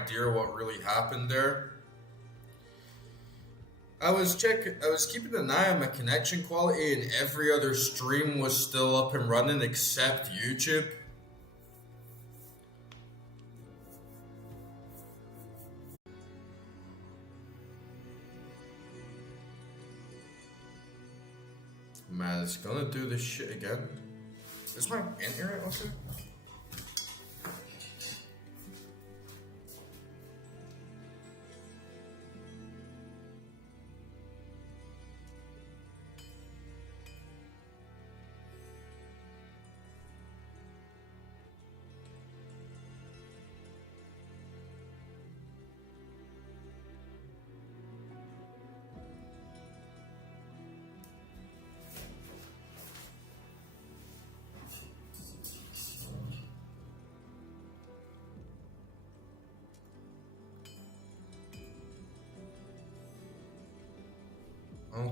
idea what really happened there. I was keeping an eye on my connection quality, and every other stream was still up and running except YouTube. Man, it's gonna do this shit again. Is my internet also?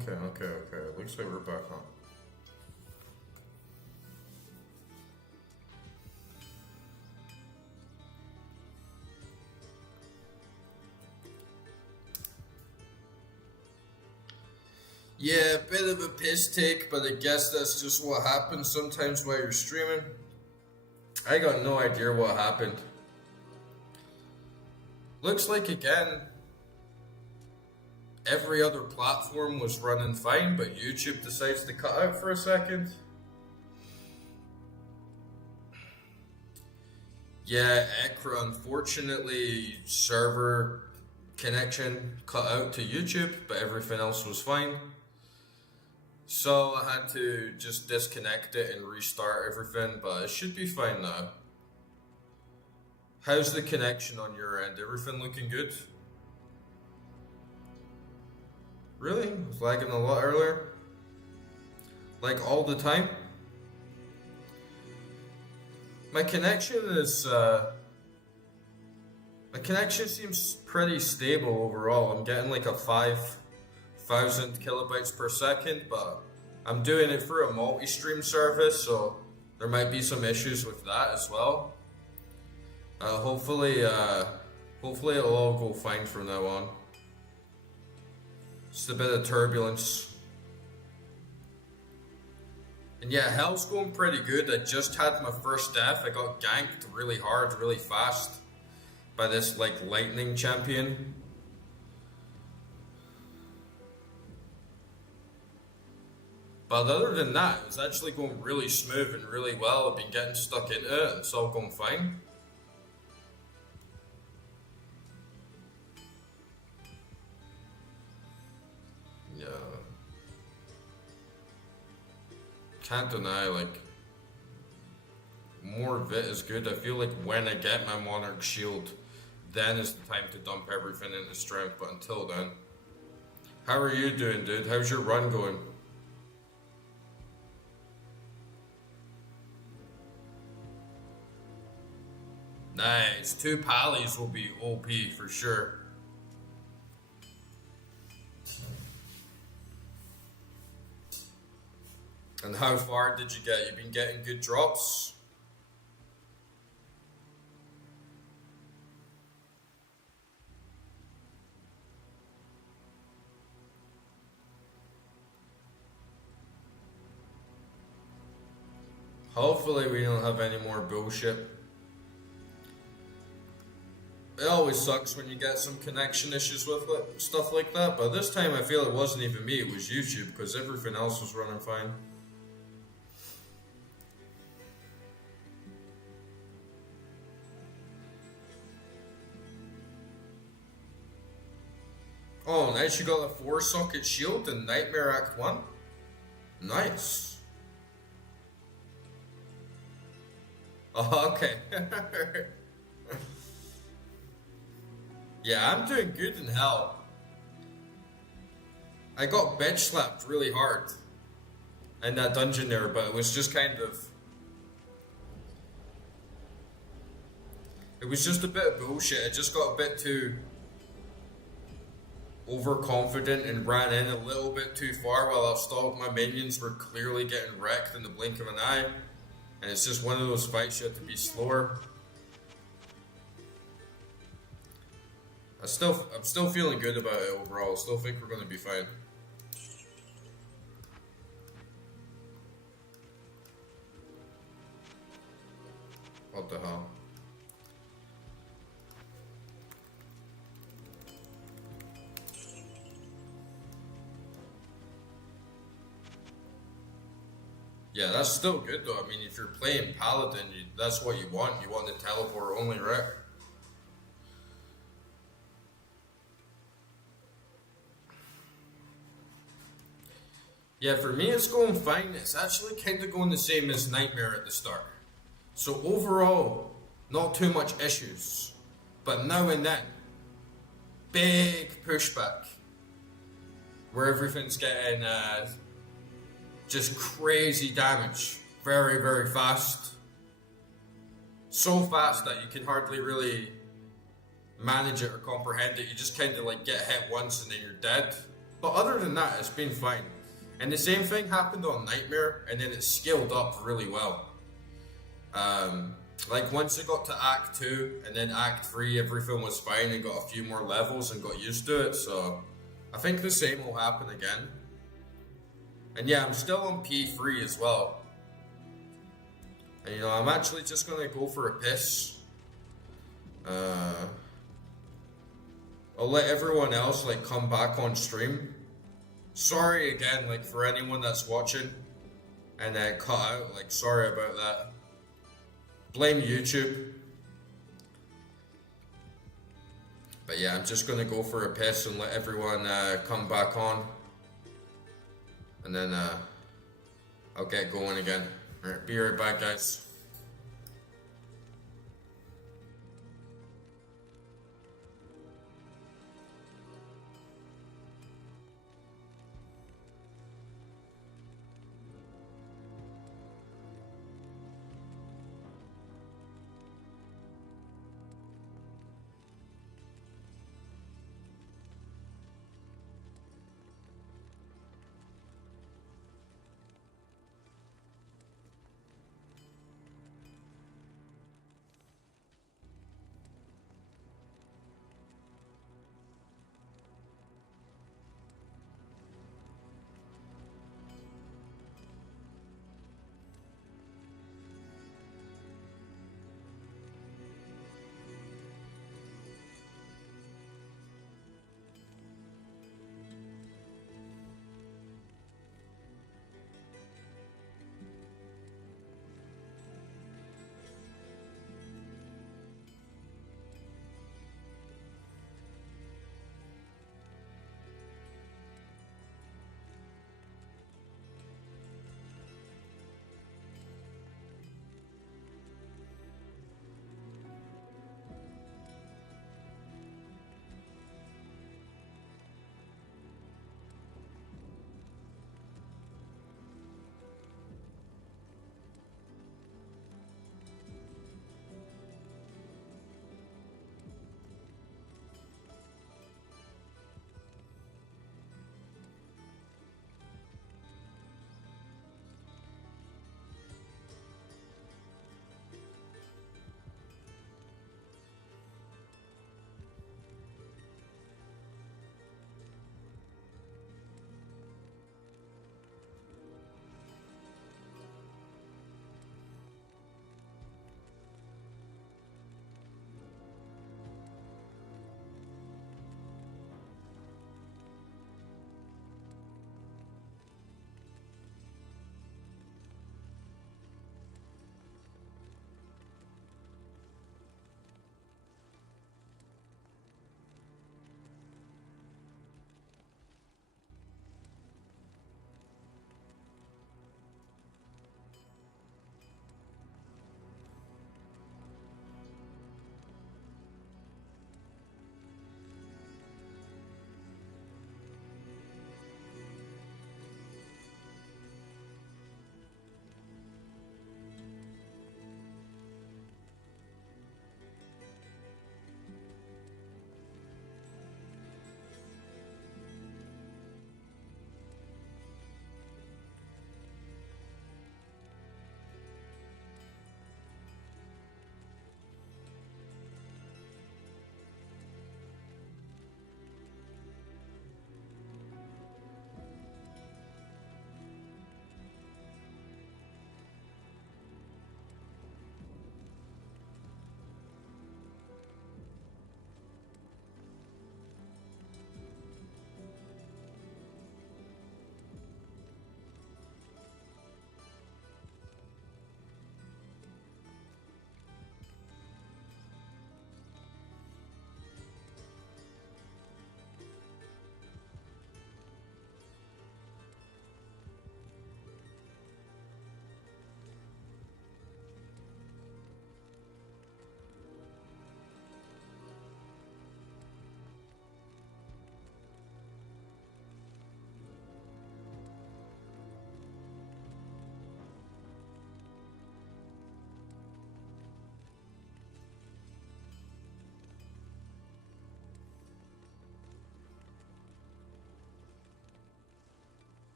Okay. Looks like we're back on. Yeah, a bit of a piss take, but I guess that's just what happens sometimes while you're streaming. I got no idea what happened. Looks like again, every other platform was running fine, but YouTube decides to cut out for a second. Yeah, Ekra, unfortunately, server connection cut out to YouTube, but everything else was fine. So I had to just disconnect it and restart everything, but it should be fine now. How's the connection on your end? Everything looking good? Really? It was lagging a lot earlier? Like all the time? My connection seems pretty stable overall. I'm getting like a 5,000 kilobytes per second, but I'm doing it through a multi-stream service, so there might be some issues with that as well. Hopefully it'll all go fine from now on. Just a bit of turbulence. And yeah, hell's going pretty good. I just had my first death. I got ganked really hard, really fast by this like lightning champion. But other than that, it was actually going really smooth and really well. I've been getting stuck into it and it's all going fine. Yeah. Can't deny, like, more of it is good. I feel like when I get my Monarch Shield, then is the time to dump everything into strength, but until then. How are you doing, dude? How's your run going? Nice. 2 pallies will be OP for sure. And how far did you get? You've been getting good drops? Hopefully we don't have any more bullshit. It always sucks when you get some connection issues with it, stuff like that, but this time I feel it wasn't even me, it was YouTube, because everything else was running fine. Oh, nice, you got a 4-socket shield in Nightmare Act 1? Nice. Oh, okay. Yeah, I'm doing good in hell. I got bench slapped really hard in that dungeon there, but it was just kind of... It was just a bit of bullshit. I just got a bit too overconfident and ran in a little bit too far while I thought my minions were clearly getting wrecked in the blink of an eye. And it's just one of those fights you have to be slower. I'm still feeling good about it overall. I still think we're gonna be fine. What the hell? Yeah, that's still good though. I mean, if you're playing Paladin, that's what you want. You want the teleport only, right? Yeah, for me it's going fine. It's actually kind of going the same as Nightmare at the start. So overall, not too much issues. But now and then, big pushback. Where everything's getting just crazy damage. Very, very fast. So fast that you can hardly really manage it or comprehend it. You just kind of like get hit once and then you're dead. But other than that, it's been fine. And the same thing happened on Nightmare, and then it scaled up really well. Like once it got to Act 2 and then Act 3, everything was fine and got a few more levels and got used to it. So I think the same will happen again. And yeah, I'm still on P3 as well. And you know, I'm actually just gonna go for a piss. I'll let everyone else like come back on stream. Sorry again, like for anyone that's watching and cut out, like sorry about that. Blame YouTube. But yeah, I'm just gonna go for a piss and let everyone come back on. And then I'll get going again. Alright, be right back, guys.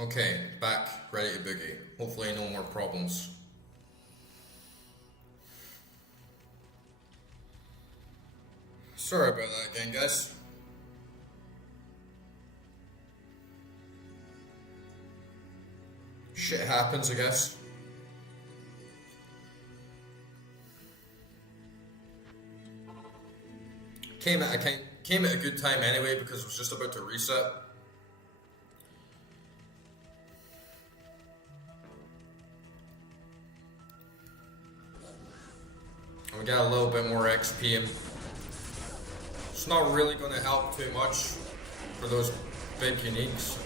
Okay, back, ready to boogie. Hopefully no more problems. Sorry about that again, guys. Shit happens, I guess. Came at a good time anyway because it was just about to reset. And we got a little bit more XP, and it's not really going to help too much for those big uniques.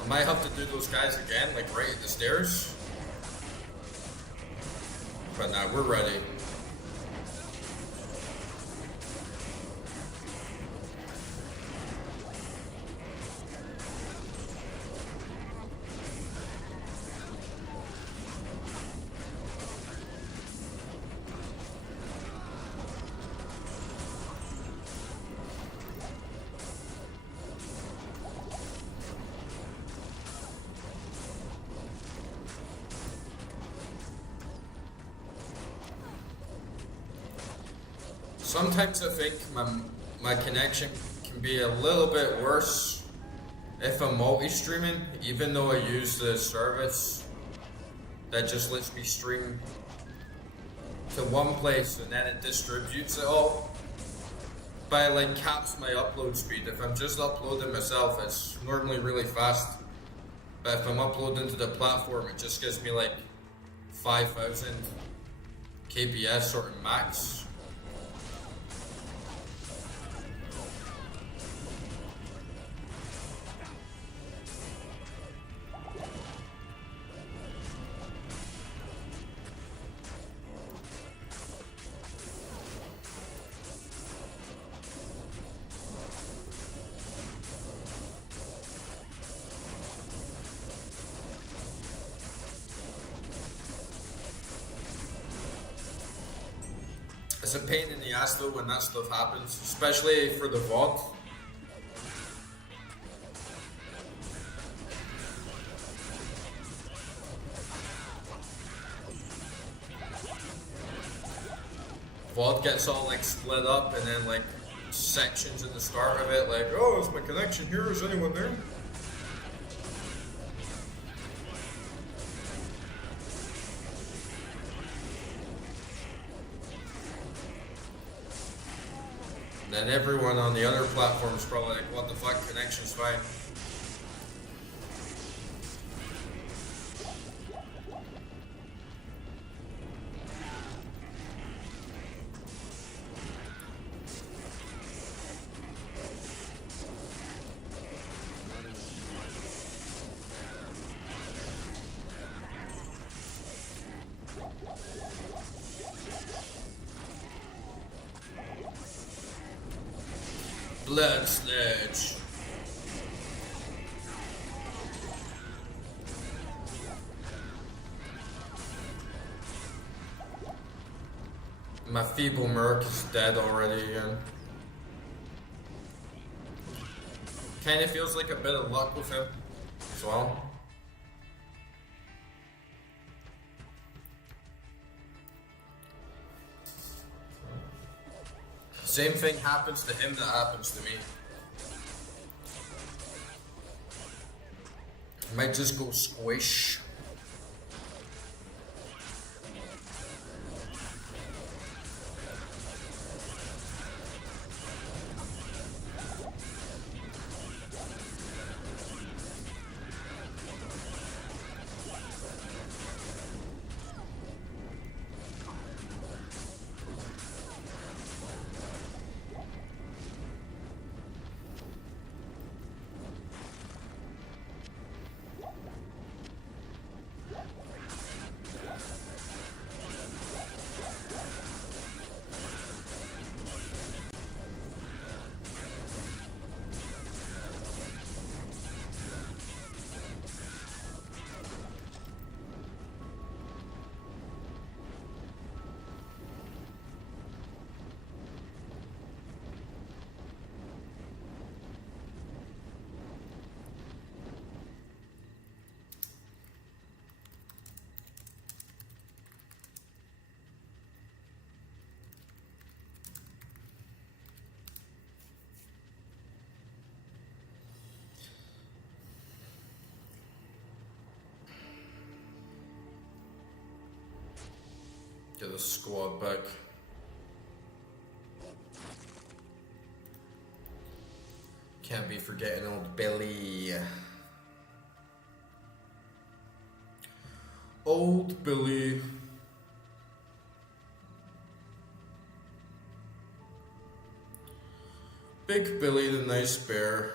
I might have to do those guys again, like right at the stairs. But now we're ready. Sometimes I think my connection can be a little bit worse if I'm multi-streaming, even though I use the service that just lets me stream to one place and then it distributes it all. But it like caps my upload speed. If I'm just uploading myself, it's normally really fast. But if I'm uploading to the platform, it just gives me like 5,000 kps sort of max. It's a pain in the ass though when that stuff happens, especially for the VOD. VOD gets all like split up and then like sections at the start of it, like, oh, is my connection here? Is anyone there? And then everyone on the other platform is probably like, what the fuck, connection's fine. Blood Sledge. My feeble merc is dead already again. Kinda feels like a bit of luck with him as well. Same thing happens to him that happens to me. I might just go squish. Get the squad back. Can't be forgetting old Billy. Old Billy. Big Billy the nice bear.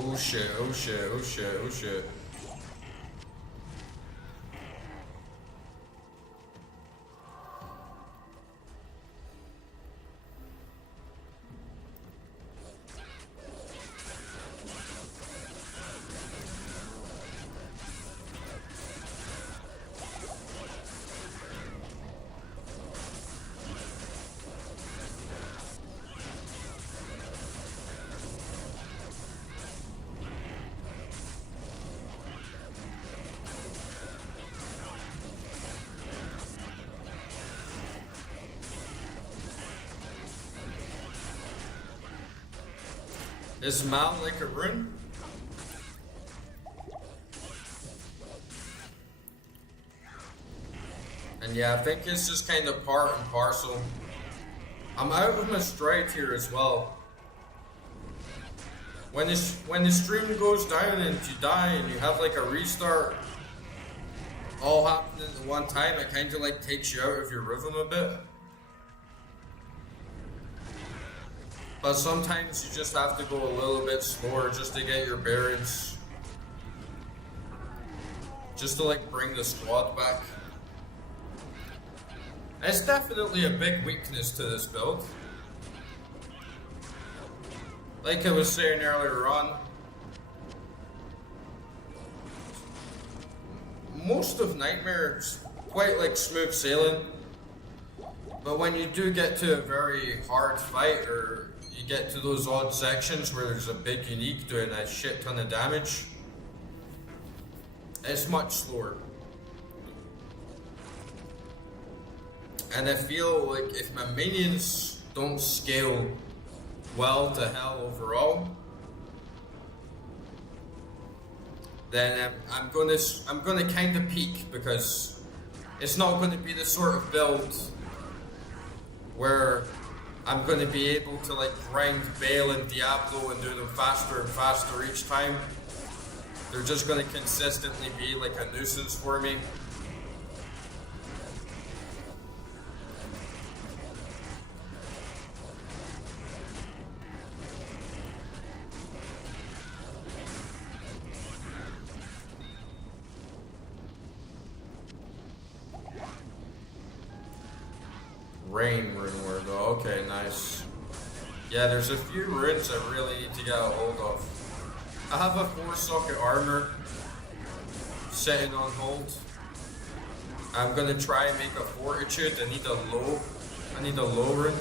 Oh shit, oh shit, oh shit, oh shit. Is Mal like a rune? And yeah, I think it's just kind of part and parcel. I'm out of my stride here as well. When the stream goes down and you die and you have like a restart all happening at one time, it kind of like takes you out of your rhythm a bit. But sometimes you just have to go a little bit slower just to get your bearings. Just to like bring the squad back. It's definitely a big weakness to this build. Like I was saying earlier on, most of Nightmare is quite like smooth sailing. But when you do get to a very hard fight, or you get to those odd sections where there's a big unique doing a shit ton of damage, it's much slower. And I feel like if my minions don't scale well to hell overall, then I'm gonna kind of peak, because it's not going to be the sort of build where I'm going to be able to like grind Bale and Diablo and do them faster and faster each time. They're just going to consistently be like a nuisance for me. Rain rune word though, okay, nice. Yeah, there's a few runes I really need to get a hold of. I have a 4-socket armor sitting on hold. I'm gonna try and make a fortitude. I need a low rune.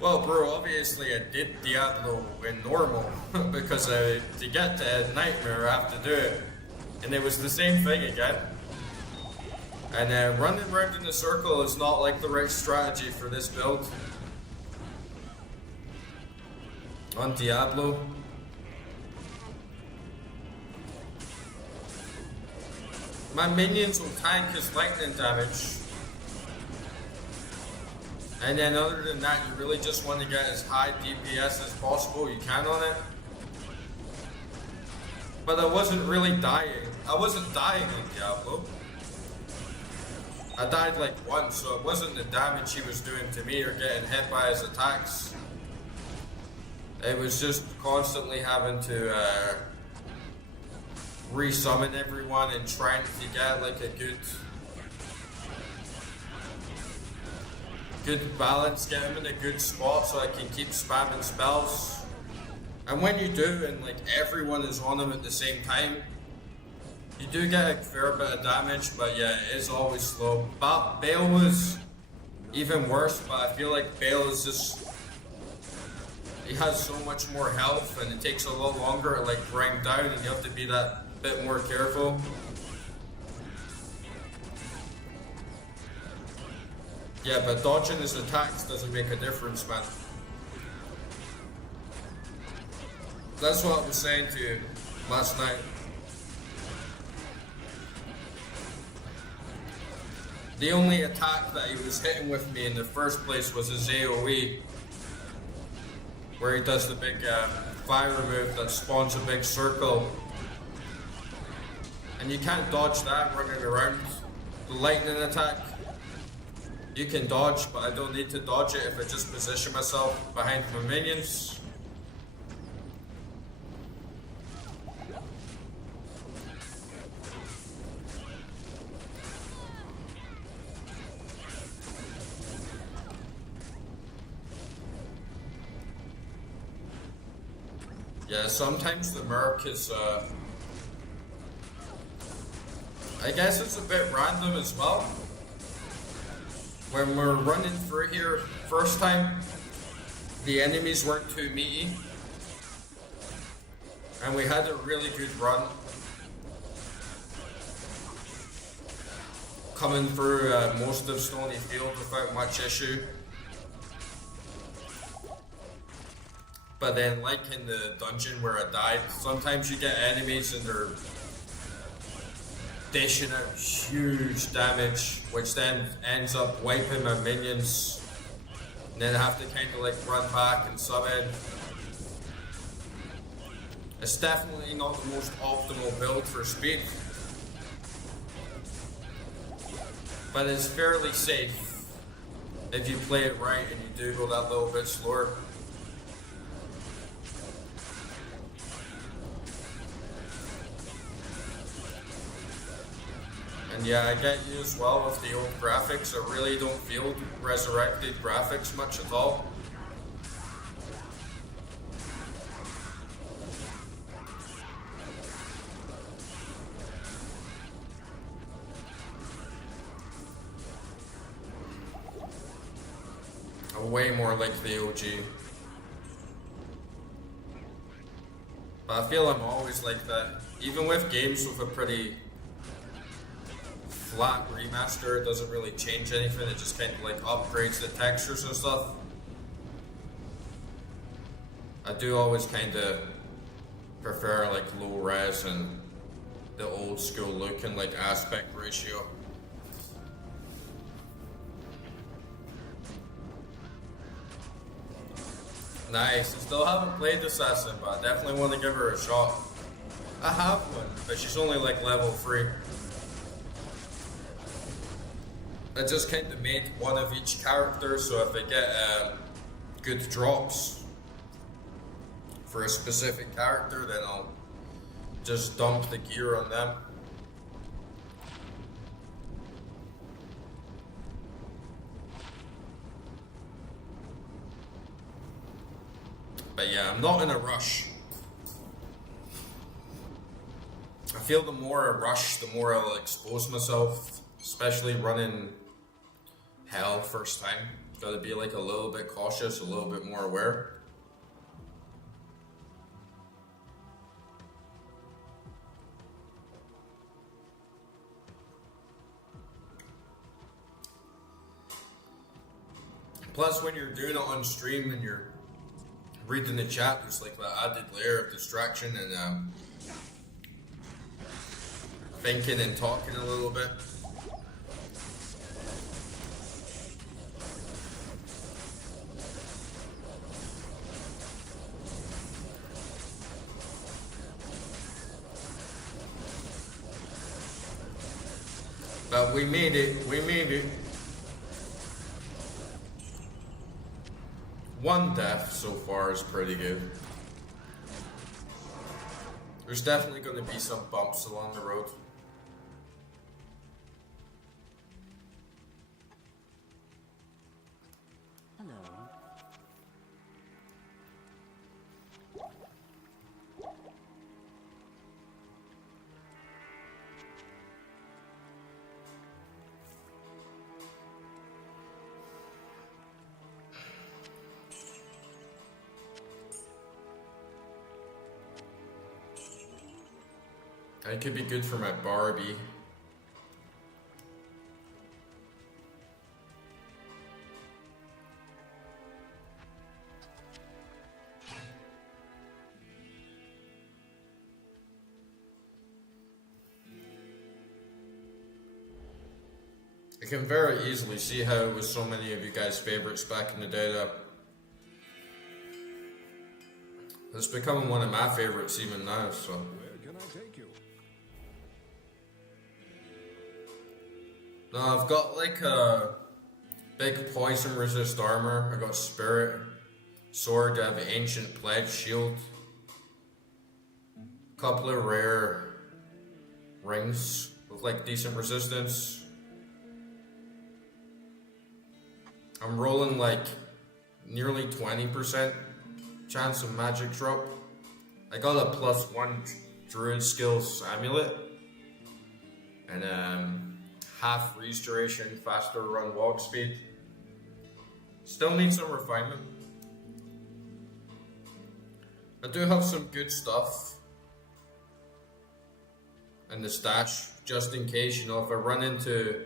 Well, bro, obviously I did Diablo in normal, because to get to Nightmare I have to do it. And it was the same thing again. And running around in a circle is not like the right strategy for this build. on Diablo. My minions will tank his lightning damage. And then other than that, you really just want to get as high DPS as possible you can on it. But I wasn't really dying. I wasn't dying on Diablo. I died like once, so it wasn't the damage he was doing to me or getting hit by his attacks. It was just constantly having to resummon everyone and trying to get like a good balance, get him in a good spot so I can keep spamming spells. And when you do, and like everyone is on him at the same time, you do get a fair bit of damage, but yeah, it is always slow. But Bale was even worse, but I feel like Bale is just, he has so much more health and it takes a lot longer to like grind down, and you have to be that bit more careful. Yeah, but dodging his attacks doesn't make a difference, man. That's what I was saying to you last night. The only attack that he was hitting with me in the first place was his AoE, where he does the big fire move that spawns a big circle. And you can't dodge that running around. The lightning attack, you can dodge, but I don't need to dodge it if I just position myself behind my minions. Yeah, sometimes the Merc is, I guess it's a bit random as well. When we're running through here first time, the enemies weren't too meaty. And we had a really good run. Coming through most of Stony Field without much issue. But then, like in the dungeon where I died, sometimes you get enemies and they're dishing out huge damage, which then ends up wiping my minions. And then I have to kind of like run back and sub in. It's definitely not the most optimal build for speed, but it's fairly safe if you play it right and you do go that little bit slower. And yeah, I get you as well with the old graphics. I really don't feel resurrected graphics much at all. Way more like the OG. But I feel I'm always like that. Even with games with a pretty flat remaster, it doesn't really change anything, it just kind of like upgrades the textures and stuff. I do always kind of prefer like low res and the old school look and like aspect ratio. Nice, I still haven't played Assassin, but I definitely want to give her a shot. I have one, but she's only like level 3. I just kind of made one of each character, so if I get good drops for a specific character, then I'll just dump the gear on them. But yeah, I'm not in a rush. I feel the more I rush, the more I'll expose myself, especially running hell first time. Gotta be like a little bit cautious, a little bit more aware. Plus, when you're doing it on stream and you're reading the chat, there's like that added layer of distraction and thinking and talking a little bit. But we made it, we made it. One death so far is pretty good. There's definitely going to be some bumps along the road. Hello. It could be good for my Barbie. I can very easily see how it was so many of you guys' favorites back in the day that it's becoming one of my favorites even now, so. Where can I take you? No, I've got like a big poison resist armor. I got spirit, sword, I have an ancient pledge shield, couple of rare rings with like decent resistance. I'm rolling like nearly 20% chance of magic drop. I got a +1 Druid skills amulet and half restoration, faster run walk speed. Still need some refinement. I do have some good stuff in the stash, just in case, you know, if I run into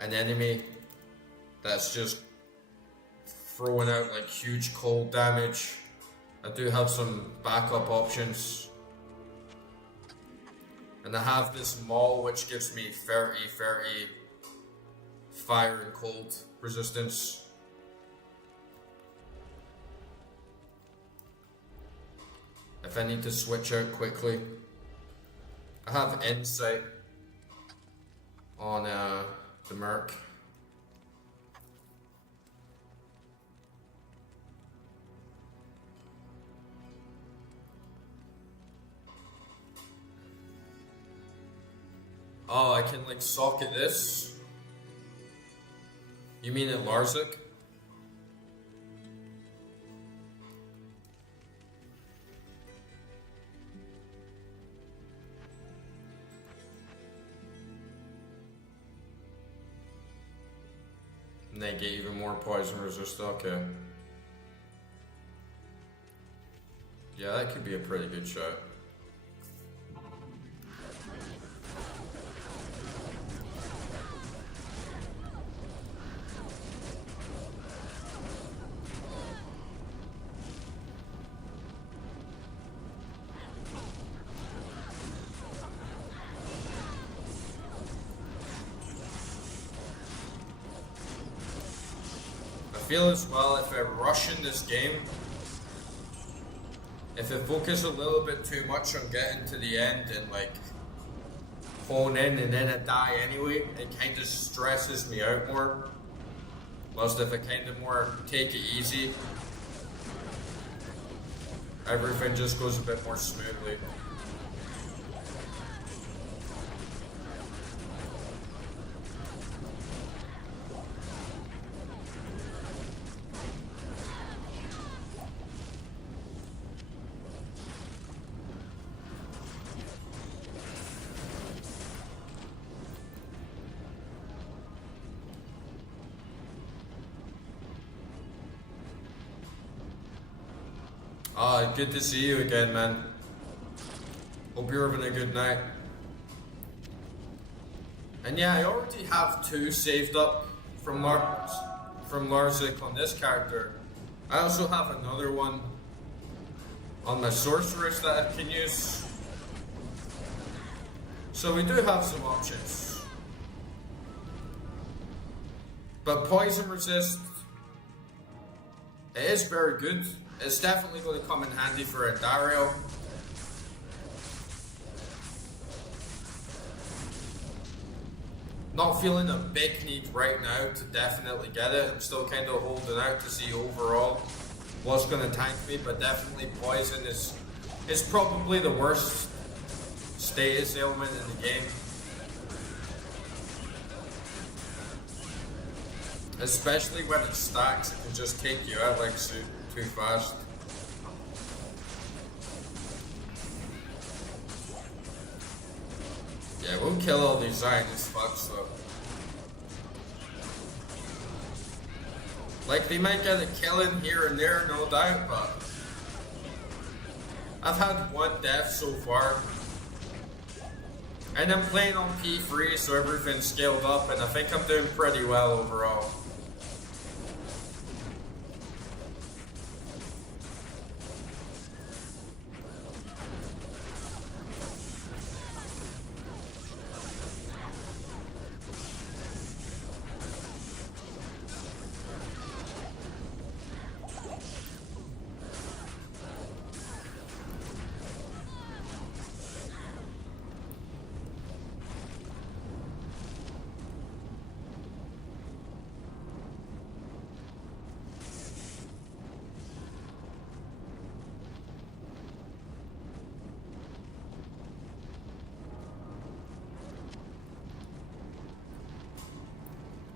an enemy that's just throwing out like huge cold damage, I do have some backup options. And I have this maul which gives me 30 fire and cold resistance. If I need to switch out quickly. I have insight on the Merc. Oh, I can like socket this? You mean at Larzik? And they get even more poison resist, okay. Yeah, that could be a pretty good shot. I feel as well if I rush in this game, if I focus a little bit too much on getting to the end and like hone in and then I die anyway, it kind of stresses me out more. Whilst if I kind of more take it easy, everything just goes a bit more smoothly. Good to see you again, man. Hope you're having a good night. And yeah, I already have 2 saved up from Larzik on this character. I also have another one on my sorceress that I can use. So we do have some options. But poison resist, it is very good. It's definitely going to come in handy for a Dario. Not feeling a big need right now to definitely get it. I'm still kind of holding out to see overall what's going to tank me, but definitely poison is probably the worst status ailment in the game. Especially when it stacks, it can just take you out like too fast. Yeah, we'll kill all these Zionist fucks though. Like, they might get a kill in here and there, no doubt, but I've had one death so far. And I'm playing on P3, so everything's scaled up, and I think I'm doing pretty well overall.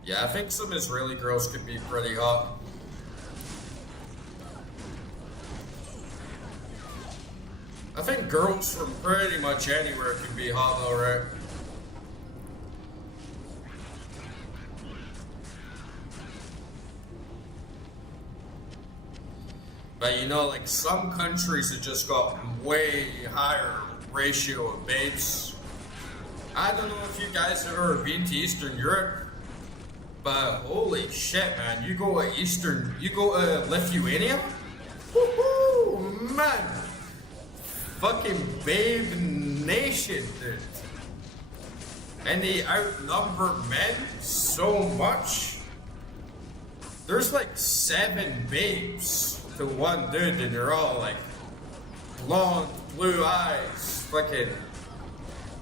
Yeah, I think some Israeli girls could be pretty hot. I think girls from pretty much anywhere can be hot though, right? But you know, like some countries have just got way higher ratio of babes. I don't know if you guys have ever been to Eastern Europe. But holy shit, man! You go to Lithuania? Woohoo, man! Fucking babe nation, dude. And they outnumber men so much. There's like 7 babes to one dude, and they're all like blonde, blue eyes, fucking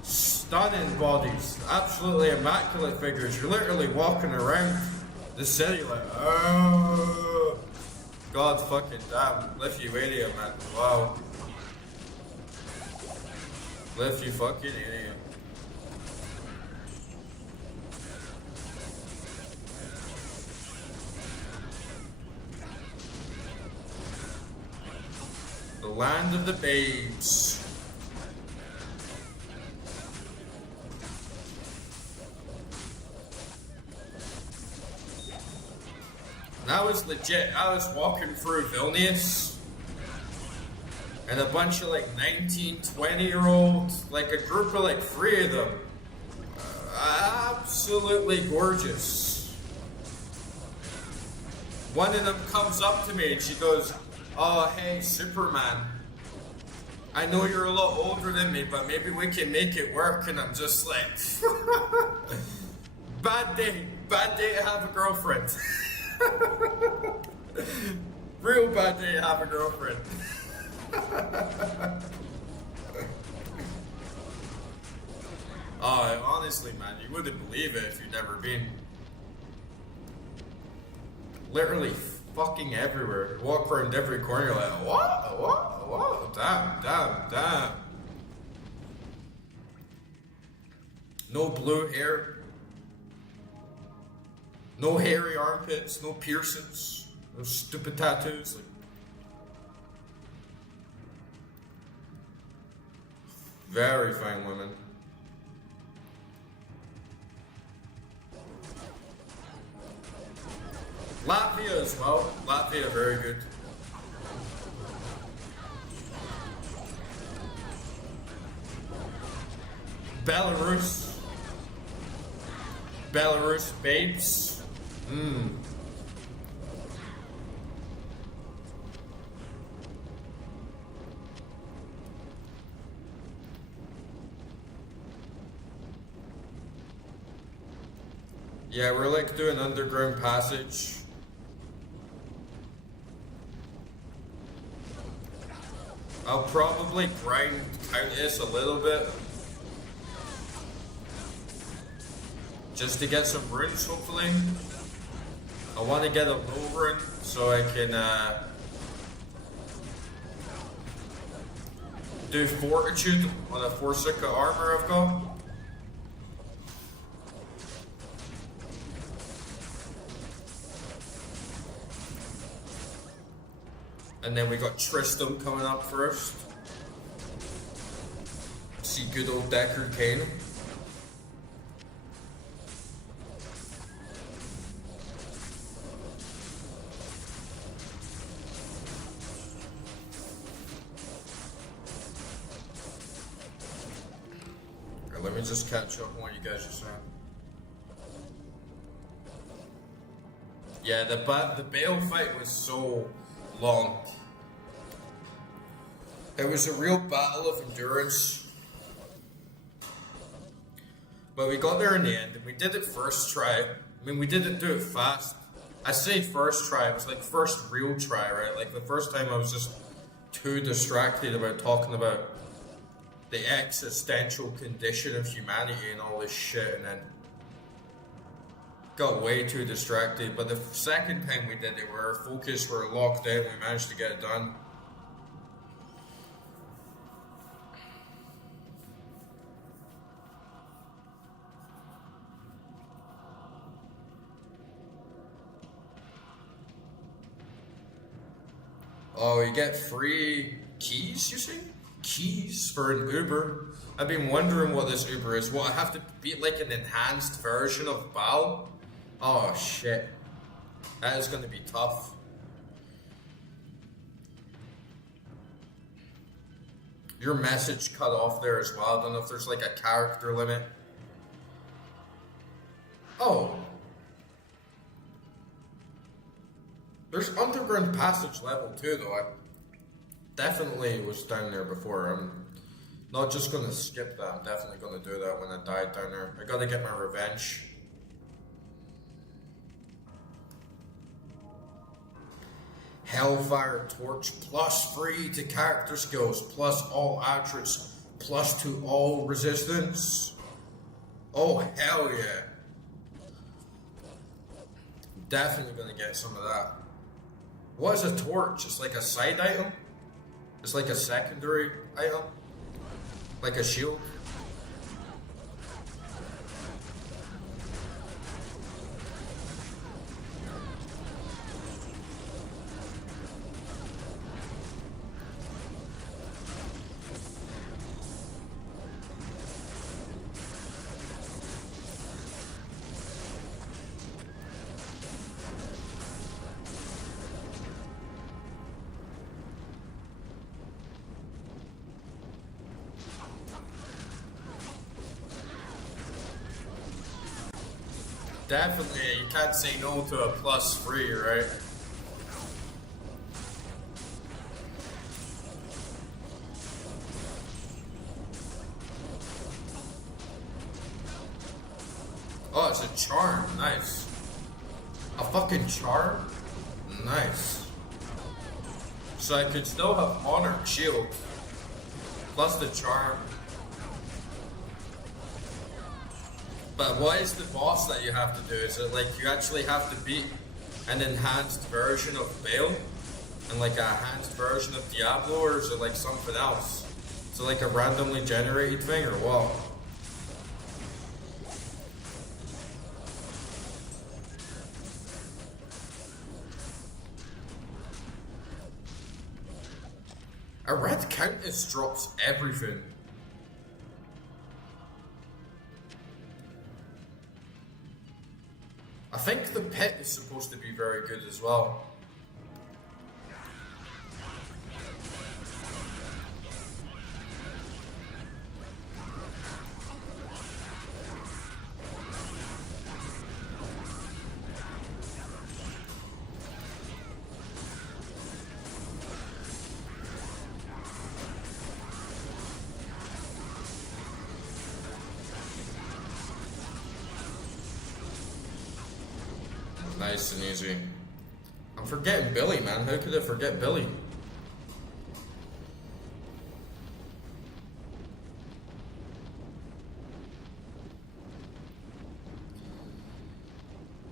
stunning bodies, absolutely immaculate figures. You're literally walking around the city like, oh, God fucking damn, Lithuania, man, wow. Lithu fucking idiot. The land of the babes. And I was legit, I was walking through Vilnius, and a bunch of like 19, 20-year-olds, like a group of like 3 of them, absolutely gorgeous. One of them comes up to me and she goes, oh hey Superman, I know you're a lot older than me, but maybe we can make it work. And I'm just like, bad day to have a girlfriend. Real bad day to have a girlfriend. Oh, honestly, man, you wouldn't believe it if you'd never been. Literally fucking everywhere. You walk around every corner, you're like, what? Damn. No blue hair. No hairy armpits, no piercings, no stupid tattoos. Like, very fine women. Latvia as well. Latvia, very good. Belarus babes. Yeah, we're like doing underground passage. I'll probably grind Countess a little bit. Just to get some runes, hopefully. I want to get a low rune so I can do Fortitude on a 4-Sukkah armor I've got. And then we got Tristram coming up first. See good old Deckard Cain. Alright, let me just catch up on what you guys are saying. Yeah, the Bale fight was so long. It was a real battle of endurance. But we got there in the end, and we did it first try. I mean, we didn't do it fast. I say first try, it was like first real try, right? Like the first time I was just too distracted about talking about the existential condition of humanity and all this shit, and then got way too distracted. But the second time we did it, our focus were locked in, we managed to get it done. Oh, you get free keys, you see? Keys for an Uber. I've been wondering what this Uber is. What, I have to beat like an enhanced version of Baal? Oh shit. That is going to be tough. Your message cut off there as well. I don't know if there's like a character limit. Oh. There's underground passage level 2 though. I definitely was down there before. I'm not just going to skip that. I'm definitely going to do that when I die down there. I got to get my revenge. Hellfire Torch +3 to character skills, plus all attributes, +2 all resistance. Oh hell yeah. Definitely gonna get some of that. What is a torch? It's like a side item? It's like a secondary item? Like a shield? Definitely, you can't say no to a +3, right? Oh, it's a charm. Nice. A fucking charm? Nice. So I could still have Monarch Shield. Plus the charm. But what is the boss that you have to do? Is it like you actually have to beat an enhanced version of Bale? And like a enhanced version of Diablo? Or is it like something else? Is it like a randomly generated thing or what? A red Countess drops everything. I think the pit is supposed to be very good as well. Nice and easy. I'm forgetting Billy, man. How could I forget Billy?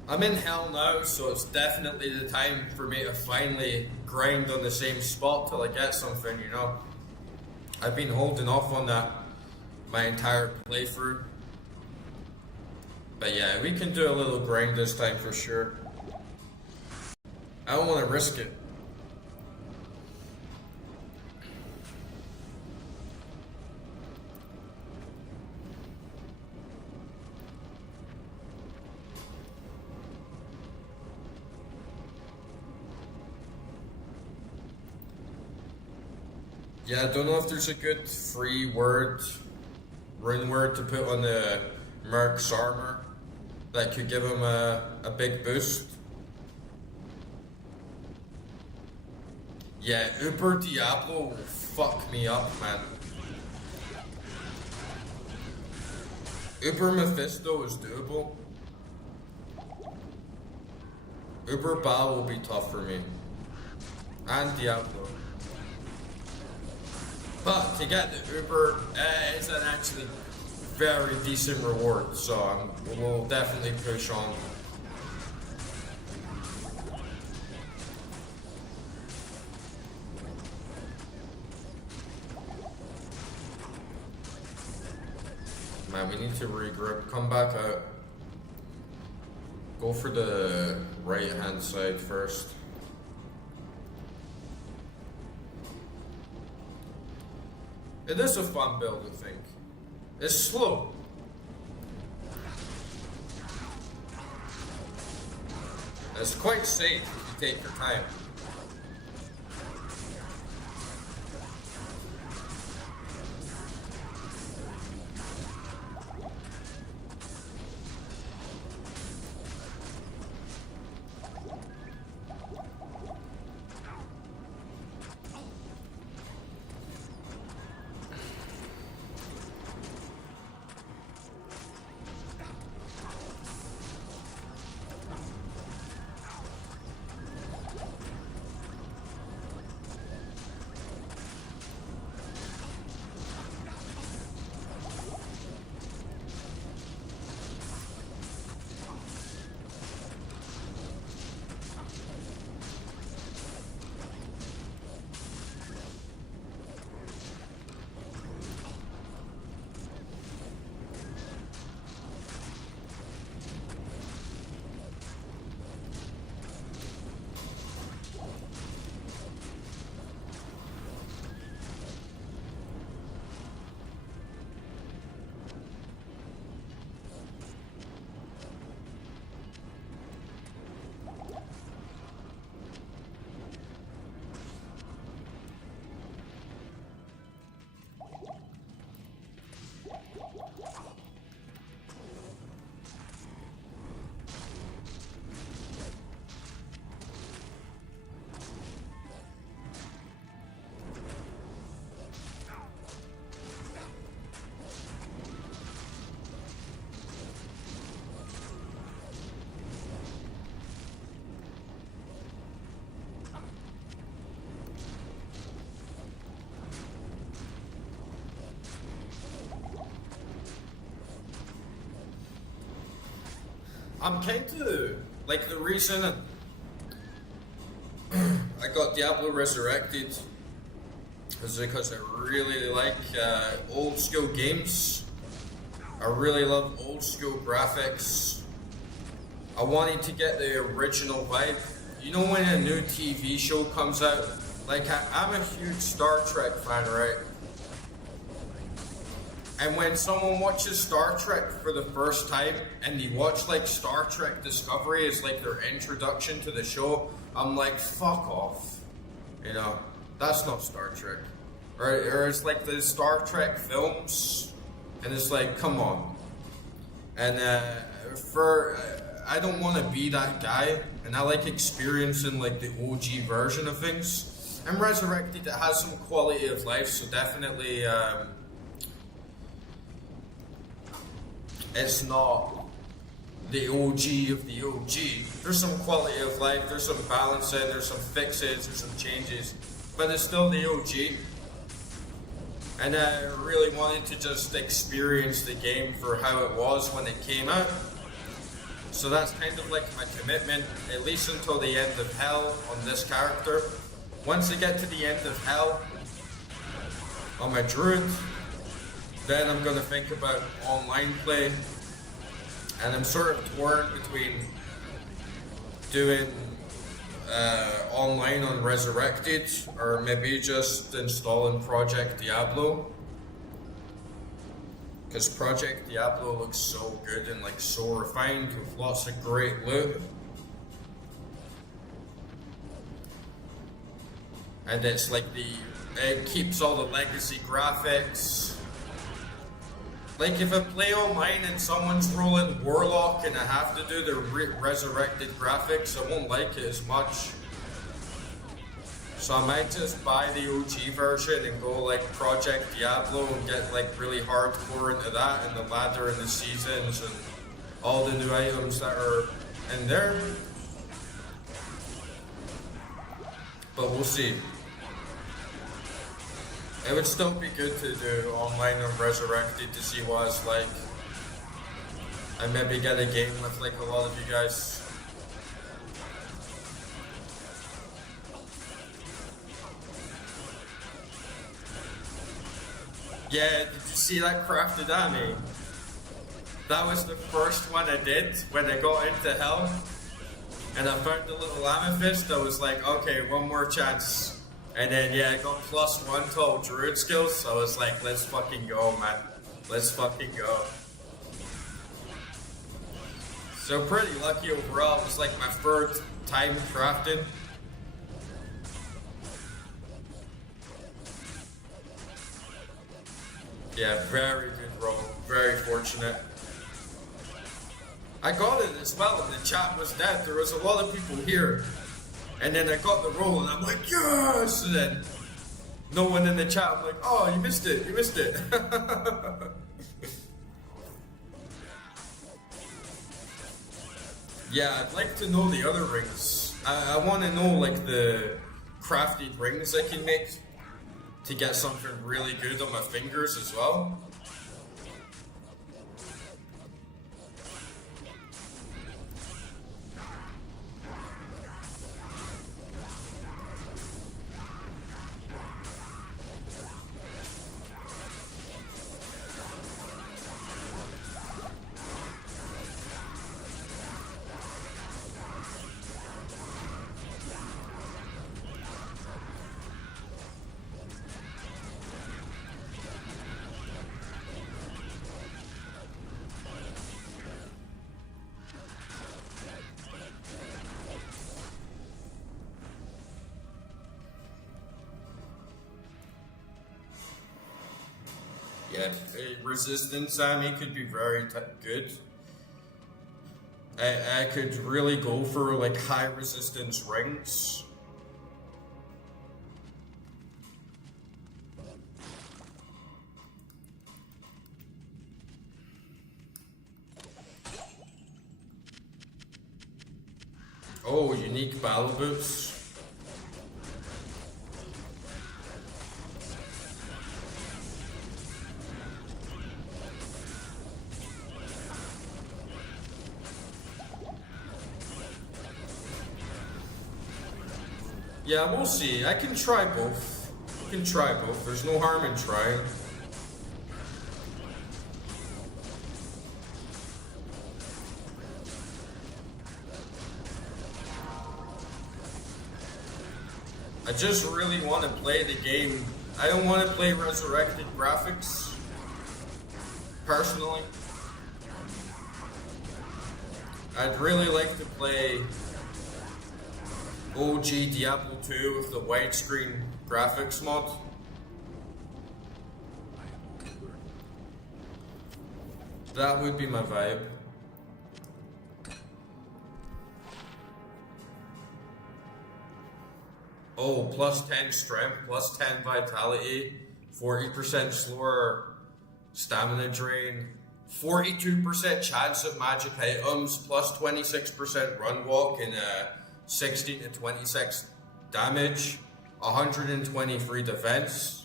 I'm in hell now, so it's definitely the time for me to finally grind on the same spot till I get something, you know. I've been holding off on that my entire playthrough. But yeah, we can do a little grind this time for sure. I don't want to risk it. Yeah, I don't know if there's a good free word, rune word to put on the Merc's armor that could give him a big boost. Yeah, Uber Diablo will fuck me up, man. Uber Mephisto is doable. Uber Bao will be tough for me. And Diablo. But to get the Uber is an actually very decent reward, so we'll definitely push on. Man, we need to regroup. Come back out. Go for the right hand side first. It is a fun build, I think. It's slow. It's quite safe if you take your time. I'm kind of like the reason I got Diablo Resurrected is because I really like old school games. I really love old school graphics. I wanted to get the original vibe. You know when a new TV show comes out? Like I'm a huge Star Trek fan, right? And when someone watches Star Trek for the first time and they watch like Star Trek Discovery as like their introduction to the show, I'm like, fuck off. You know, that's not Star Trek. Or it's like the Star Trek films, and it's like, come on. And I don't want to be that guy, and I like experiencing like the OG version of things. I'm Resurrected, it has some quality of life, so definitely it's not the OG of the OG. There's some quality of life, there's some balancing, there's some fixes, there's some changes, but it's still the OG. And I really wanted to just experience the game for how it was when it came out. So that's kind of like my commitment, at least until the end of Hell on this character. Once I get to the end of Hell on my Druid, then I'm going to think about online play. And I'm sort of torn between doing online on Resurrected or maybe just installing Project Diablo. Because Project Diablo looks so good and like so refined with lots of great loot. And it's like it keeps all the legacy graphics. Like if I play online and someone's rolling Warlock and I have to do the resurrected graphics, I won't like it as much. So I might just buy the OG version and go like Project Diablo and get like really hardcore into that and the ladder and the seasons and all the new items that are in there. But we'll see. It would still be good to do online on Resurrected to see what it's like. And maybe get a game with like a lot of you guys. Yeah, did you see that crafted army? That was the first one I did when I got into Hell. And I found the little amethyst. I was like, okay, one more chance. And then yeah, I got +1 to all Druid skills. So I was like, let's fucking go, man. Let's fucking go. So pretty lucky overall. It was like my third time crafting. Yeah, very good roll. Very fortunate. I got it as well and the chat was dead. There was a lot of people here. And then I got the roll and I'm like, yes! And then no one in the chat. I'm like, oh, you missed it. You missed it. Yeah, I'd like to know the other rings. I want to know like the crafted rings I can make to get something really good on my fingers as well. Yeah, resistance army could be very good. I could really go for like high resistance rings. Oh, unique battle boots. Yeah, we'll see. I can try both. I can try both. There's no harm in trying. I just really want to play the game. I don't want to play resurrected graphics. Personally. I'd really like to play OG Diablo 2 with the widescreen graphics mod. That would be my vibe. Oh, +10 strength, +10 vitality, 40% slower stamina drain, 42% chance of magic items, plus 26% run walk and 16 to 26 damage, 123 defense.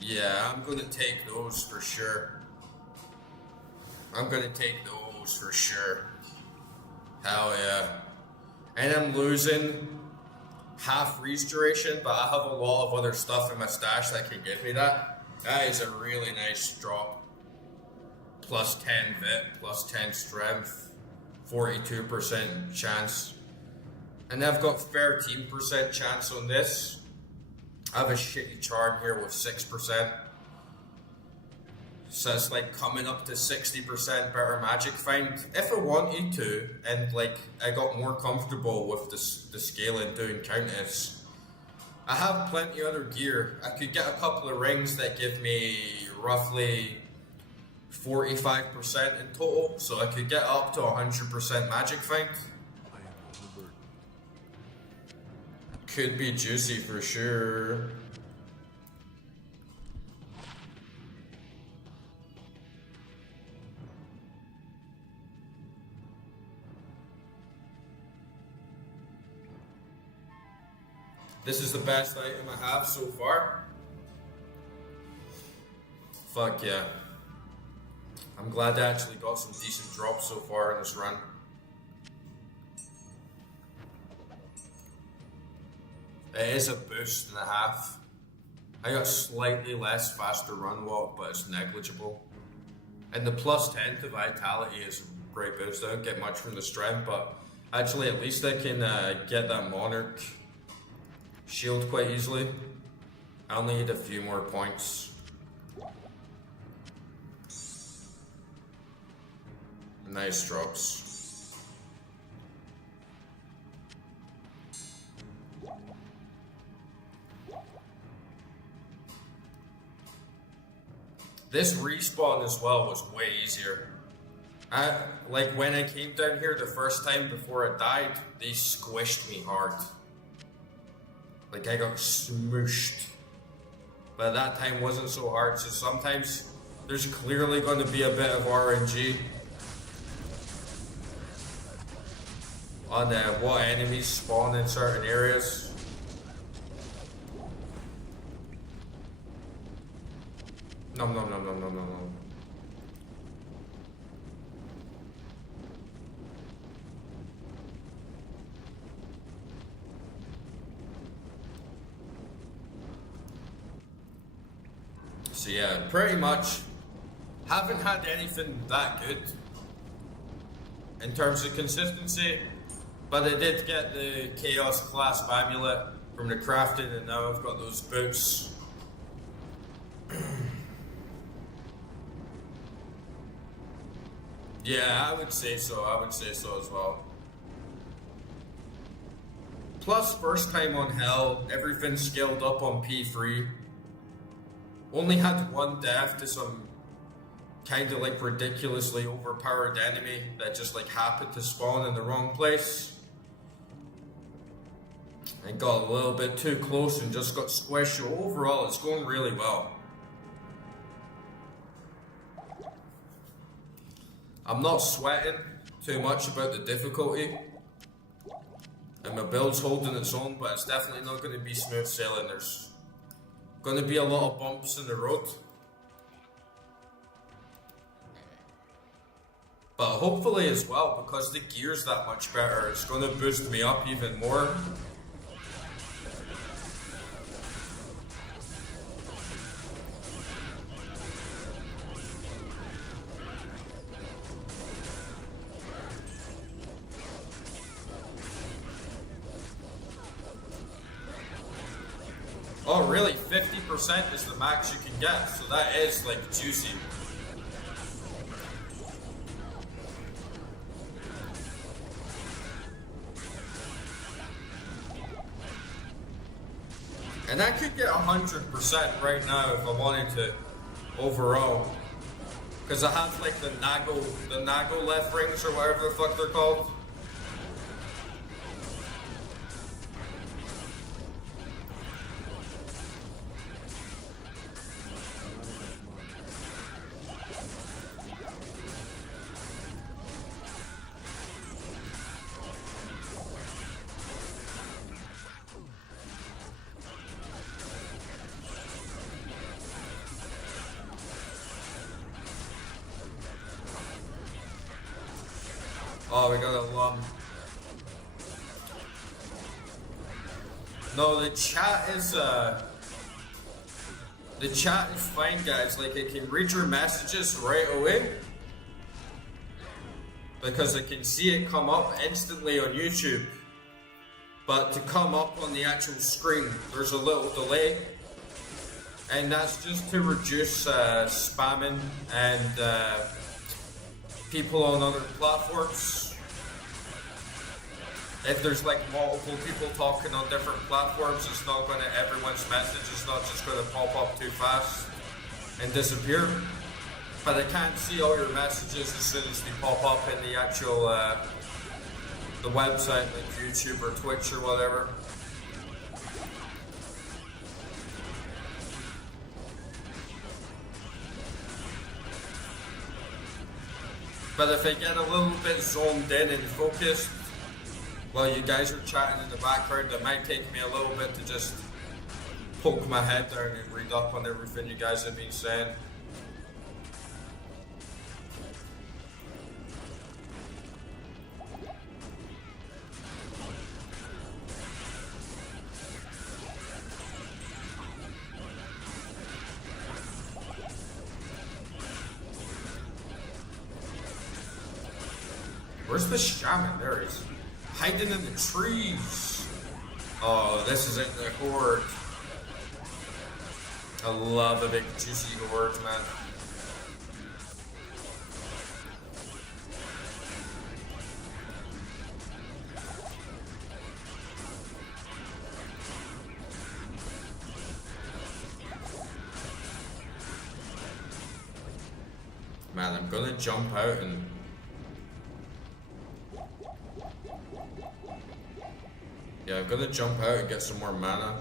Yeah, I'm gonna take those for sure. I'm gonna take those for sure. Hell yeah. And I'm losing half freeze duration, but I have a lot of other stuff in my stash that can give me that. That is a really nice drop. Plus 10 vit, plus 10 strength, 42% chance. And I've got 13% chance on this. I have a shitty charm here with 6%. So it's like coming up to 60% better magic find. If I wanted to, and like I got more comfortable with the scaling doing countess, I have plenty of other gear. I could get a couple of rings that give me roughly 45% in total, so I could get up to 100% magic find. Could be juicy for sure. This is the best item I have so far. Fuck yeah. I'm glad I actually got some decent drops so far in this run. It is a boost and a half. I got slightly less faster run walk, but it's negligible. And the plus 10 to vitality is a great boost. I don't get much from the strength, but actually at least I can get that monarch shield quite easily. I only need a few more points. Nice drops. This respawn as well was way easier. Like when I came down here the first time before I died, they squished me hard. Like I got smooshed. But that time wasn't so hard, so sometimes there's clearly going to be a bit of RNG on what enemies spawn in certain areas. No. So yeah, pretty much haven't had anything that good in terms of consistency, but I did get the Chaos Clasp Amulet from the crafting, and now I've got those boots. Yeah, I would say so as well. Plus, first time on Hell, everything scaled up on P3. Only had one death to some kind of like ridiculously overpowered enemy that just like happened to spawn in the wrong place. And got a little bit too close and just got squished. So overall, it's going really well. I'm not sweating too much about the difficulty. And my build's holding its own, but it's definitely not going to be smooth sailing. There's going to be a lot of bumps in the road. But hopefully as well, because the gear's that much better, it's going to boost me up even more. Oh really, 50% is the max you can get, so that is like juicy. And I could get 100% right now if I wanted to, overall. Because I have like the Nago left rings or whatever the fuck they're called. Oh, we got a lump. No, the chat is fine, guys. Like, it can read your messages right away because I can see it come up instantly on YouTube. But to come up on the actual screen, there's a little delay, and that's just to reduce spamming and people on other platforms. If there's like multiple people talking on different platforms, it's not gonna, everyone's message is not just gonna pop up too fast and disappear. But I can't see all your messages as soon as they pop up in the actual the website, like YouTube or Twitch or whatever. But if I get a little bit zoned in and focused while you guys are chatting in the background, it might take me a little bit to just poke my head down and read up on everything you guys have been saying. Where's the shaman? There he is. Hiding in the trees. Oh, this is in the horde. I love a big juicy horde, man. Man, I'm gonna jump out and... Yeah, I'm gonna jump out and get some more mana.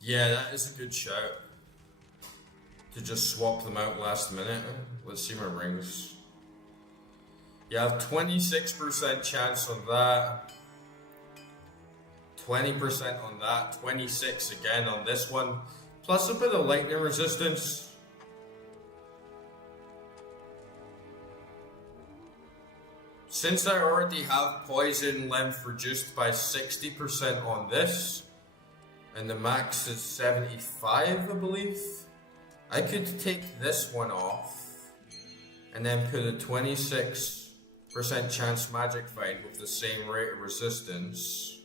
Yeah, that is a good shout. To just swap them out last minute. Let's see my rings. You have 26% chance on that. 20% on that. 26 again on this one. Plus a bit of lightning resistance. Since I already have poison length reduced by 60% on this, and the max is 75, I believe, I could take this one off, and then put a 26% chance magic find with the same rate of resistance.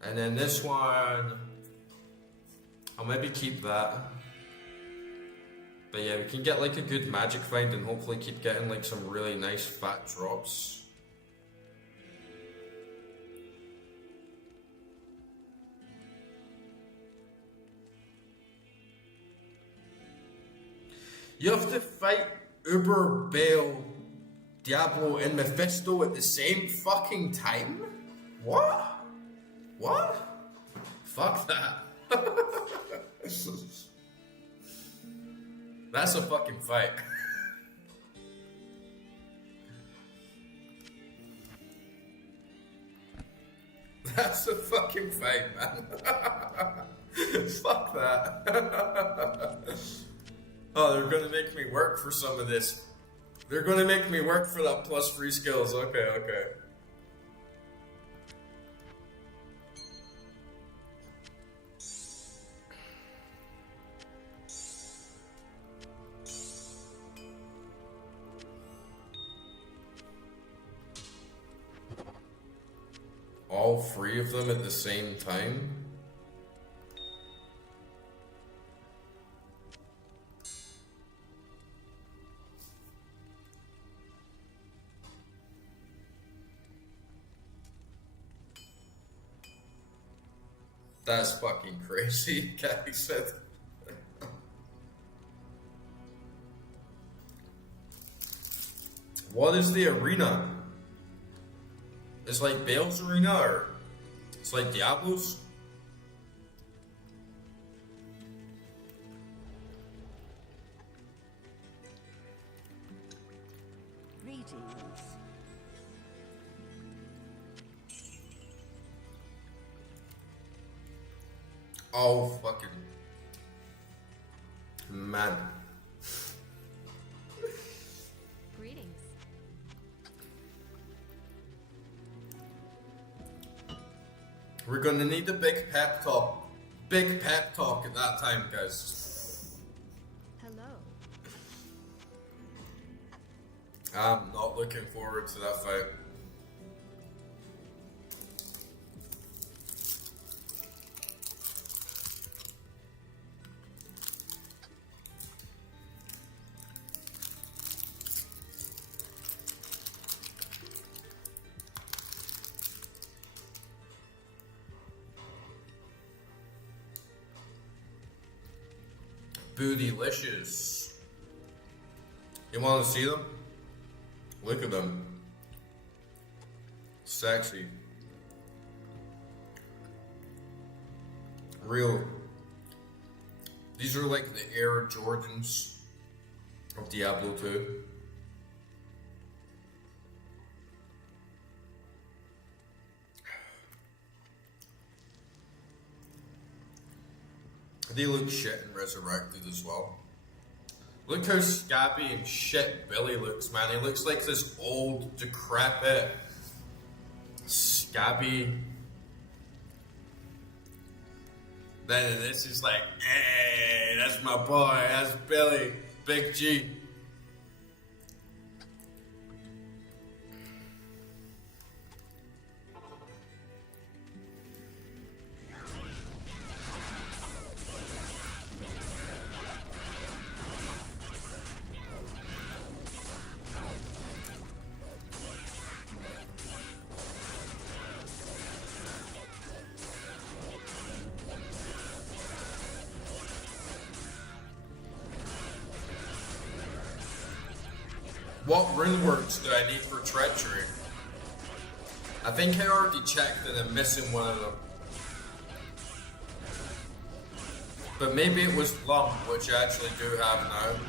And then this one, I'll maybe keep that. But yeah, we can get like a good magic find and hopefully keep getting like some really nice fat drops. You have to fight Uber, Bale, Diablo, and Mephisto at the same fucking time? What? What? Fuck that. That's a fucking fight. That's a fucking fight, man. Fuck that. Oh, they're gonna make me work for some of this. They're gonna make me work for that plus 3 skills. Okay, okay. All 3 of them at the same time? That's fucking crazy, Kathy said. What is the arena? It's like Bale's arena, or it's like Diablo's? Greetings. Oh, fucking man. Greetings. We're gonna need a big pep talk. Big pep talk at that time, guys. Hello. I'm not looking forward to that fight. Bootylicious. You want to see them? Look at them. Sexy. Real. These are like the Air Jordans of Diablo 2. They look shit and resurrected as well. Look how scabby and shit Billy looks, man. He looks like this old, decrepit, scabby. Then this is like, hey, that's my boy, that's Billy, Big G. What rune words do I need for treachery? I think I already checked and I'm missing one of them. But maybe it was lump, which I actually do have now.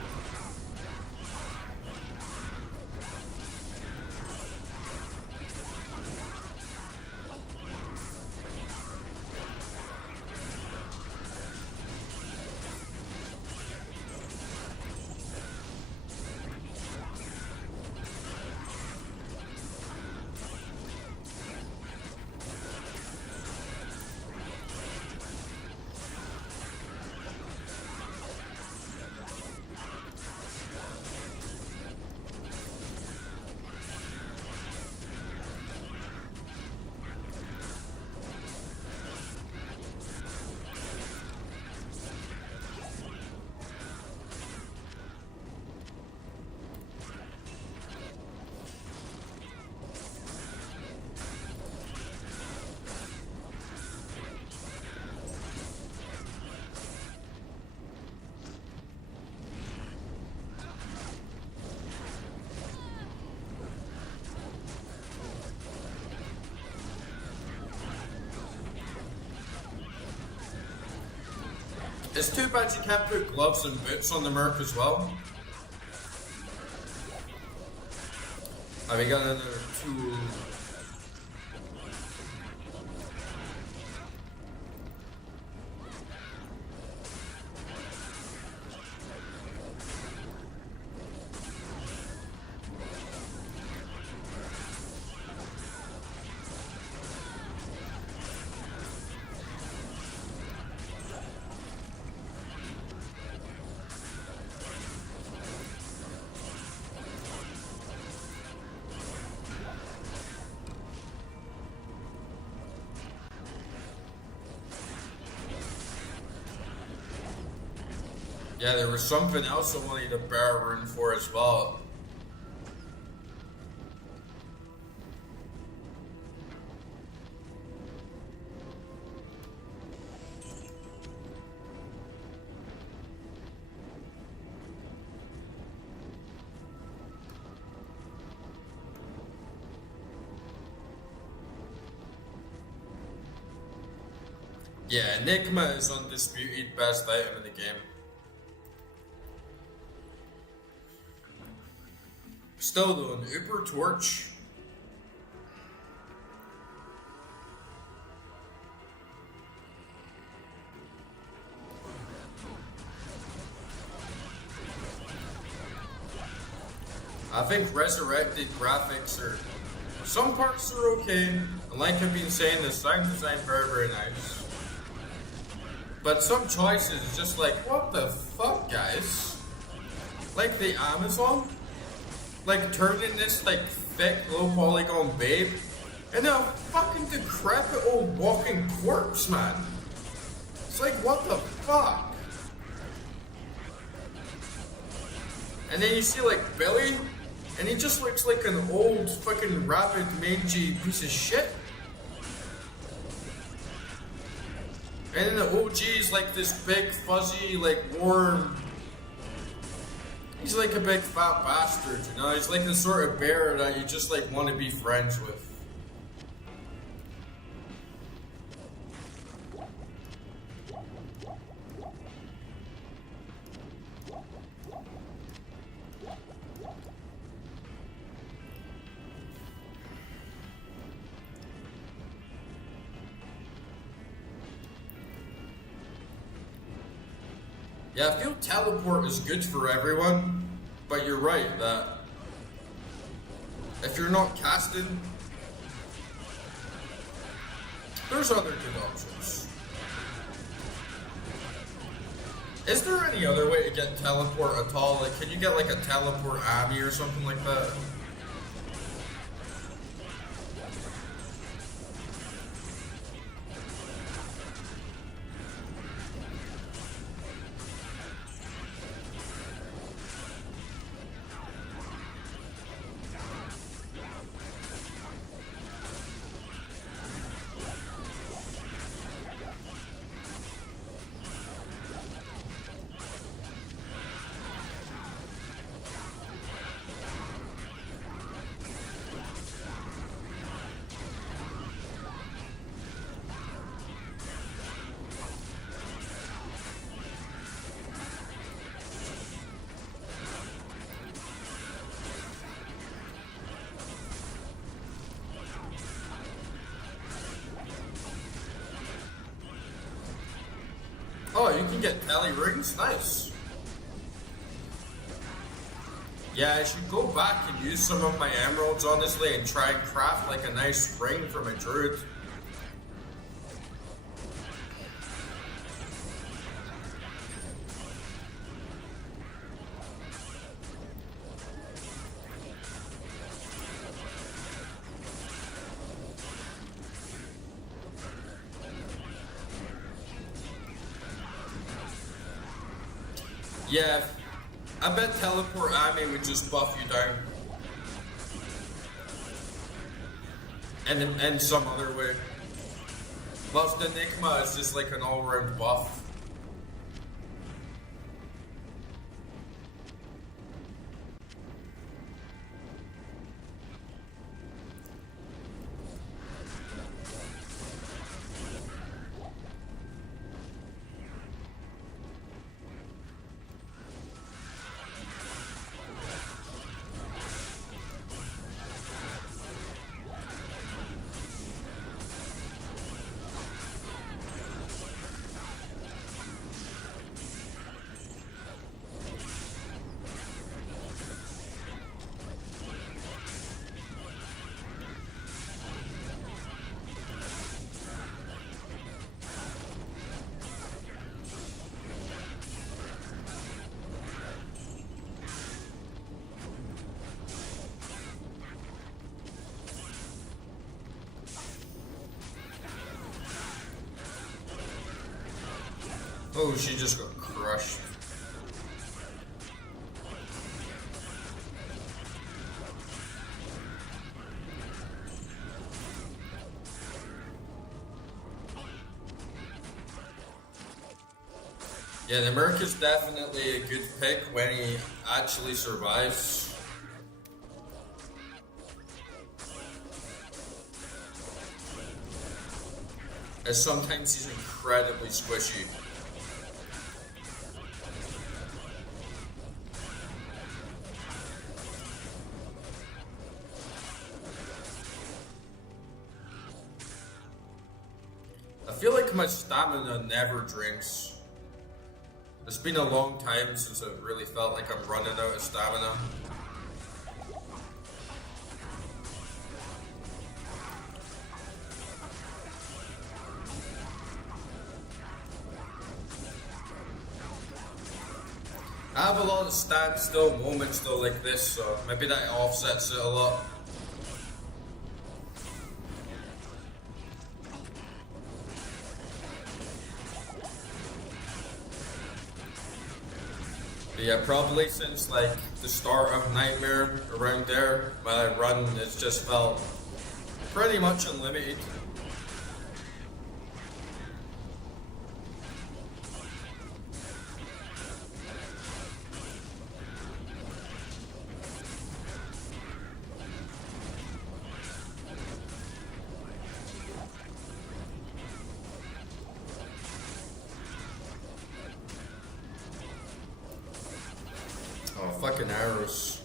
It's too bad you can't put gloves and boots on the Merc as well. Have we got another tool? Yeah, there was something else I wanted to bear rune for as well. Yeah, Enigma is undisputed best item in the game. Still though, an Uber Torch. I think resurrected graphics are, some parts are okay, and like I've been saying, the sound design very, very nice. But some choices is just like, what the fuck, guys? Like the Amazon, like turning this like thick, low polygon babe into a fucking decrepit old walking corpse, man. It's like, what the fuck? And then you see like Billy, and he just looks like an old fucking rabid, mangy piece of shit. And then the OG is like this big, fuzzy, like warm. He's like a big fat bastard, you know? He's like the sort of bear that you just like want to be friends with. Yeah, I feel teleport is good for everyone, but you're right that if you're not casting, there's other good options. Is there any other way to get teleport at all? Like, can you get like a teleport Abby or something like that? Oh, you can get tally rings? Nice. Yeah, I should go back and use some of my emeralds, honestly, and try and craft like a nice ring for my druid. Yeah, I bet teleport Amy would just buff you down. And in some other way. Whilst Enigma is just like an all-round buff. Oh, she just got crushed. Yeah, the Merc is definitely a good pick when he actually survives. As sometimes he's incredibly squishy. I feel like my stamina never drinks. It's been a long time since I've really felt like I'm running out of stamina. I have a lot of standstill moments though like this, so maybe that offsets it a lot. But yeah, probably since like the start of Nightmare around there, my run has just felt pretty much unlimited. Oh, fucking arrows.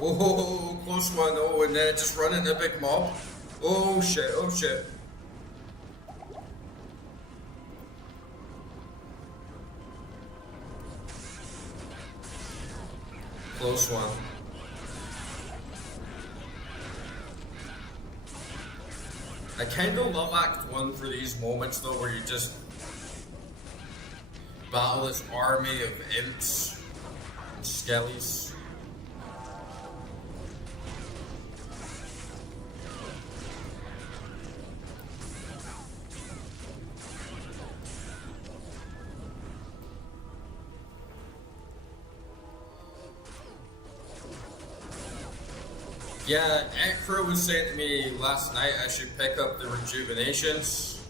Oh, close one. Oh, and then just run into a big mob. Oh shit, oh shit. Close one. I kinda love Act 1 for these moments though, where you just battle this army of imps and skellies. Yeah, Ekra was saying to me last night I should pick up the rejuvenations.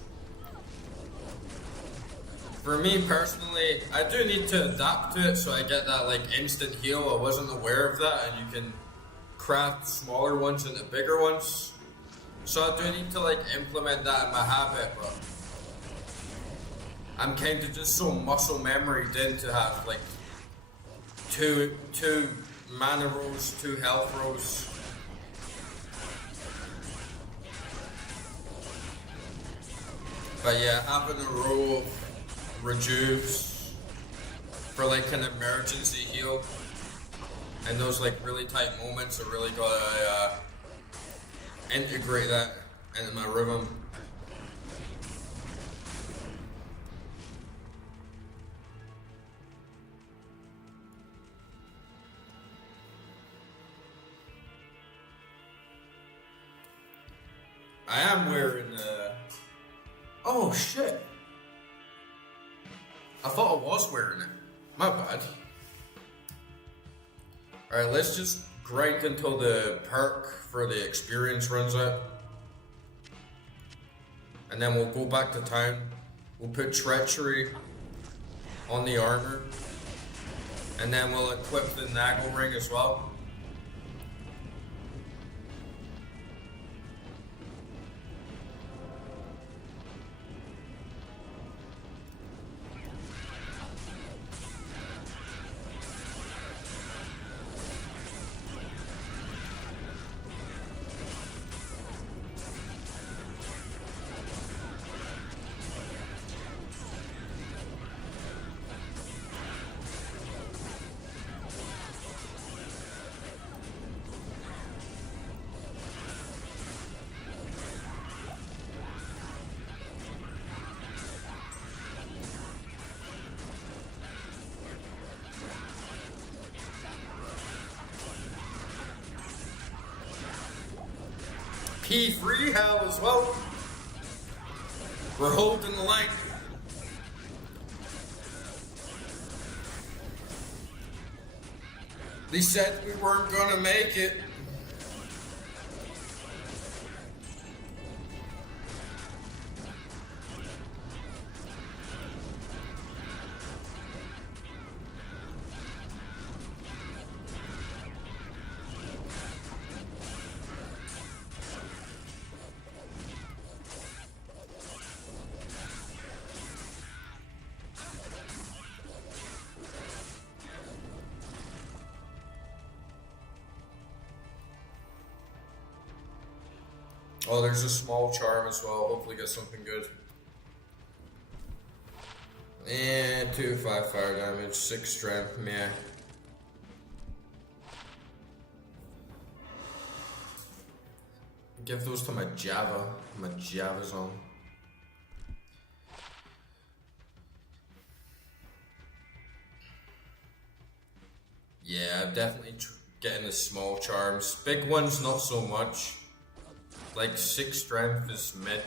For me personally, I do need to adapt to it so I get that like instant heal. I wasn't aware of that, and you can craft smaller ones into bigger ones. So I do need to like implement that in my habit, but I'm kind of just so muscle memoried in to have like two mana rolls, 2 health rolls. But yeah, having a row of rejuves for like an emergency heal and those like really tight moments, I really gotta integrate that into my rhythm. I am wearing oh shit. I thought I was wearing it. My bad. Alright, let's just grind until the perk for the experience runs out. And then we'll go back to town. We'll put treachery on the armor. And then we'll equip the Nagel ring as well. P3 hell as well. We're holding the line. They said we weren't gonna make it. Oh, there's a small charm as well. Hopefully get something good. And 2-5 fire damage, 6 strength, meh. Give those to my Java. My Java's on. Yeah, I'm definitely getting the small charms. Big ones, not so much. Like 6 strength is mid.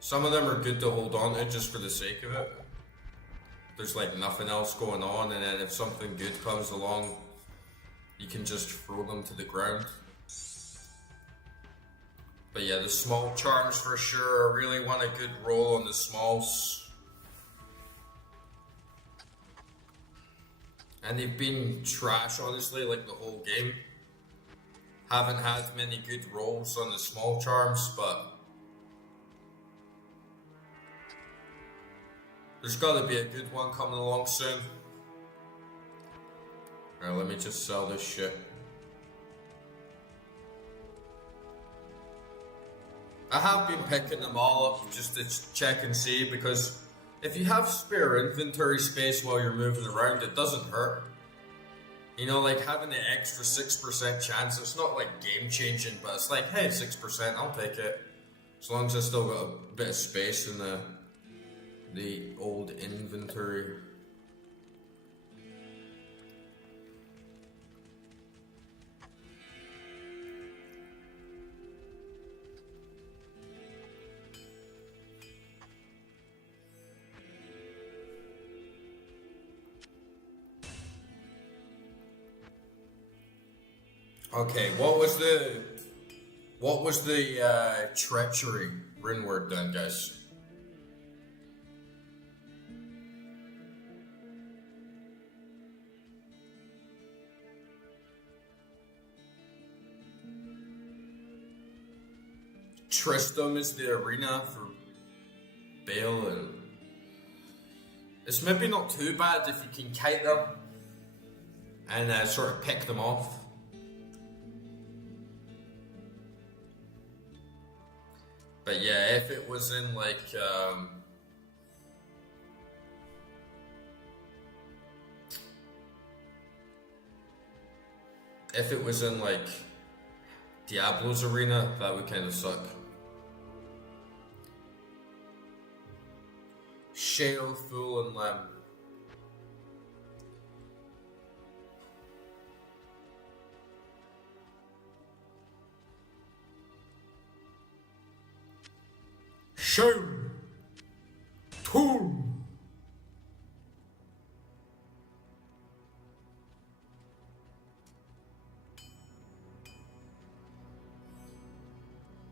Some of them are good to hold on to just for the sake of it. There's like nothing else going on, and then if something good comes along, you can just throw them to the ground. But yeah, the small charms for sure. I really want a good roll on the smalls. And they've been trash, honestly, like the whole game. Haven't had many good rolls on the small charms, but there's gotta be a good one coming along soon. Alright, let me just sell this shit. I have been picking them all up just to check and see, because if you have spare inventory space while you're moving around, it doesn't hurt. You know, like having the extra 6% chance, it's not like game changing, but it's like, hey, 6%, I'll take it. As long as I still got a bit of space in the old inventory. Okay, what was the treachery rune word then, guys? Tristram is the arena for Bale, and it's maybe not too bad if you can kite them and sort of pick them off. But yeah, if it was in like if it was in like Diablo's arena, that would kind of suck. Shale, Fool, and Lem. Shale, Tool.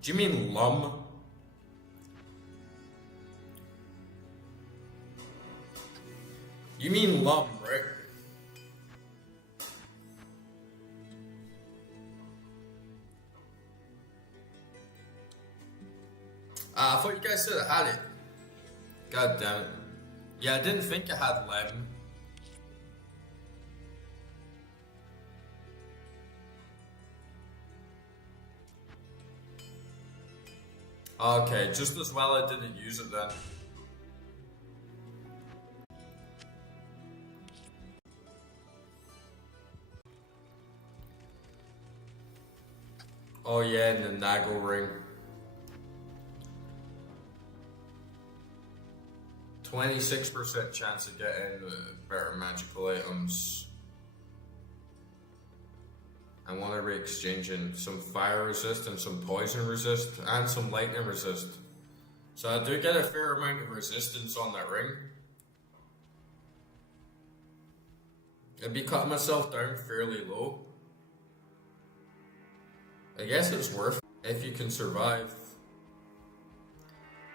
Do you mean Lum? You mean Lum, right? I thought you guys said I had it. God damn it. Yeah, I didn't think I had Lem. Okay, just as well I didn't use it then. Oh yeah, and the Nagel ring. 26% chance of getting better magical items. I want to re-exchanging some fire resist and some poison resist and some lightning resist. So I do get a fair amount of resistance on that ring. I'd be cutting myself down fairly low. I guess it's worth it if you can survive.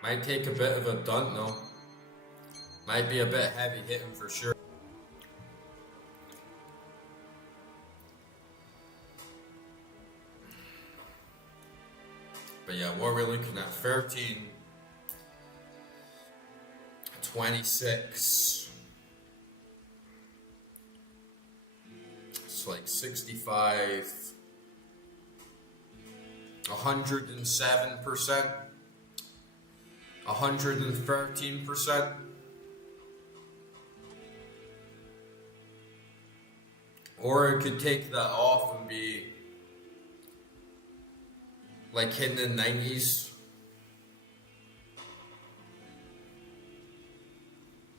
Might take a bit of a dunt though. Might be a bit heavy hitting for sure. But yeah, what we're looking at, 13, 26, it's like 65, 107%, 113%. Or it could take that off and be like in the 90s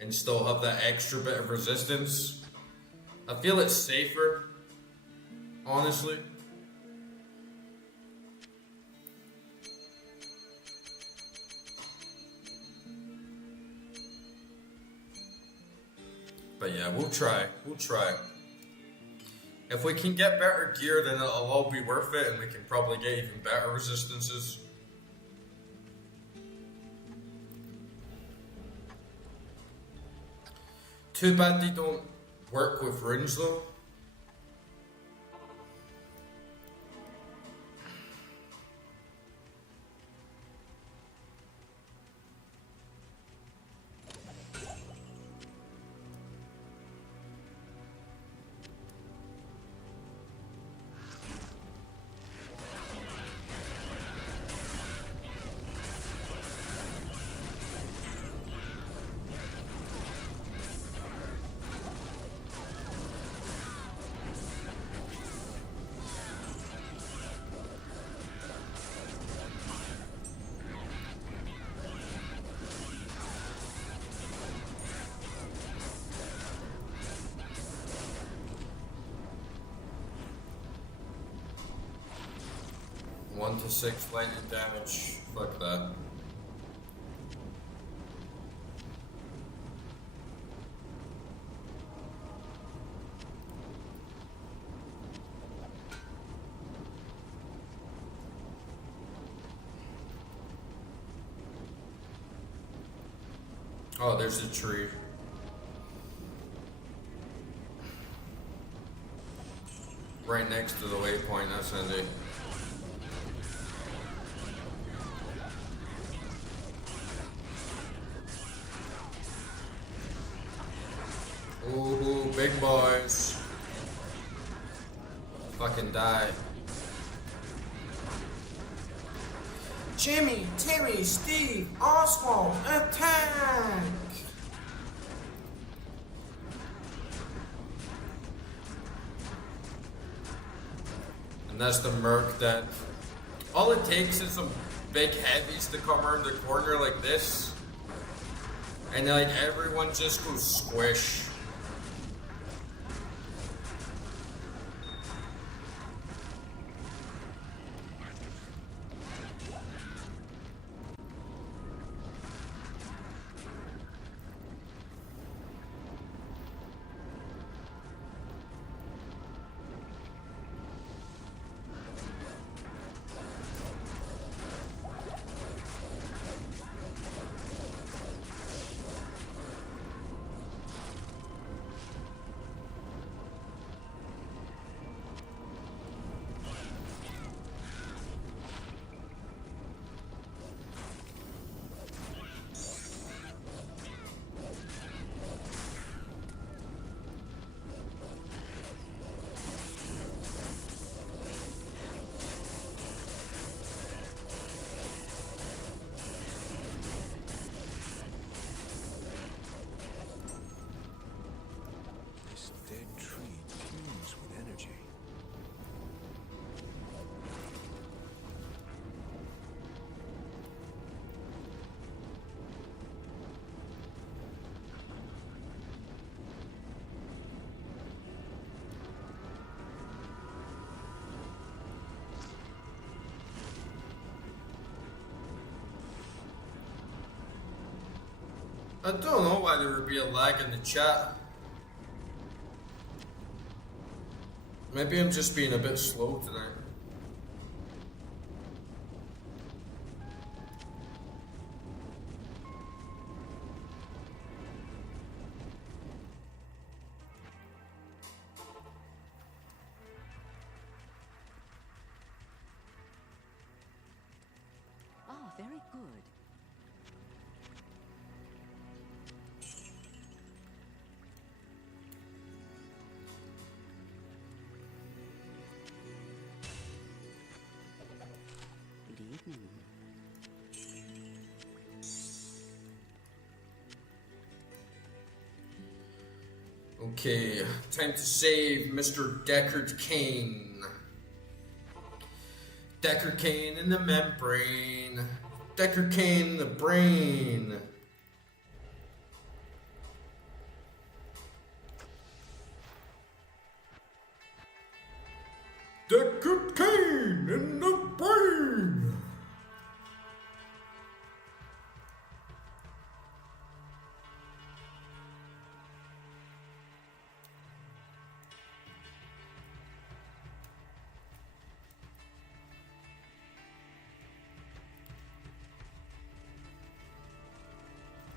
and still have that extra bit of resistance. I feel it's safer, honestly. But yeah, we'll try. If we can get better gear, then it'll all be worth it, and we can probably get even better resistances. Too bad they don't work with runes though. One to 6 lightning damage. Fuck that. Oh, there's a tree. Right next to the waypoint, that's handy. Ooh, big boys. Fucking die. Jimmy, Timmy, Steve, Oswald, attack! And that's the merc that... All it takes is some big heavies to come around the corner like this. And like everyone just goes squish. I don't know why there would be a lag in the chat. Maybe I'm just being a bit slow tonight. Oh, very good. Okay, time to save Mr. Deckard Cain. Deckard Cain in the membrane. Deckard Cain in the brain. Deckard Cain in the brain.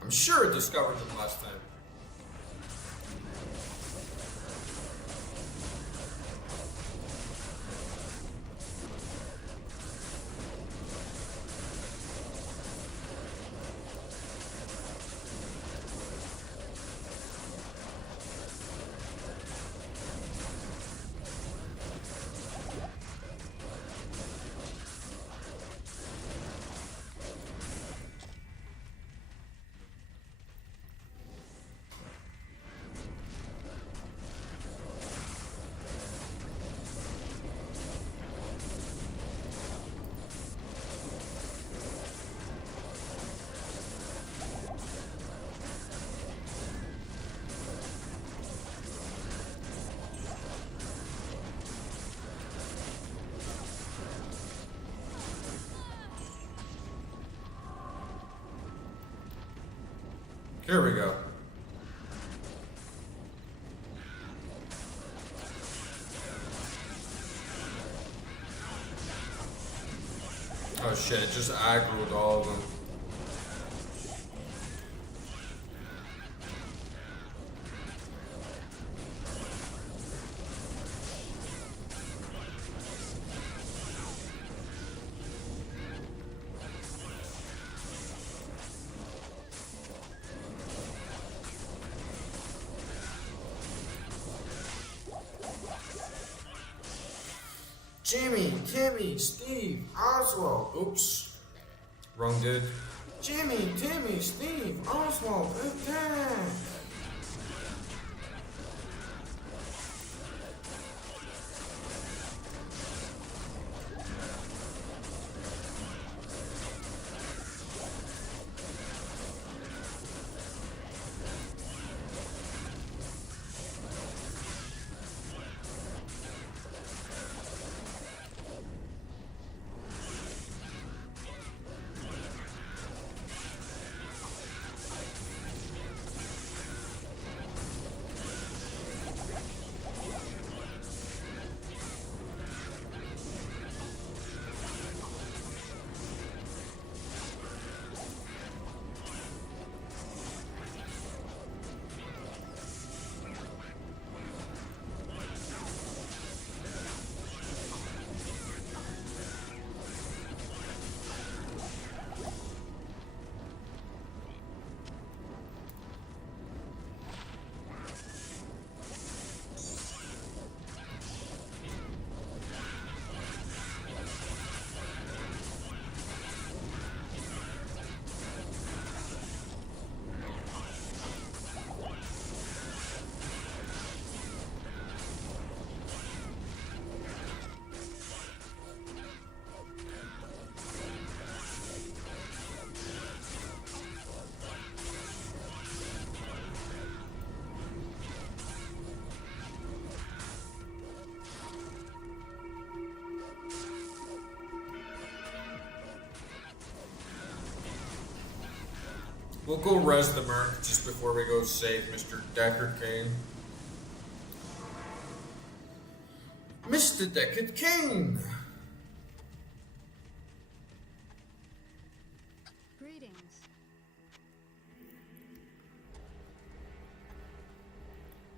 I'm sure I discovered them last time. Here we go. Oh shit, it just aggroed all of them. Jimmy, Timmy, Steve, Oswald. Oops. Wrong dude. Jimmy, Timmy, Steve, Oswald, attack! We'll go res the Merc just before we go save Mr. Deckard Cain. Mr. Deckard Cain! Greetings.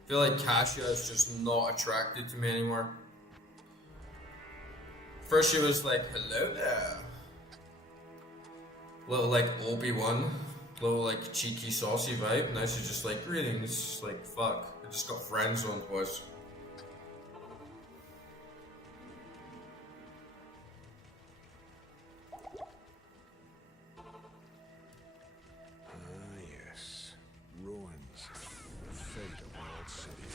I feel like Kasia is just not attracted to me anymore. First she was like, hello there. Little like Obi-Wan. Little like cheeky saucy vibe. Now she's just like, greetings. Like, fuck. I just got friend zoned twice. Ah, yes. Ruins. The fate of World City.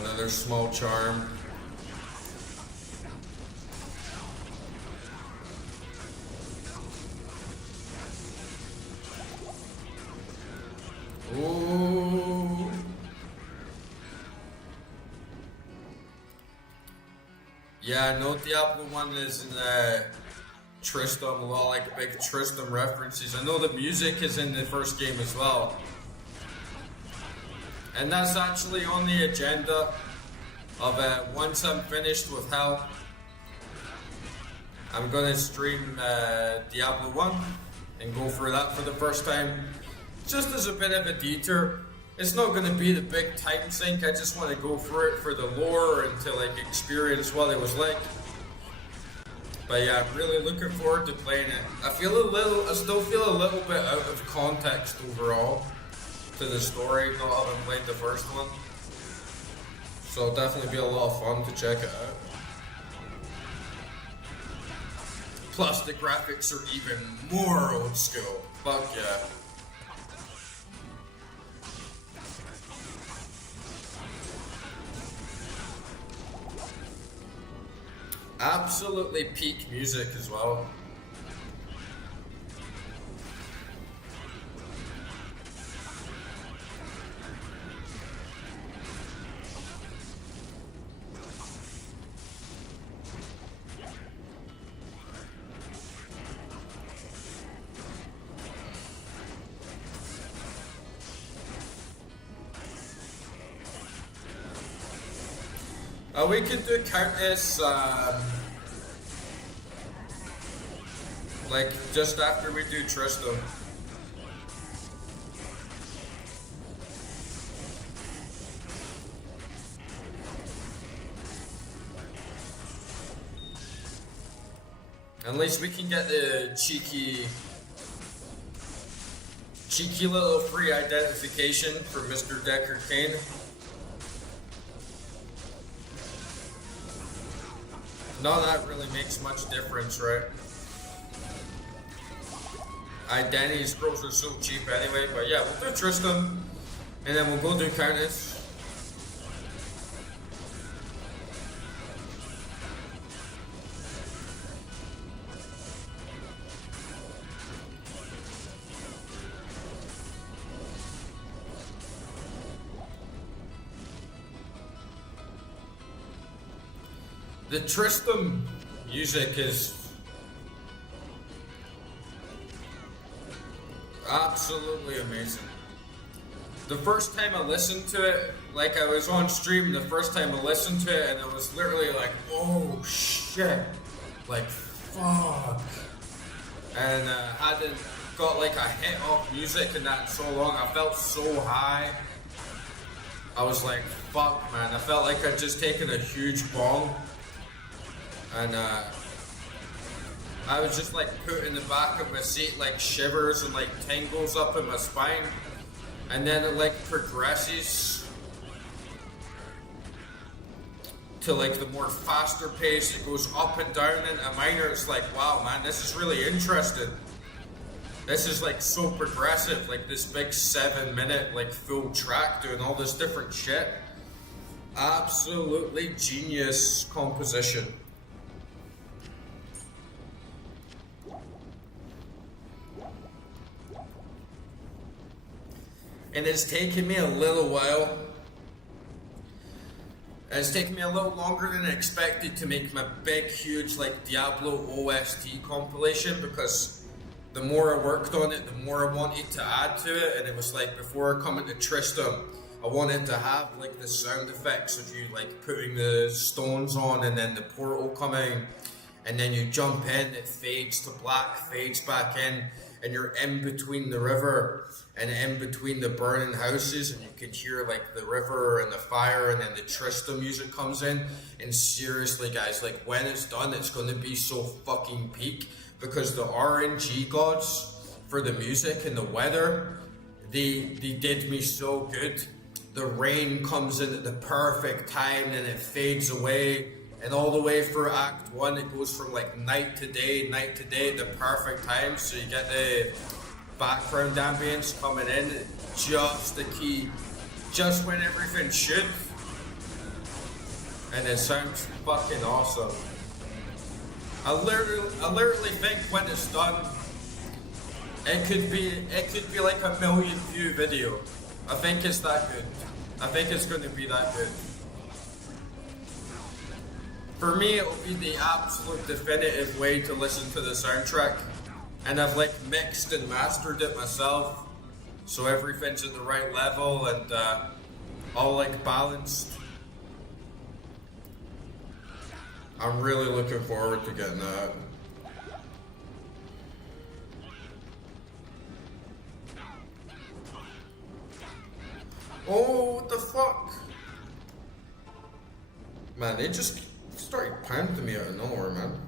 Another small charm. Ooh. Yeah, no, Diablo 1 is in Tristram, a lot like big Tristram references. I know the music is in the first game as well. And that's actually on the agenda of once I'm finished with Hell, I'm gonna stream Diablo 1 and go through that for the first time. Just as a bit of a detour. It's not gonna be the big time sink, I just want to go through it for the lore and to like experience what it was like. But yeah, I'm really looking forward to playing it. I still feel a little bit out of context overall to the story, not having played the first one. So it'll definitely be a lot of fun to check it out. Plus the graphics are even more old school. Fuck yeah. Absolutely peak music as well. We could do Countess, like just after we do Tristram. At least we can get the cheeky little free identification for Mr. Decker Kane. None of that really makes much difference, right? Identity scrolls are so cheap anyway, but yeah, we'll do Tristram, and then we'll go do Countess. The Tristram music is absolutely amazing. The first time I listened to it, like I was on stream, the first time I listened to it, and it was literally like, oh shit, like fuck. And hadn't got like a hit off music in that so long. I felt so high. I was like, fuck man, I felt like I'd just taken a huge bong. And I was just like put in the back of my seat, like shivers and like tingles up in my spine. And then it like progresses to like the more faster pace. It goes up and down into minor. It's like, wow man, this is really interesting. This is like so progressive, like this big 7-minute like full track doing all this different shit. Absolutely genius composition. And it's taken me a little while. It's taken me a little longer than I expected to make my big, huge, like, Diablo OST compilation, because the more I worked on it, the more I wanted to add to it, and it was like, before coming to Tristram, I wanted to have, like, the sound effects of you, like, putting the stones on, and then the portal coming, and then you jump in, it fades to black, fades back in, and you're in between the river and in between the burning houses, and you can hear like the river and the fire, and then the Trista music comes in. And seriously, guys, like when it's done, it's going to be so fucking peak, because the RNG gods for the music and the weather, they did me so good. The rain comes in at the perfect time, and it fades away. And all the way through Act 1, it goes from like night to day at the perfect time. So you get the background ambience coming in just the key, just when everything should. And it sounds fucking awesome. I literally think when it's done, it could be like a 1 million view video. I think it's that good. I think it's going to be that good. For me, it will be the absolute definitive way to listen to the soundtrack. And I've like mixed and mastered it myself, so everything's at the right level and all like balanced. I'm really looking forward to getting that. Oh, what the fuck? Man, they just started pounding me out of nowhere, man.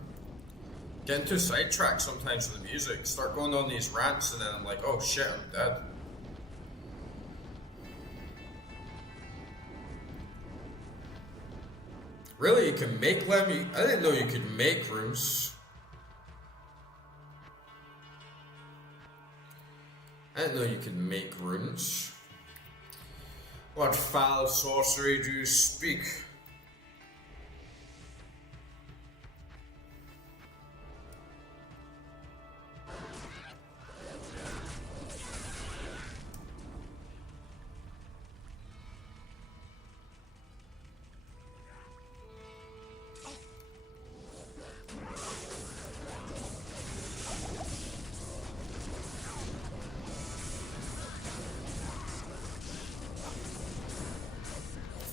Getting too sidetracked sometimes with the music. Start going on these rants and then I'm like, oh shit, I'm dead. Really, you can make Lemmy? I didn't know you could make rooms. I didn't know you could make rooms. What foul sorcery do you speak?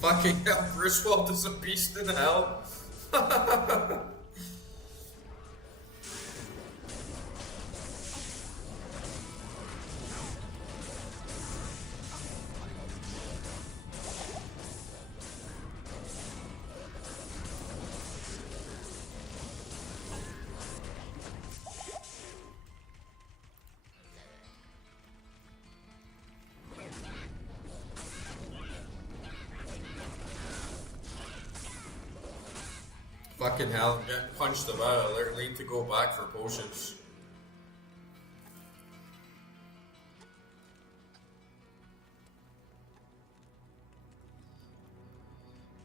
Fucking hell, Griswold is a beast in hell. Fucking hell, I'm getting punched about. I literally need to go back for potions.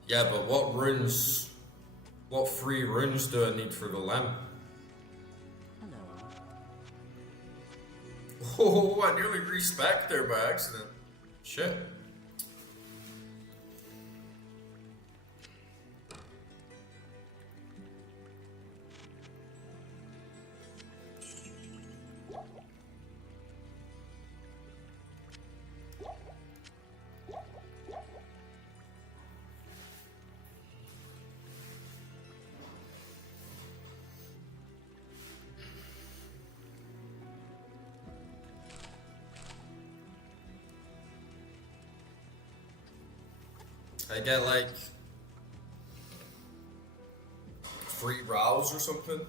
Yeah, but what runes, what 3 runes do I need for the lamp? Hello. Oh, I nearly respec there by accident. Shit. I get like 3 rows or something.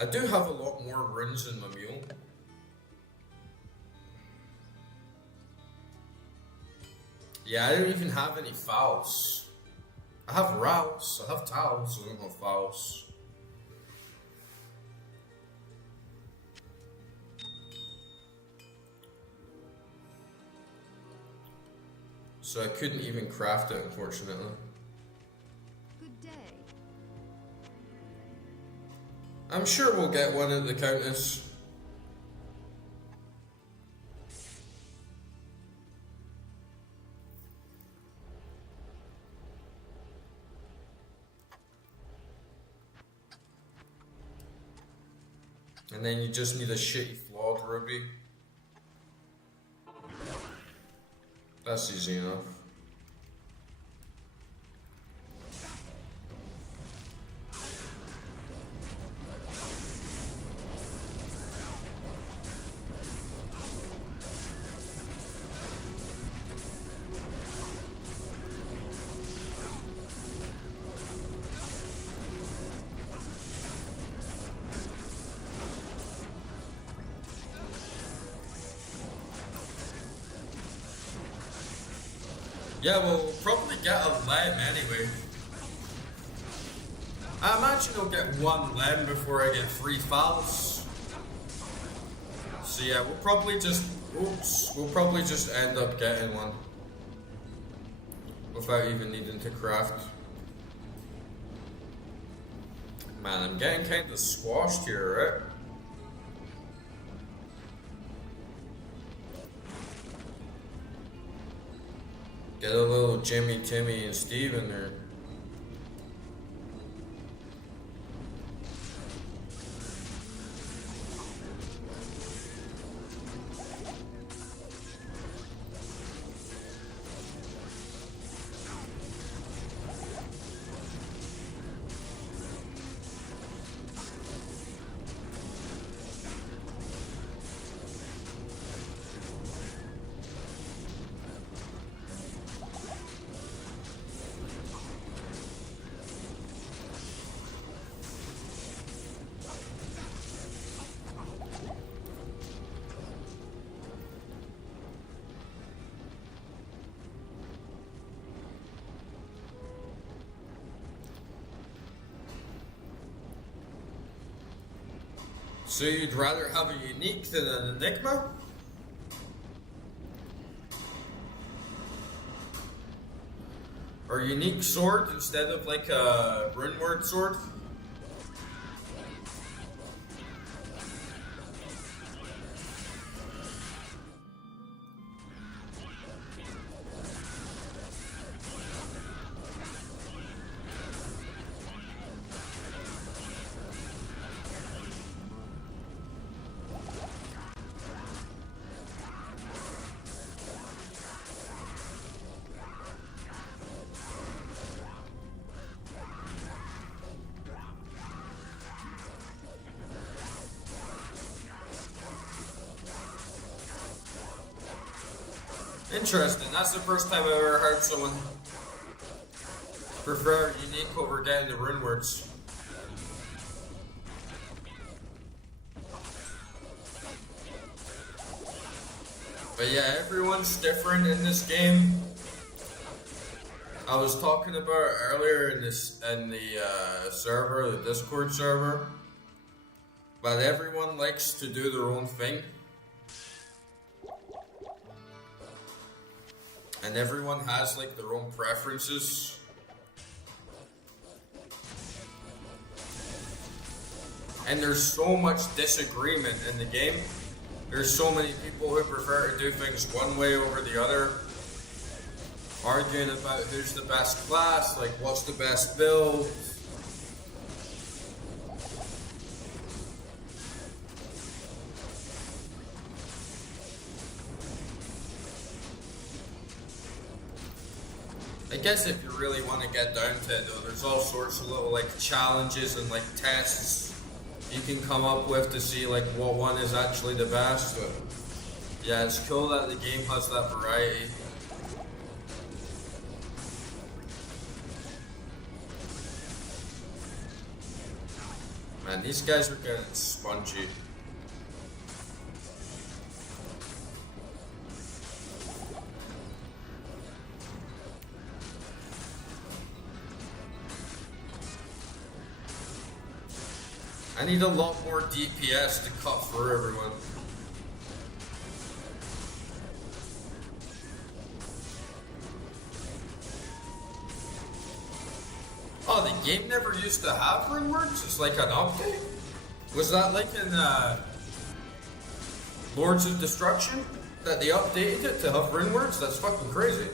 I do have a lot more runes in my mule. Yeah, I don't even have any fouls. I have rows, I have towels, I don't have fouls. So I couldn't even craft it, unfortunately. Good day. I'm sure we'll get one at the Countess. And then you just need a shitty flawed ruby. That's easy enough. Yeah, we'll probably get a lem anyway. I imagine I'll get one lem before I get 3 fouls. So yeah, we'll probably just end up getting one without even needing to craft. Man, I'm getting kind of squashed here, right? Get a little Jimmy, Timmy, and Steve in there. So you'd rather have a unique than an enigma? Or unique sword instead of like a rune word sword? Interesting. That's the first time I've ever heard someone prefer unique over getting the rune words. But yeah, everyone's different in this game. I was talking about earlier in the server, the Discord server, but everyone likes to do their own thing. And everyone has like their own preferences. And there's so much disagreement in the game. There's so many people who prefer to do things one way over the other. Arguing about who's the best class, like what's the best build. I guess if you really want to get down to it though, there's all sorts of little like challenges and like tests you can come up with to see like what one is actually the best. But yeah, it's cool that the game has that variety. Man, these guys are getting spongy. I need a lot more DPS to cut through everyone. Oh, the game never used to have rune words? It's like an update? Was that like in Lords of Destruction? That they updated it to have rune words? That's fucking crazy.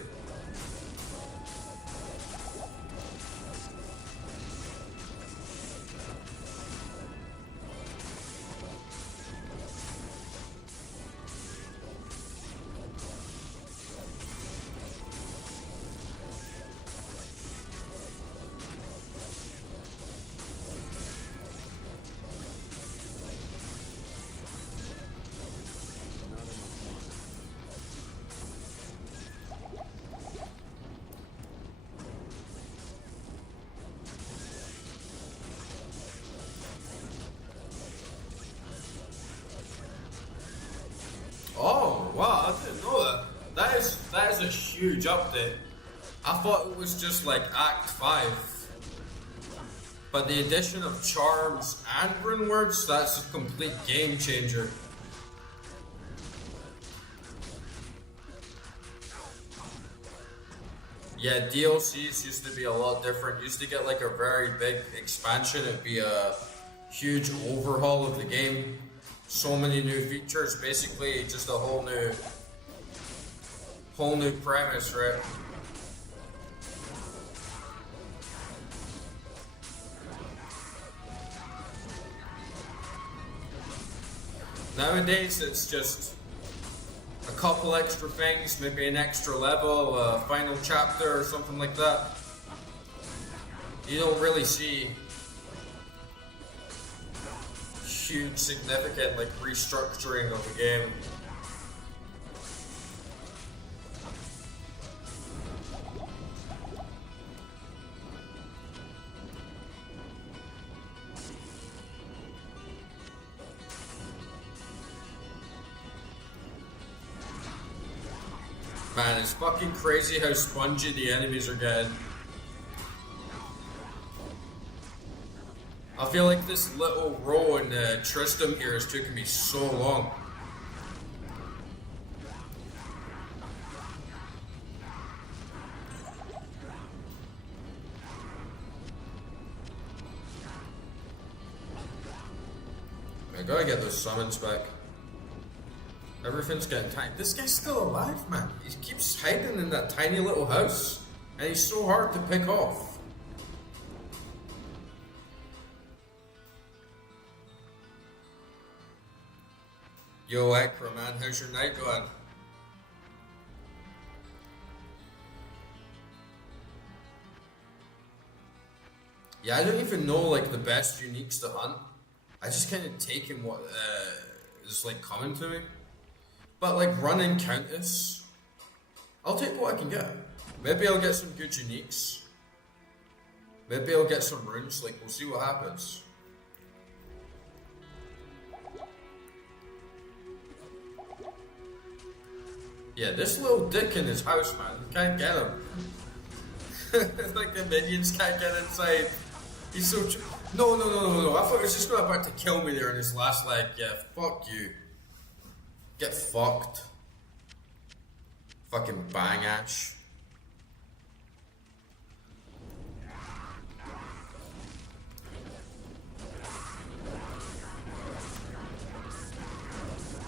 Oh, wow, I didn't know that. That is a huge update. I thought it was just like Act 5. But the addition of charms and rune words, that's a complete game changer. Yeah, DLCs used to be a lot different. Used to get like a very big expansion. It'd be a huge overhaul of the game. So many new features, basically just a whole new premise, right? Nowadays, it's just a couple extra things, maybe an extra level, a final chapter or something like that. You don't really see huge, significant like restructuring of the game. Man, it's fucking crazy how spongy the enemies are getting. I feel like this little row in Tristram here has taken me so long. I gotta get those summons back. Everything's getting tiny. This guy's still alive, man. He keeps hiding in that tiny little house, and he's so hard to pick off. Yo, Akra, man, how's your night going? Yeah, I don't even know like the best uniques to hunt. I just kind of take in what is like coming to me. But like running Countess, I'll take what I can get. Maybe I'll get some good uniques. Maybe I'll get some runes, like we'll see what happens. Yeah, this little dick in his house, man, you can't get him. Like the minions can't get inside. He's so no, I thought he was just about to kill me there in his last leg. Yeah, fuck you. Get fucked. Fucking bang ash.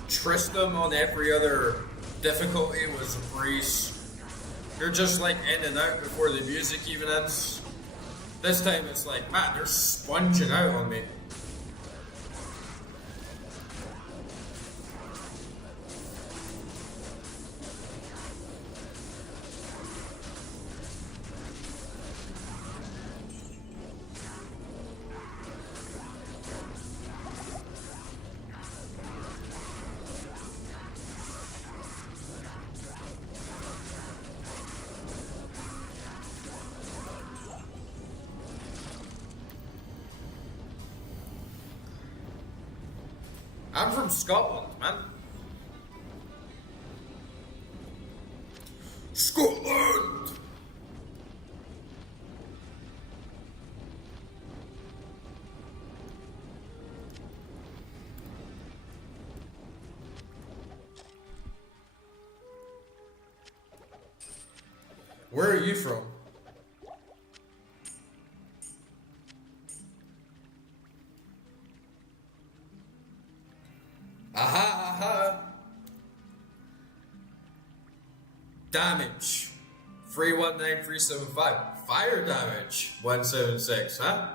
Tristram on every other difficulty was a breeze. You're just like in and out before the music even ends. This time it's like, man, they're sponging out on me. I'm from Scotland, man. Scotland! Where are you from? Aha. Damage 319375. Fire damage 176, huh?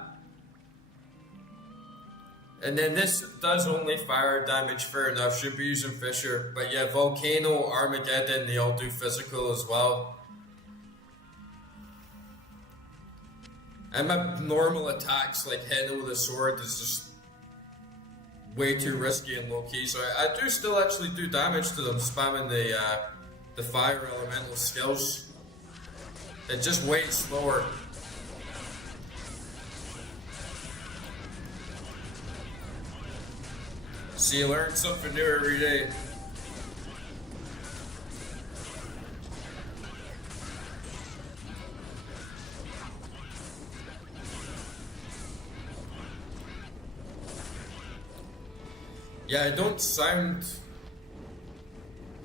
And then this does only fire damage, fair enough. Should be using Fisher. But yeah, Volcano, Armageddon, they all do physical as well. And my normal attacks, like hitting with a sword, is just way too risky and low key, so I do still actually do damage to them, spamming the fire elemental skills. It's just way slower. See, you learn something new every day. Yeah, I don't sound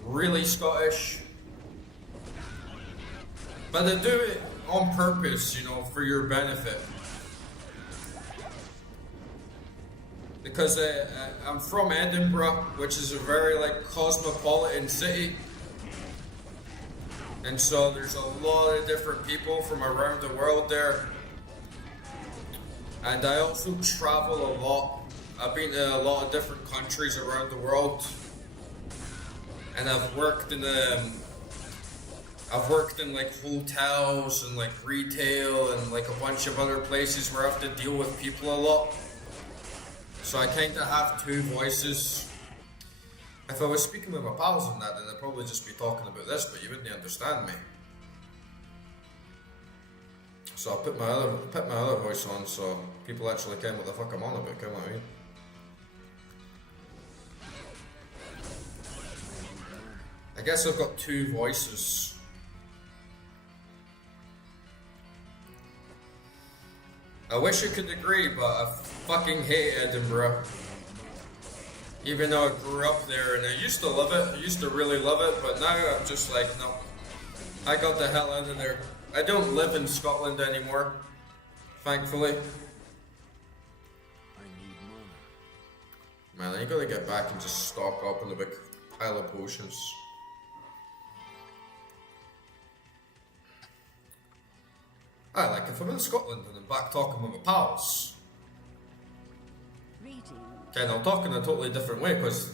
really Scottish, but I do it on purpose, you know, for your benefit. Because I'm from Edinburgh, which is a very like cosmopolitan city, and so there's a lot of different people from around the world there. And I also travel a lot. I've been to a lot of different countries around the world, and I've worked in like hotels and like retail and like a bunch of other places where I have to deal with people a lot. So I kind of have two voices. If I was speaking with my pals and that, then I'd probably just be talking about this, but you wouldn't understand me. So I put my other voice on, so people actually ken what the fuck I'm on about. Ken what I mean? I guess I've got two voices. I wish I could agree, but I fucking hate Edinburgh. Even though I grew up there and I used to love it, I used to really love it, but now I'm just like, no. I got the hell out of there. I don't live in Scotland anymore, thankfully. I need mana. Man, I gotta get back and just stock up on a big pile of potions. Like if I'm in Scotland and I'm back talking with my pals, Reading. okay, I'll talk in a totally different way because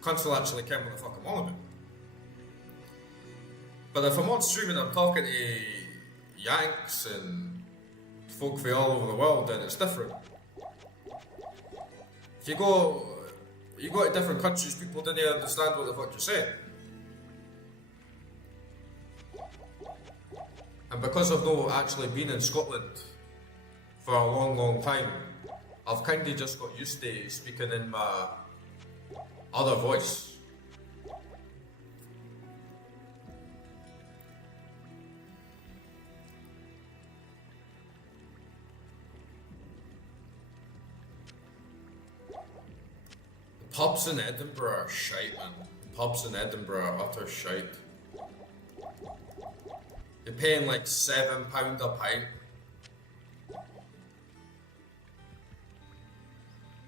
cunts will actually care what the fuck I'm on about. But if I'm on stream and I'm talking to Yanks and folk from all over the world, then it's different. If you go to different countries, people didn't understand what the fuck you're saying. And because I've not actually been in Scotland for a long, long time, I've kind of just got used to speaking in my other voice. The pubs in Edinburgh are shite, man. The pubs in Edinburgh are utter shite. You're paying like £7 a pint.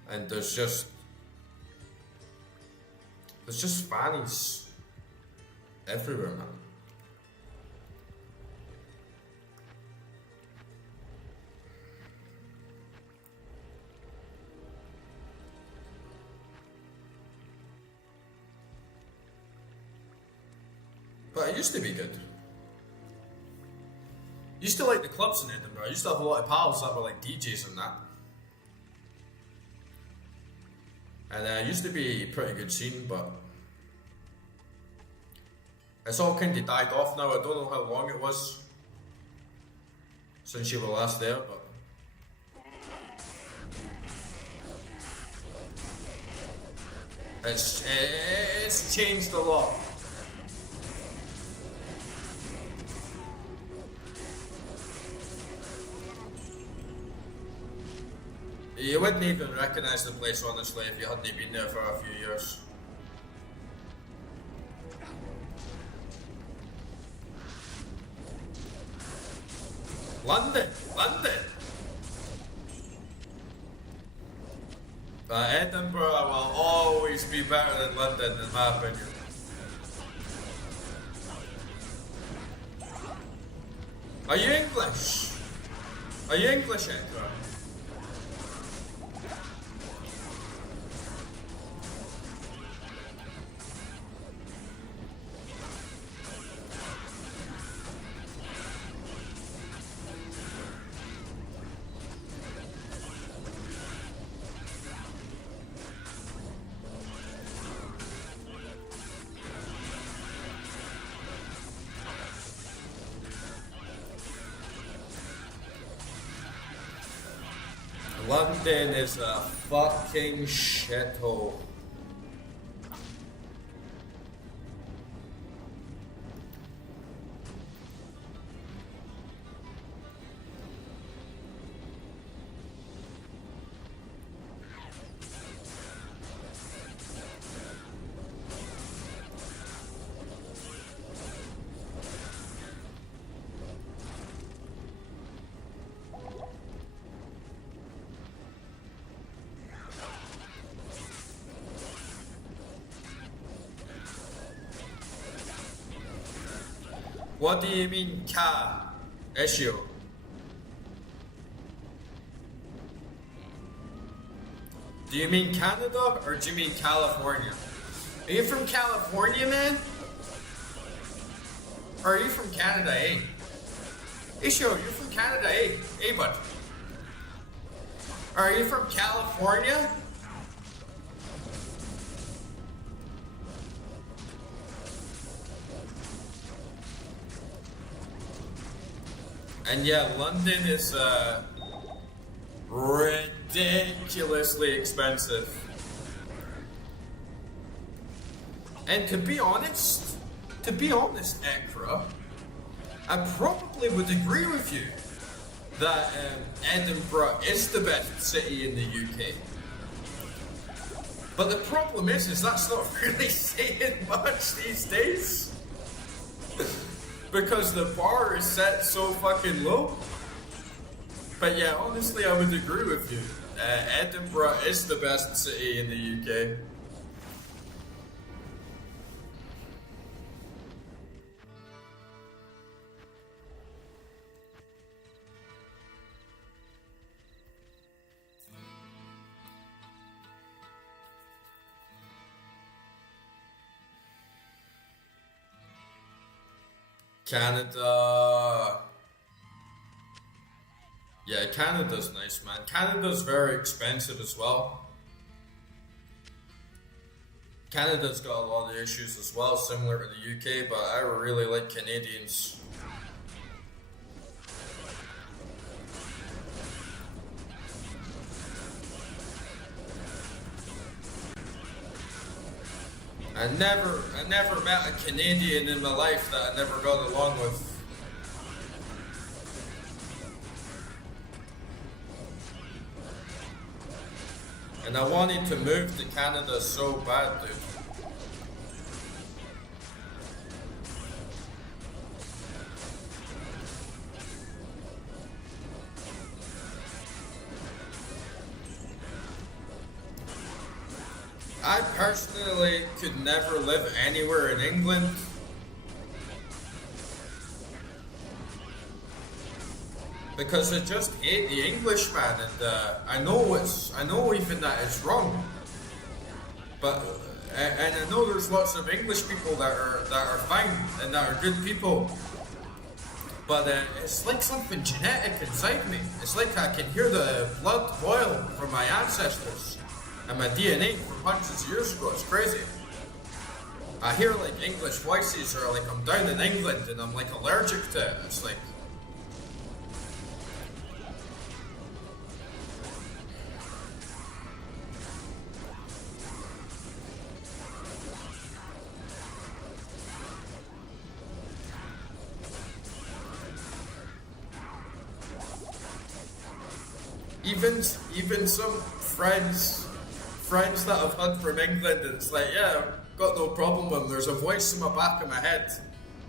And there's just fannies everywhere, man. But it used to be good. I used to like the clubs in Edinburgh. I used to have a lot of pals that were like DJs and that. And it used to be a pretty good scene, but it's all kind of died off now. I don't know how long it was since you were last there, but it's changed a lot. You wouldn't even recognise the place, honestly, if you hadn't been there for a few years. London! Edinburgh will always be better than London, in my opinion. Are you English? Are you English, Edinburgh? London is a fucking shithole. What do you mean, issue? Do you mean Canada or do you mean California? Are you from California, man? Or are you from Canada, eh? Issue, you're from Canada, eh? Hey, bud. Are you from California? And yeah, London is ridiculously expensive. And to be honest, Ekra, I probably would agree with you that Edinburgh is the best city in the UK. But the problem is that's not really saying much these days. Because the bar is set so fucking low. But yeah, honestly, I would agree with you. Edinburgh is the best city in the UK. Canada. Yeah, Canada's nice, man. Canada's very expensive as well. Canada's got a lot of issues as well, similar to the UK, but I really like Canadians. I never met a Canadian in my life that I never got along with. And I wanted to move to Canada so bad, dude. I personally could never live anywhere in England. Because I just hate the English, man, and I know even that it's wrong. But and I know there's lots of English people that are fine and that are good people. But it's like something genetic inside me. It's like I can hear the blood boil from my ancestors and my DNA from hundreds of years ago. It's crazy. I hear like English voices, or like I'm down in England and I'm like allergic to it. It's like. Even some friends that I've had from England, it's like, yeah, I've got no problem with them. There's a voice in the back of my head,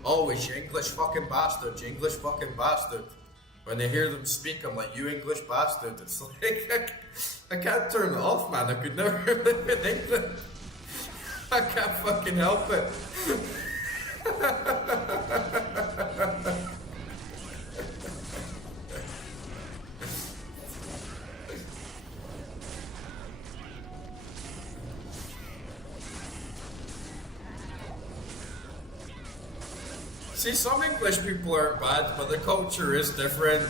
always, you English fucking bastard, you English fucking bastard. When they hear them speak, I'm like, you English bastard. It's like, I can't turn it off, man. I could never live in England. I can't fucking help it. See, some English people aren't bad, but the culture is different.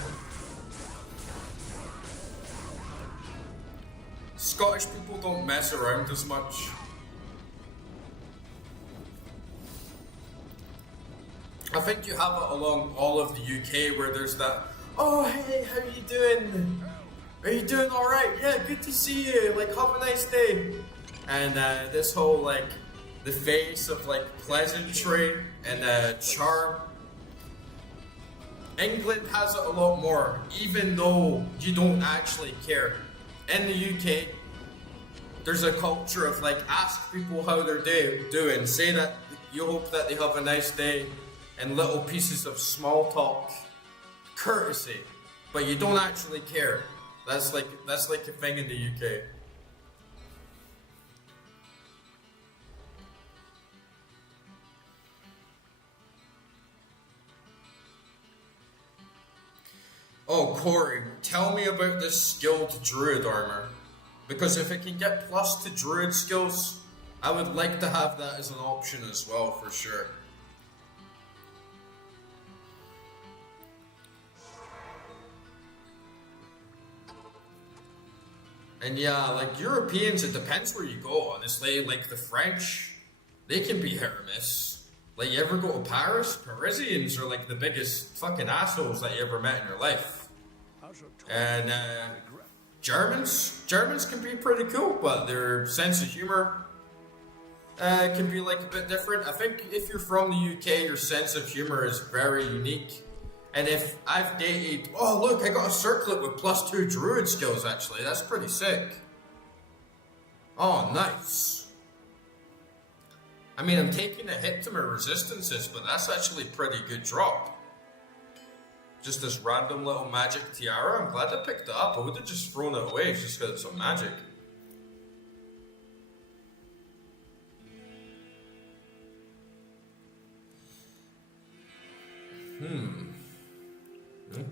Scottish people don't mess around as much. I think you have it along all of the UK where there's that, oh hey, how are you doing? Are you doing alright? Yeah, good to see you, like have a nice day. And this whole like, the face of like pleasantry and charm. England has it a lot more, even though you don't actually care. In the UK, there's a culture of like, ask people how they're doing, say that you hope that they have a nice day, and little pieces of small talk, courtesy, but you don't actually care. That's like a thing in the UK. Oh, Corey, tell me about this skilled Druid armor. Because if it can get plus to Druid skills, I would like to have that as an option as well, for sure. And yeah, like Europeans, it depends where you go, honestly. Like the French, they can be hit or miss. Like you ever go to Paris? Parisians are like the biggest fucking assholes that you ever met in your life. And Germans can be pretty cool, but their sense of humor can be like a bit different. I think if you're from the UK, your sense of humor is very unique. And if I've dated, oh look, I got a circlet with +2 Druid skills actually, that's pretty sick. Oh, nice. I mean, I'm taking a hit to my resistances, but that's actually a pretty good drop. Just this random little magic tiara, I'm glad I picked it up. I would have just thrown it away just because it's some magic.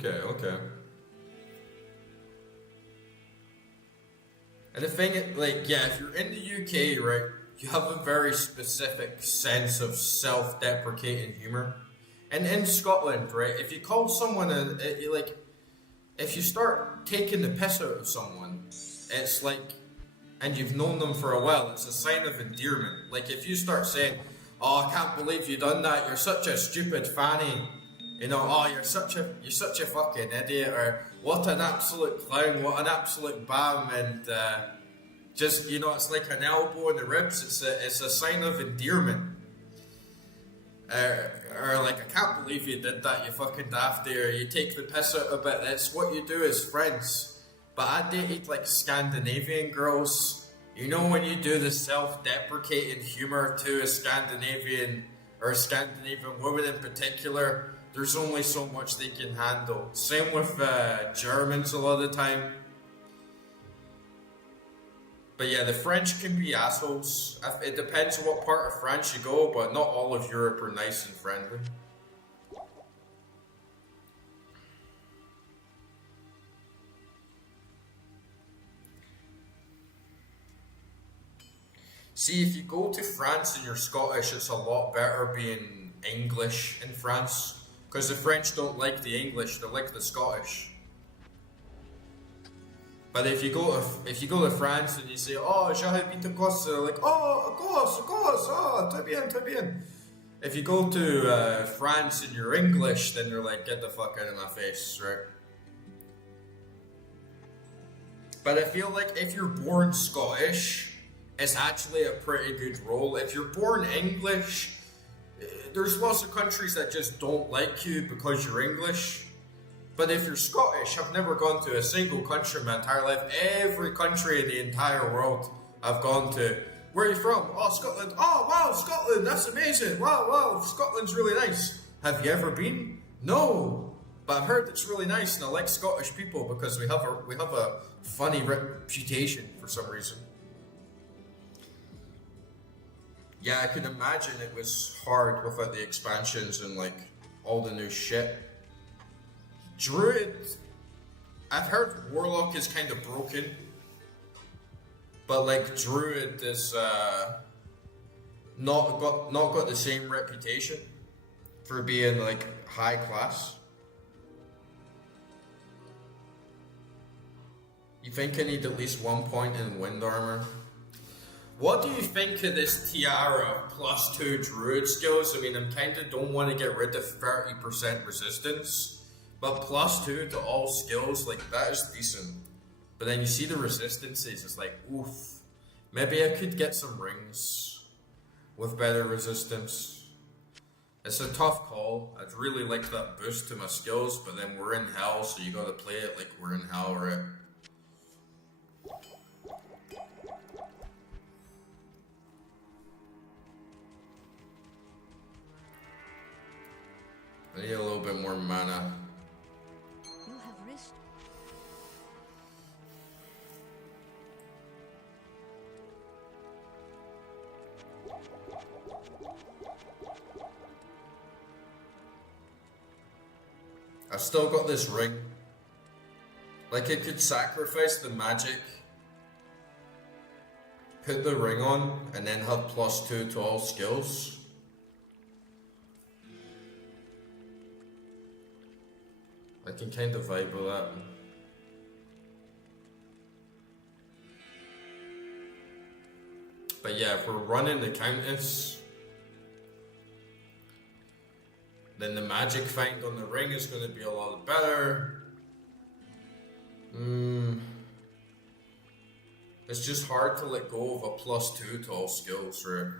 Okay. And the thing, like, yeah, if you're in the UK, right, you have a very specific sense of self-deprecating humor. And in Scotland, right, if you call someone if you start taking the piss out of someone, it's like, and you've known them for a while, it's a sign of endearment. Like, if you start saying, oh, I can't believe you done that, you're such a stupid fanny. You know, oh, you're such a fucking idiot, or what an absolute clown, what an absolute bam, and just, you know, it's like an elbow in the ribs. It's a sign of endearment. Or like, I can't believe you did that, you fucking dafty, or you take the piss out of it. That's what you do as friends. But I dated like Scandinavian girls. You know, when you do the self-deprecating humor to a Scandinavian or a Scandinavian woman in particular, there's only so much they can handle. Same with Germans a lot of the time. But yeah, the French can be assholes. It depends on what part of France you go, but not all of Europe are nice and friendly. See, if you go to France and you're Scottish, it's a lot better being English in France. Because the French don't like the English, they like the Scottish. But if you go to France and you say, oh, j'habite en Corse, they're like, oh, of course, oh, très bien. If you go to France and you're English, then they're like, get the fuck out of my face, right? But I feel like if you're born Scottish, it's actually a pretty good role. If you're born English, there's lots of countries that just don't like you because you're English. But if you're Scottish, I've never gone to a single country in my entire life. Every country in the entire world I've gone to. Where are you from? Oh, Scotland. Oh, wow, Scotland. That's amazing. Wow, Scotland's really nice. Have you ever been? No. But I've heard it's really nice, and I like Scottish people because we have a funny reputation for some reason. Yeah, I can imagine it was hard without the expansions and like all the new shit. Druid, I've heard Warlock is kind of broken, but like Druid is not got the same reputation for being like high class. You think I need at least 1 point in wind armor? What do you think of this tiara +2 Druid skills? I mean, I'm kind of don't want to get rid of 30% resistance. But +2 to all skills, like, that is decent. But then you see the resistances, it's like, oof. Maybe I could get some rings with better resistance. It's a tough call. I'd really like that boost to my skills, but then we're in hell, so you gotta play it like we're in hell, right? I need a little bit more mana. I've still got this ring. Like, it could sacrifice the magic, put the ring on, and then have +2 to all skills. I can kind of vibe with that. But yeah, if we're running the Countess, then the magic find on the ring is going to be a lot better. It's just hard to let go of a +2 to all skills, right?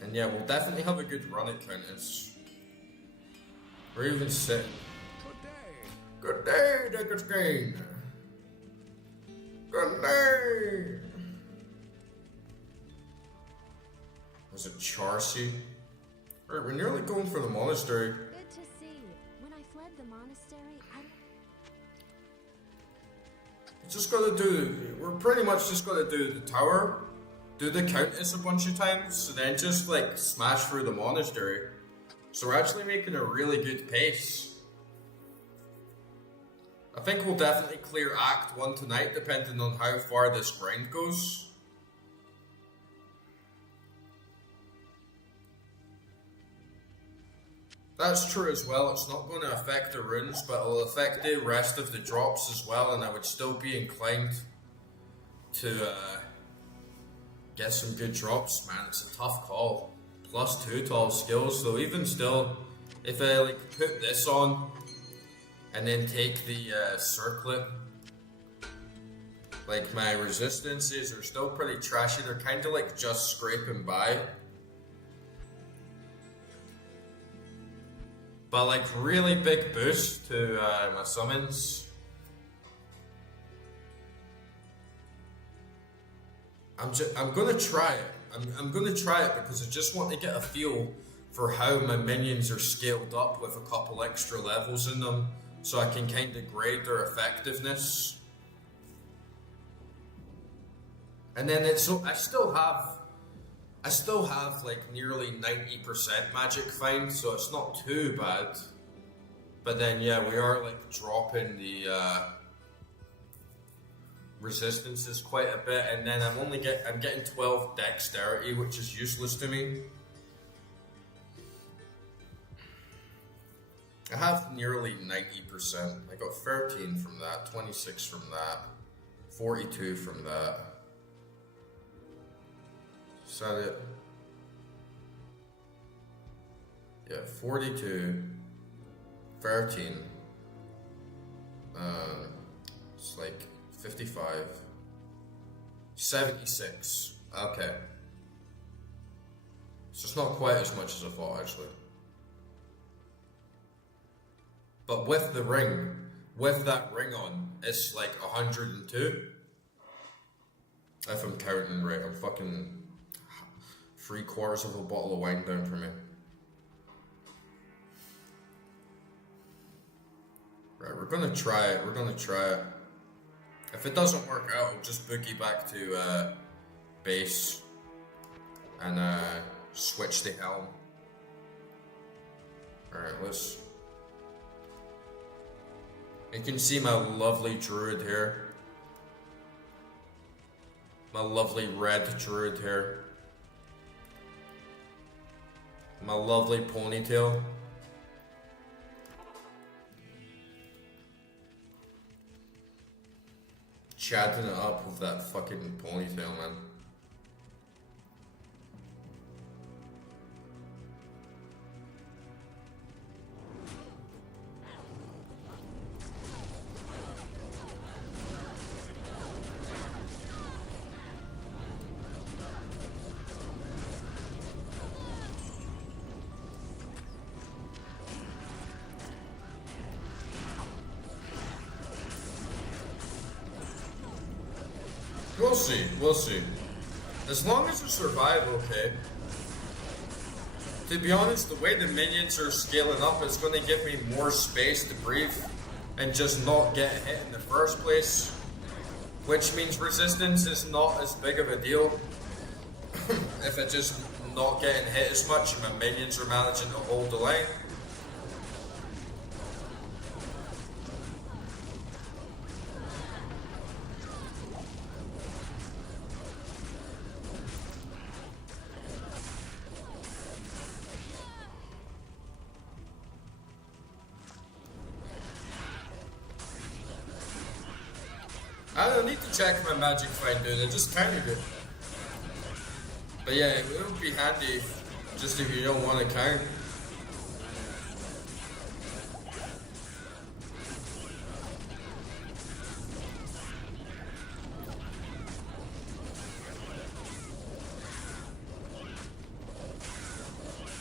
And yeah, we'll definitely have a good run at Countess. Or even sit. Good day, Deckard's Gain. Good day. Was it Charcy? Right, we're nearly going for the monastery. Good to see you. When I fled the monastery, Just gotta do. We're pretty much just gotta do the tower, do the Countess a bunch of times, and then just like smash through the monastery. So we're actually making a really good pace. I think we'll definitely clear Act 1 tonight, depending on how far this grind goes. That's true as well. It's not going to affect the runes, but it'll affect the rest of the drops as well, and I would still be inclined to get some good drops. Man, it's a tough call. +2 to all skills, though. Even still, if I like put this on and then take the circlet, like my resistances are still pretty trashy. They're kind of like just scraping by. But like really big boost to my summons. I'm gonna try it. I'm gonna try it because I just want to get a feel for how my minions are scaled up with a couple extra levels in them, so I can kind of grade their effectiveness. And then I still have like nearly 90% magic find, so it's not too bad. But then yeah, we are like dropping the resistances quite a bit, and then I'm getting 12 dexterity, which is useless to me. I have nearly 90%. I got 13 from that, 26 from that, 42 from that. Is that it? Yeah, 42, 13. It's like 55, 76. Okay. So it's not quite as much as I thought, actually. But with the ring, with that ring on, it's like 102. If I'm counting right, I'm fucking 3/4 of a bottle of wine down for me. Right, we're gonna try it. If it doesn't work out, I'll just boogie back to base and switch the helm. Alright, you can see my lovely druid here. My lovely red druid here. My lovely ponytail. Chatting it up with that fucking ponytail, man. We'll see. As long as we survive, okay. To be honest, the way the minions are scaling up, it's going to give me more space to breathe and just not get hit in the first place. Which means resistance is not as big of a deal. if I just not getting hit as much and my minions are managing to hold the line. I don't need to check my magic fine, dude. I just countered it. But yeah, it would be handy just if you don't want to count.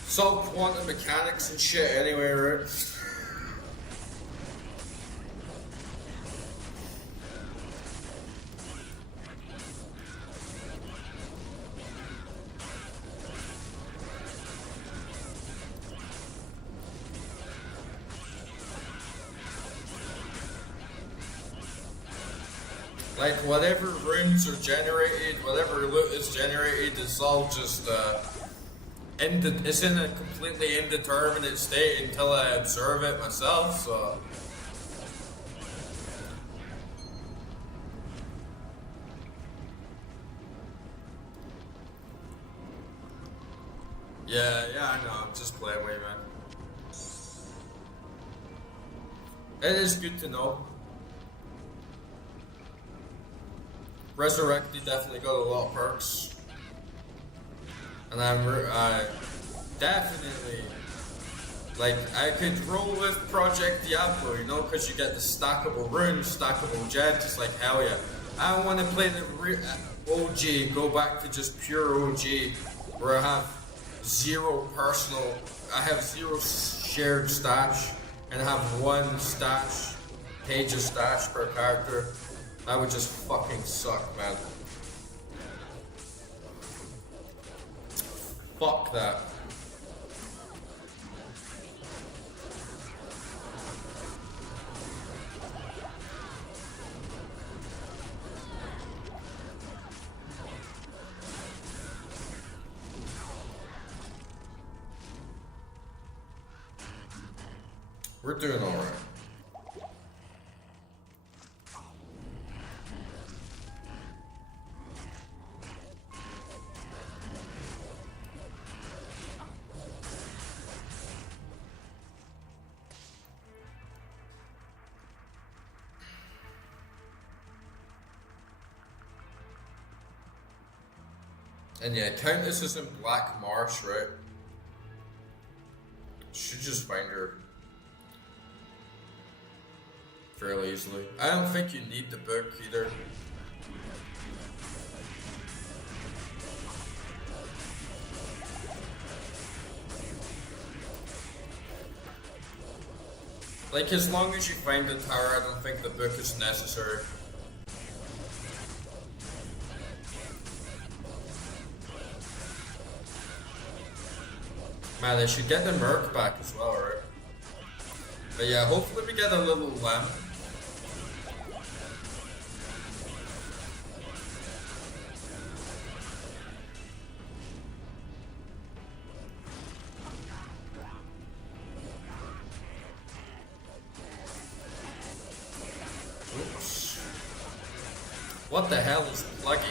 It's all quantum mechanics and shit anyway, right? Like, whatever runes are generated, whatever loot is generated, it's all just, it's in a completely indeterminate state until I observe it myself, so... Yeah, I know, I'm just playing with you, man. It is good to know. Resurrected definitely got a lot of perks. And I'm definitely, like, I could roll with Project Diablo, you know, because you get the stackable runes, stackable gems, it's like, hell yeah. I want to play the OG, go back to just pure OG, where I have zero shared stash, and have one stash, page of stash per character. That would just fucking suck, man. Fuck that. We're doing alright. And yeah, Countess is in Black Marsh, right? Should just find her fairly easily. I don't think you need the book either. Like, as long as you find the tower, I don't think the book is necessary. Man, they should get the Merc back as well, right? But yeah, hopefully we get a little lamp. Oops. What the hell is plugging?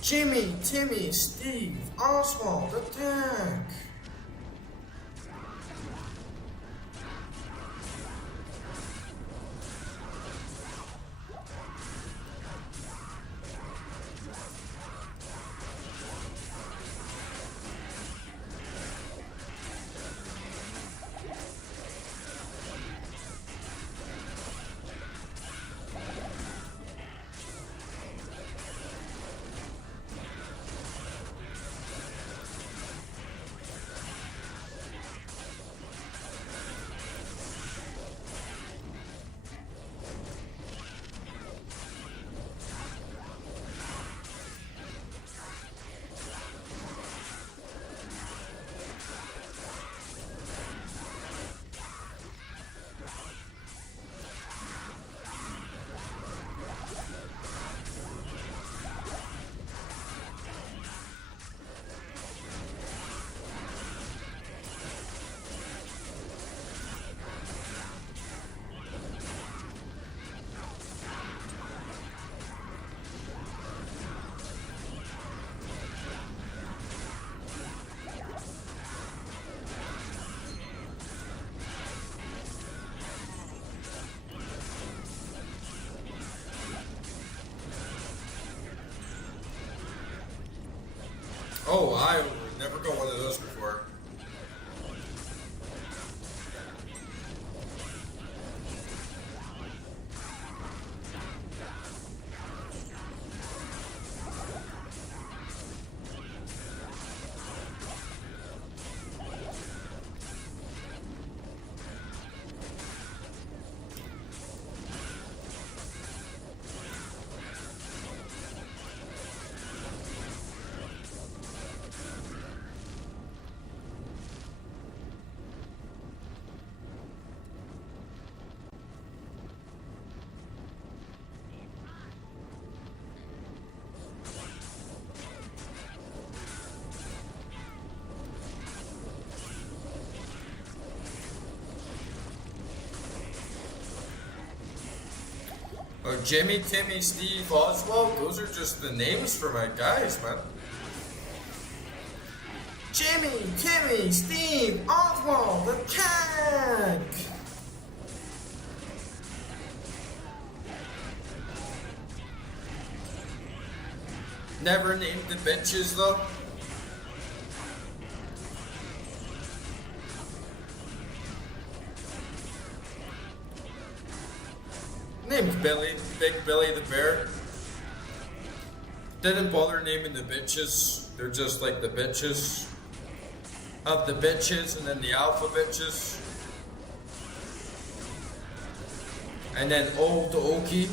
Jimmy, Timmy, Steve, Oswald, attack! Oh, I never got one of those before. Oh, Jimmy, Timmy, Steve, Oswald, those are just the names for my guys, man. Jimmy, Timmy, Steve, Oswald, attack! Never named the bitches though. Named Billy, Big Billy the Bear. Didn't bother naming the bitches. They're just like the bitches. Have the bitches and then the alpha bitches. And then Old Okie.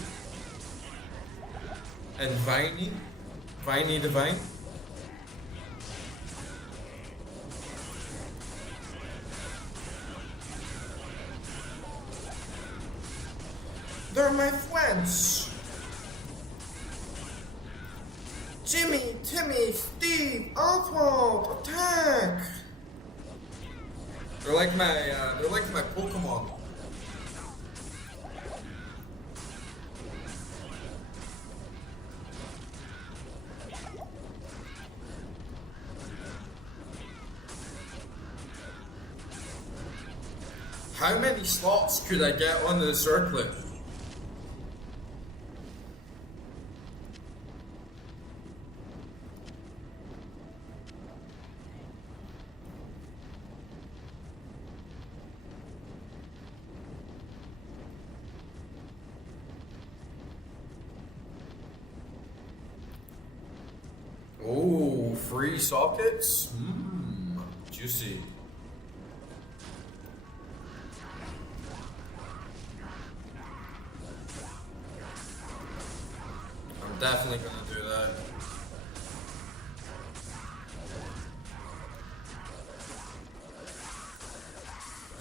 And Viney. Viney the Vine. They're my friends. Jimmy, Timmy, Steve, Oswald, attack! They're like my Pokemon. How many slots could I get on the circlet? Oh, free sockets? Juicy. I'm definitely gonna do that.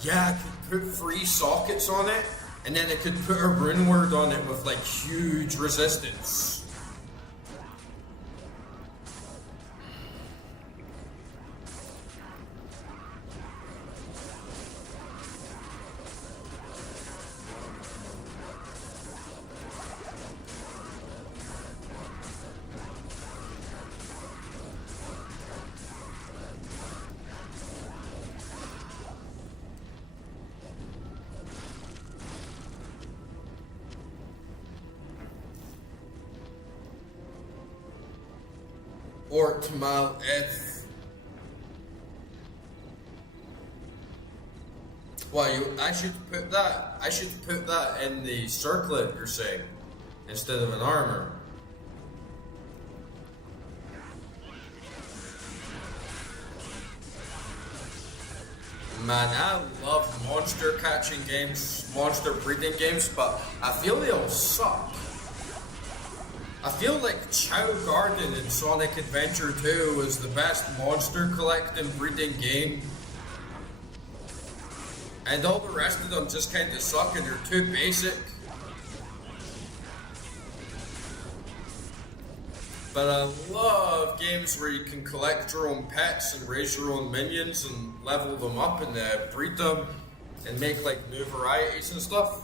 Yeah, I could put free sockets on it, and then I could put a rune word on it with like huge resistance. Ortmal F. Well, I should put that. I should put that in the circlet. You're saying, instead of an armor. Man, I love monster catching games, monster breeding games, but I feel they all suck. I feel like Chow Garden in Sonic Adventure 2 was the best monster collecting breeding game. And all the rest of them just kinda suck and they're too basic. But I love games where you can collect your own pets and raise your own minions and level them up and breed them and make like new varieties and stuff.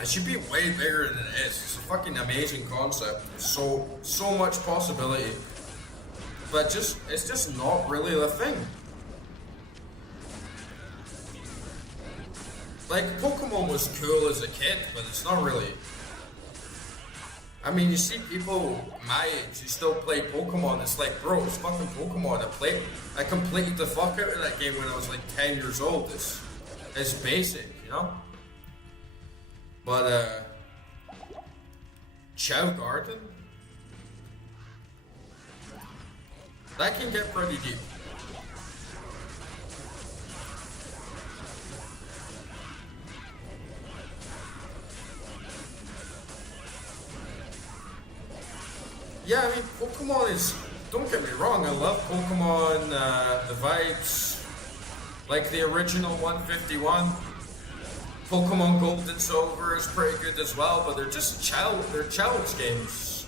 It should be way bigger than it is. It's a fucking amazing concept. So much possibility. But it's just not really the thing. Like, Pokemon was cool as a kid, but it's not really. I mean, you see people my age who still play Pokemon. It's like, bro, it's fucking Pokemon. I completed the fuck out of that game when I was like 10 years old. It's basic, you know? But, Chow Garden? That can get pretty deep. Yeah, I mean, Pokemon is, don't get me wrong, I love Pokemon, the vibes, like the original 151. Pokemon Gold and Silver is pretty good as well, but they're just they're challenge games.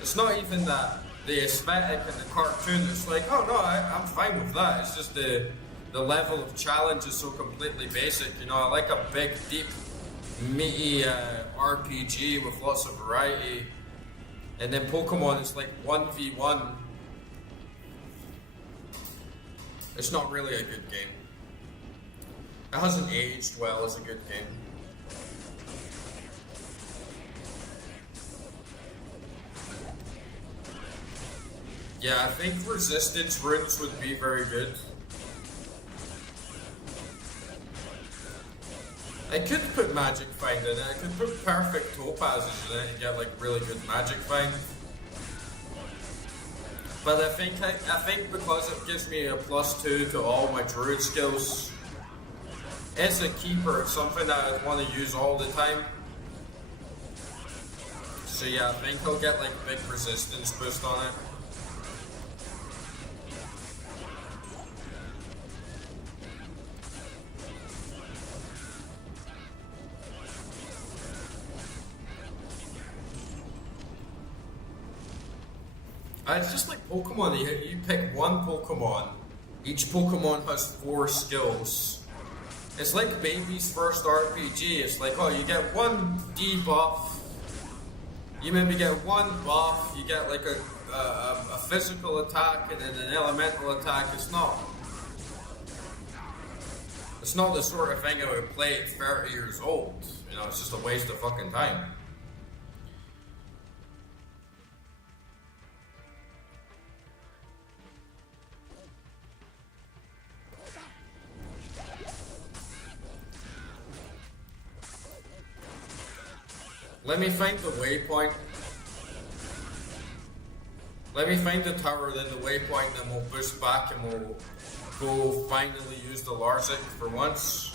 It's not even that, the aesthetic and the cartoon, it's like, oh no, I'm fine with that. It's just the level of challenge is so completely basic, you know. I like a big, deep, meaty RPG with lots of variety. And then Pokemon is like 1v1. It's not really a good game. It hasn't aged well as a good game. Yeah, I think resistance runes would be very good. I could put Magic Find in it. I could put Perfect Topazes in it and get like really good Magic Find. But I think because it gives me a +2 to all my Druid skills, it's a keeper. It's something that I want to use all the time. So yeah, I think I'll get like big resistance boost on it. It's just like Pokemon, you pick one Pokemon, each Pokemon has 4 skills. It's like Baby's first RPG, it's like, oh, you get one debuff, you maybe get one buff, you get like a physical attack and then an elemental attack. It's not the sort of thing I would play at 30 years old, you know, it's just a waste of fucking time. Let me find the waypoint. Let me find the tower, then the waypoint, then we'll boost back and we'll go finally use the Larzik for once.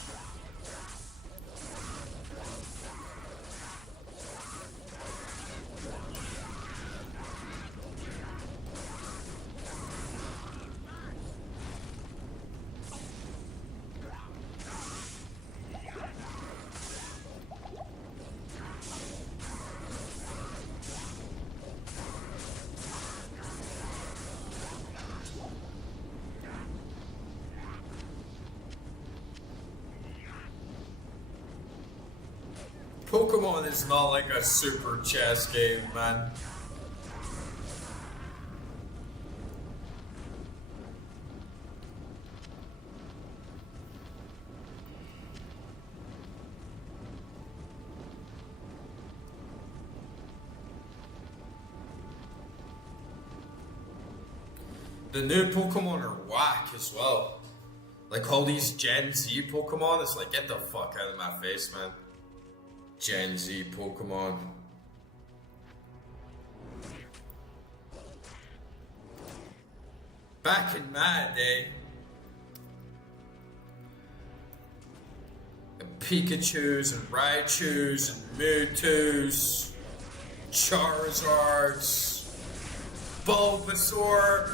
Pokemon is not like a super chess game, man. The new Pokemon are whack as well. Like all these Gen Z Pokemon, it's like, get the fuck out of my face, man. Gen Z Pokemon. Back in my day, Pikachus and Raichus and Mewtwo's, Charizards, Bulbasaur,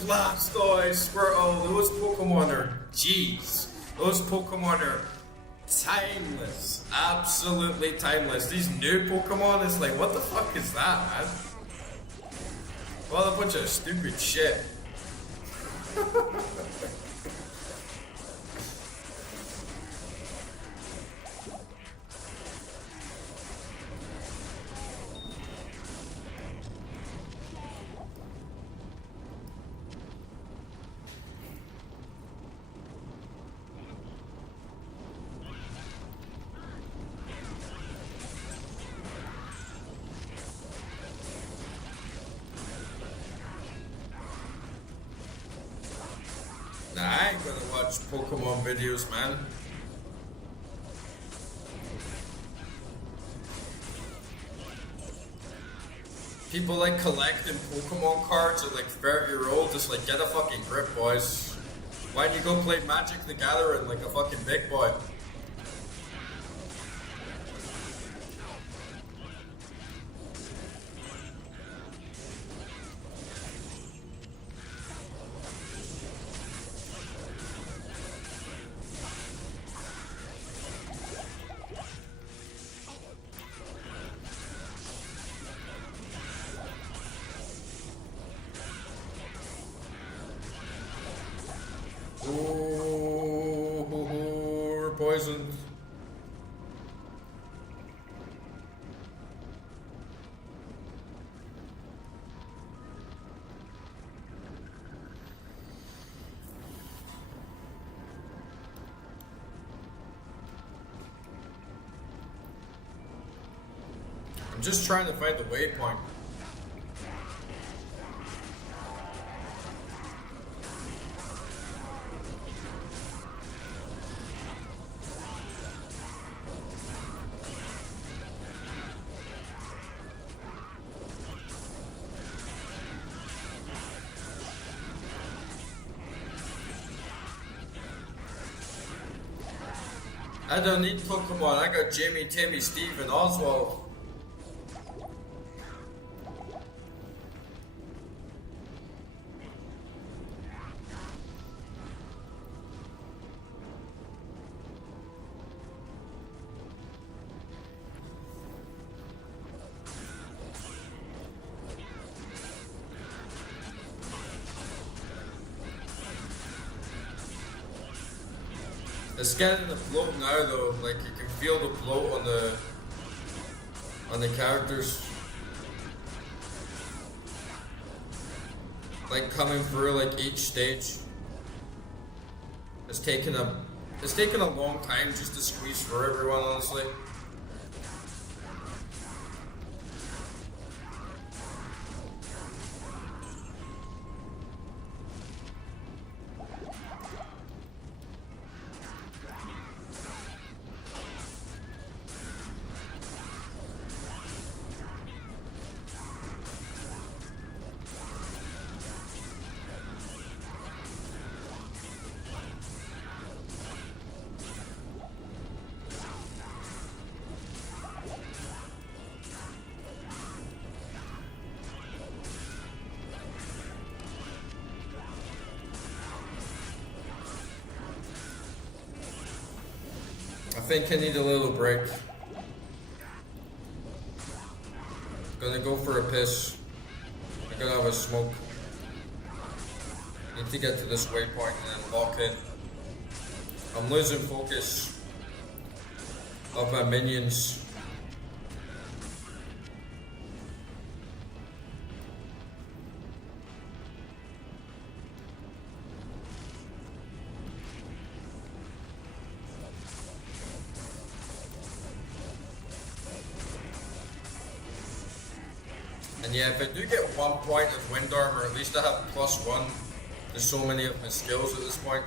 Blastoise, Squirtle, those Pokemon are, jeez, those Pokemon are timeless, absolutely timeless. These new Pokemon is like, what the fuck is that, man? What a bunch of stupid shit. watch Pokemon videos, man. People like collecting Pokemon cards at like 30-year-old. Just like, get a fucking grip, boys. Why don't you go play Magic the Gathering like a fucking big boy? Ooh, we're poisoned. I'm just trying to find the waypoint. I don't need Pokemon, I got Jimmy, Timmy, Steve, and Oswald. It's getting the bloat now though, like you can feel the bloat on the characters. Like coming through like each stage. It's taken a long time just to squeeze through everyone, honestly. I think I need a little break. Gonna go for a piss. I'm gonna have a smoke. Need to get to this waypoint and then lock in. I'm losing focus of my minions. And yeah, if I do get 1 point of wind armor, at least I have +1 to so many of my skills at this point.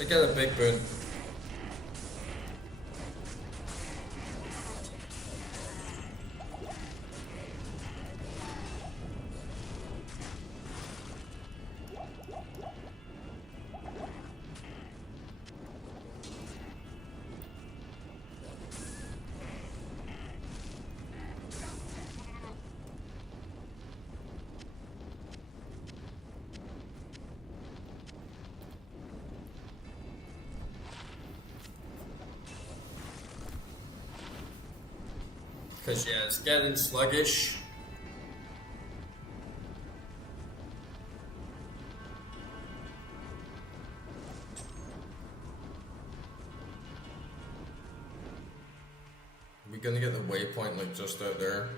I get a big boon. Because yeah, it's getting sluggish. We're gonna get the waypoint like just out there.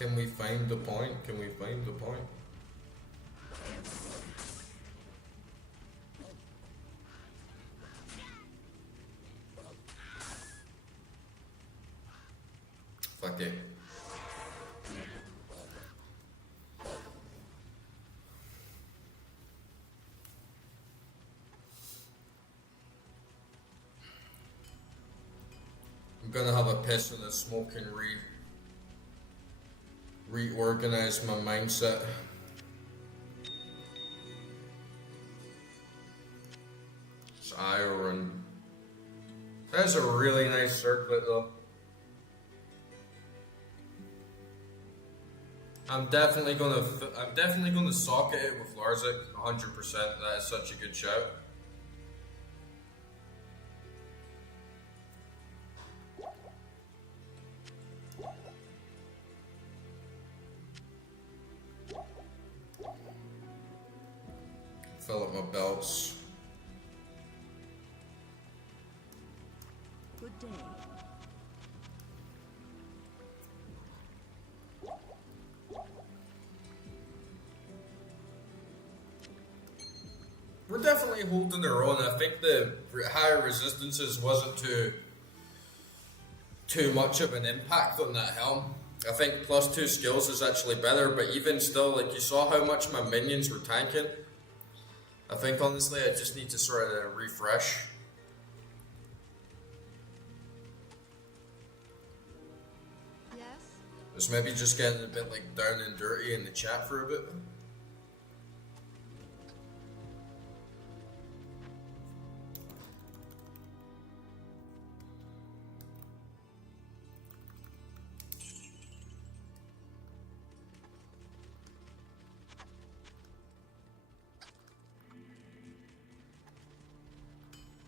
Can we find the point? Can we find the point? Fuck it. I'm gonna have a piss and a smoke and reorganize my mindset. It's iron. That's a really nice circlet though. I'm definitely gonna socket it with Larzik, 100%. That is such a good shout. Fill up my belts. Good day. We're definitely holding our own. I think the higher resistances wasn't too much of an impact on that helm. I think +2 skills is actually better, but even still, like you saw how much my minions were tanking. I think honestly I just need to sort of refresh. Yes? It's maybe just getting a bit like down and dirty in the chat for a bit.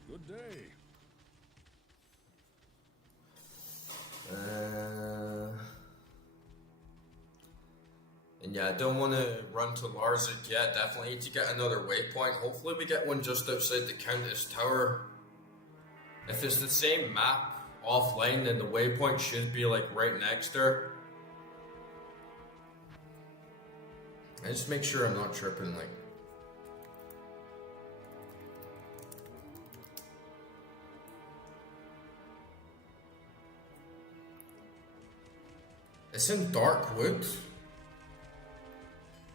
Good day. And yeah, I don't want to run to Larzik yet. Definitely need to get another waypoint. Hopefully we get one just outside the Countess Tower. If it's the same map offline, then the waypoint should be like right next there. I just make sure I'm not tripping like. It's in Darkwood.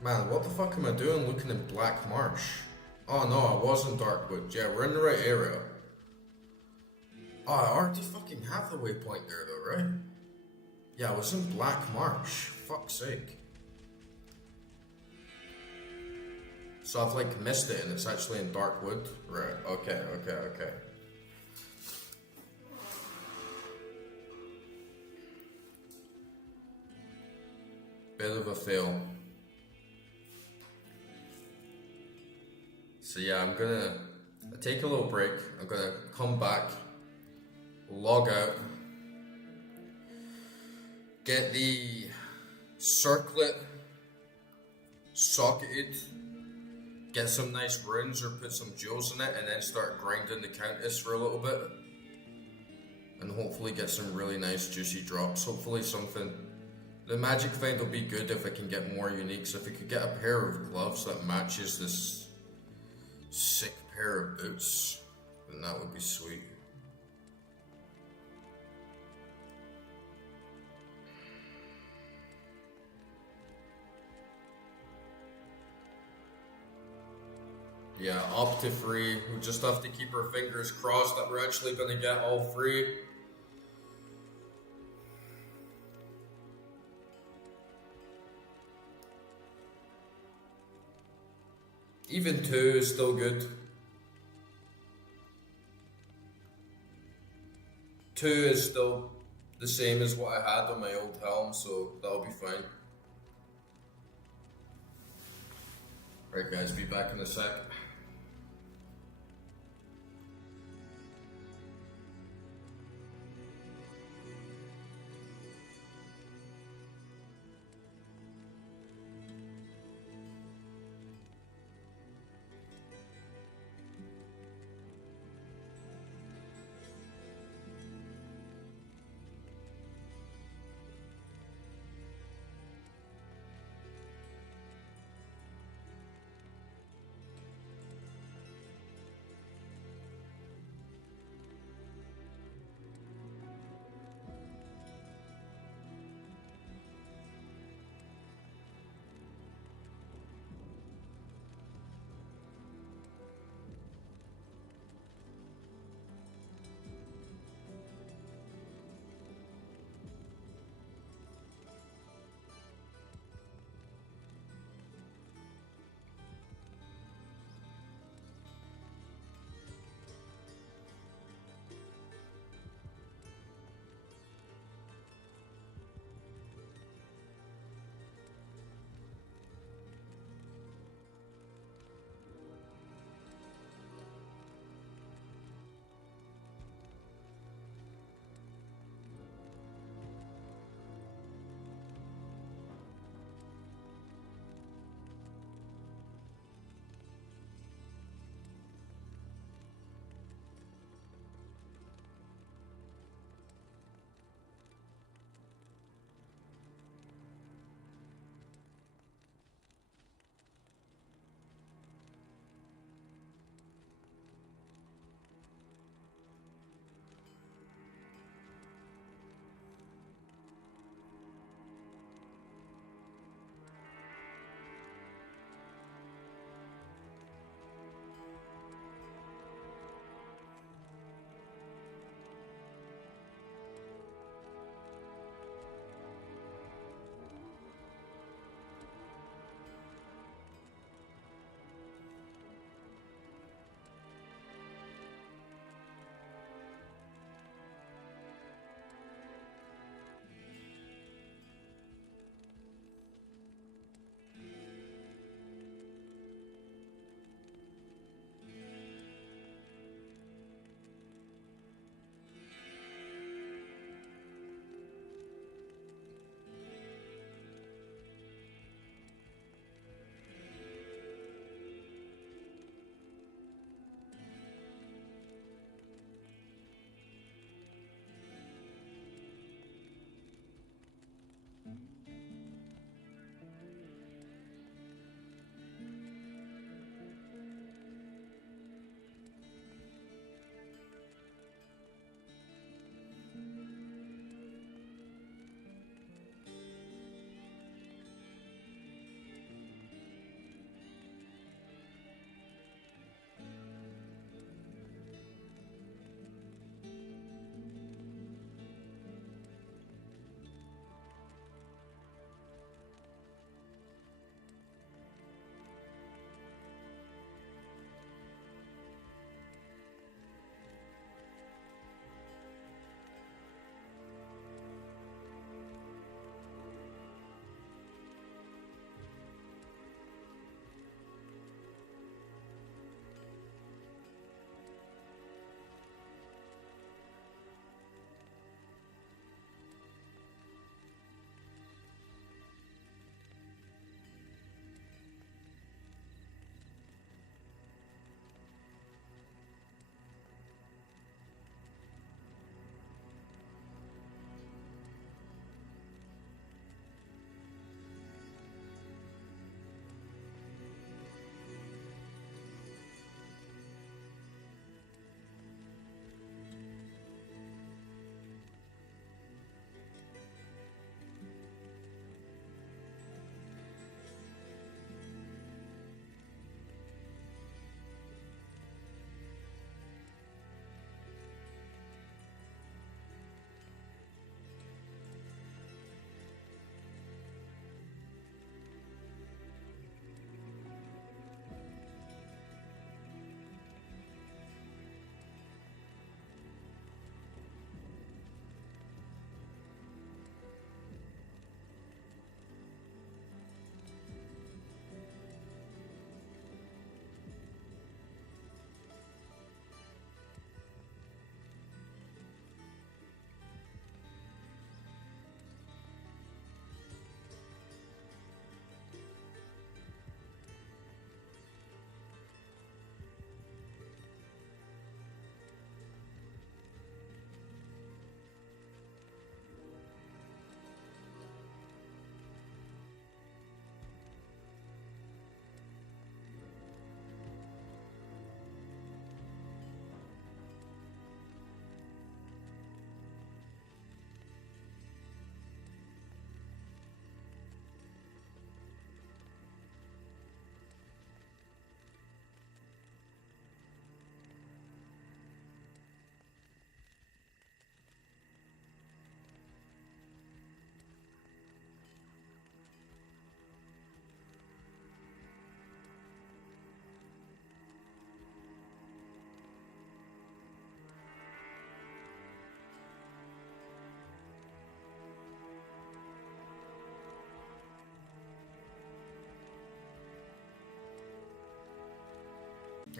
Man, what the fuck am I doing looking in Black Marsh? Oh no, I was in Darkwood. Yeah, we're in the right area. Oh, I already fucking have the waypoint there though, right? Yeah, I was in Black Marsh. Fuck's sake. So I've like missed it and it's actually in Darkwood. Right, okay. Bit of a fail. So yeah, I'm gonna take a little break. I'm gonna come back, log out, get the circlet socketed, get some nice runes or put some jewels in it, and then start grinding the Countess for a little bit. And hopefully get some really nice juicy drops. Hopefully something. The magic find will be good if I can get more uniques. If I could get a pair of gloves that matches this sick pair of boots, then that would be sweet. Yeah, up to free. We just have to keep our fingers crossed that we're actually going to get all free. Even 2 is still good. 2 is still the same as what I had on my old helm, so that'll be fine. Right guys, be back in a sec.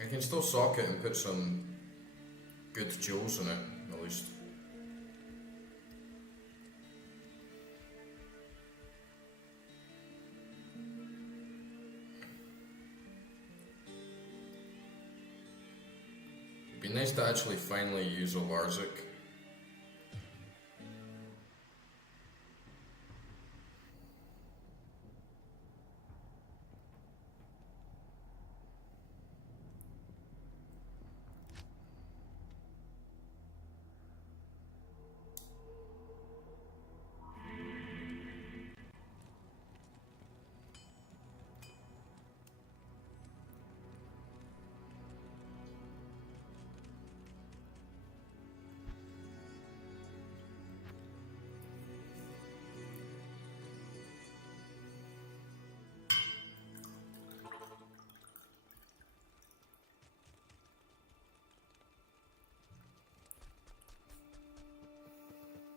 I can still sock it and put some good jewels in it, at least. It'd be nice to actually finally use a Larzik.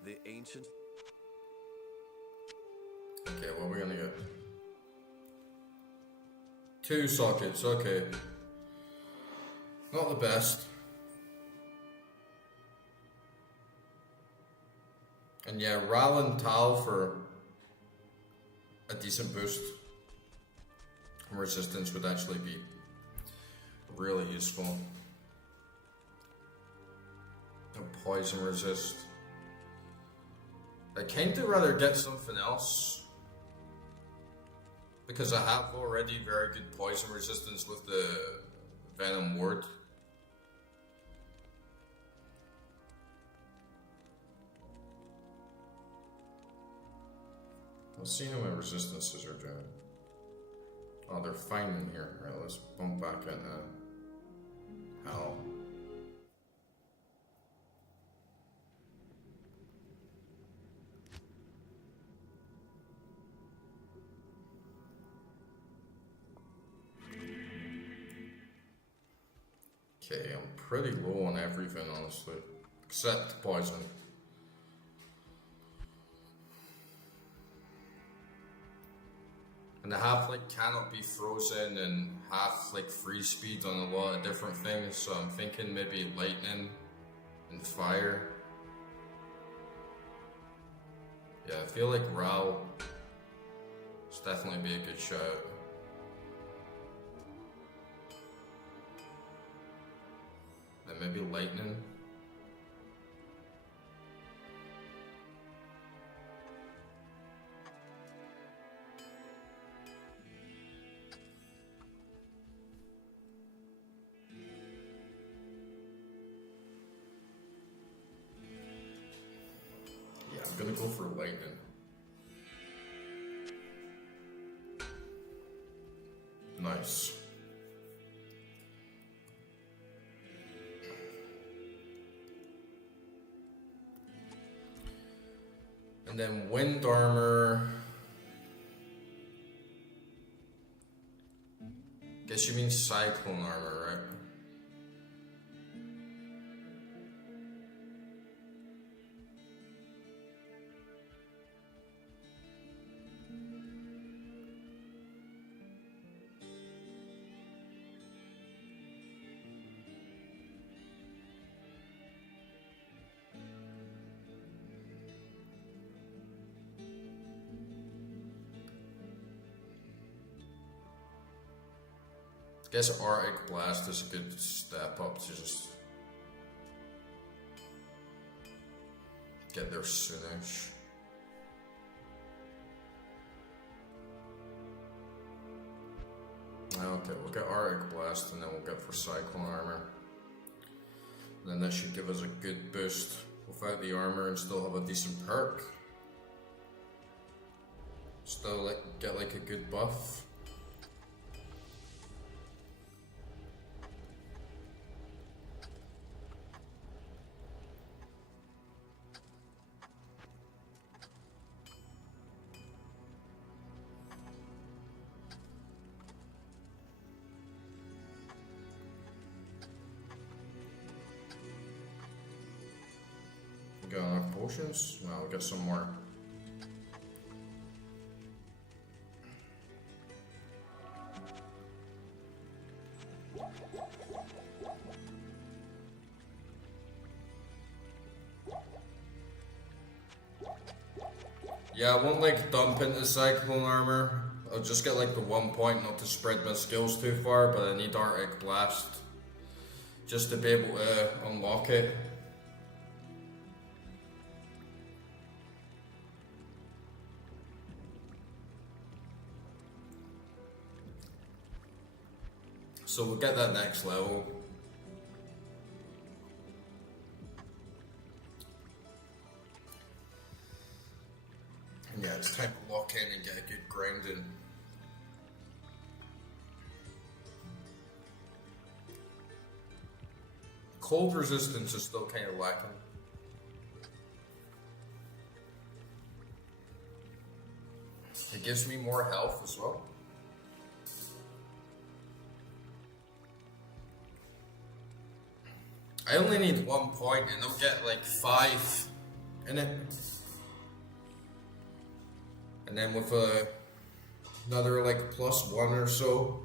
The ancient. Okay, what are we gonna get? 2 sockets, okay. Not the best. And yeah, Ral and Tal for a decent boost. Resistance would actually be really useful. And poison resist. I kind of rather get something else because I have already very good poison resistance with the Venom Ward. Let's see how my resistances are doing. Oh, they're fine in here. Right, let's bump back into hell. Okay, I'm pretty low on everything, honestly, except poison. And the half-light cannot be frozen and half-like free speed on a lot of different things, so I'm thinking maybe lightning and fire. Yeah, I feel like Ral is definitely be a good shout. And maybe lightning. Yeah, I'm gonna go for lightning. Nice. And then wind armor. Guess you mean cyclone armor, right? I guess Arctic Blast is a good step up to just get there soonish. Okay, we'll get Arctic Blast and then we'll get for Cyclone Armor. And then that should give us a good boost without the armor and still have a decent perk. Still get like a good buff. Got enough potions? No, we'll get some more. Yeah, I won't like dump into Cyclone Armor. I'll just get like the 1 point not to spread my skills too far, but I need Arctic Blast just to be able to unlock it. So we'll get that next level. And yeah, it's time to lock in and get a good grind in. Cold resistance is still kind of lacking. It gives me more health as well. I only need 1 point and I'll get like 5 in it. And then with another like +1 or so.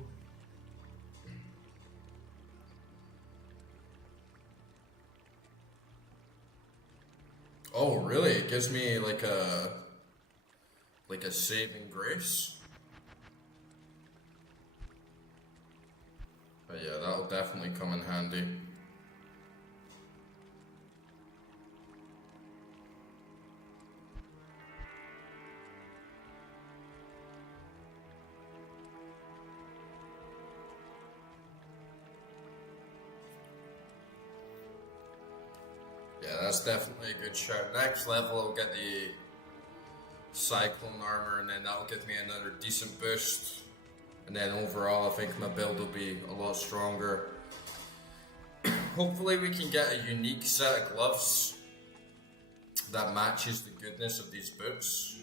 Oh really? It gives me like a saving grace. But yeah, that'll definitely come in handy. Yeah, that's definitely a good shout. Next level, I'll get the Cyclone Armor, and then that'll give me another decent boost. And then overall, I think my build will be a lot stronger. Hopefully we can get a unique set of gloves that matches the goodness of these boots.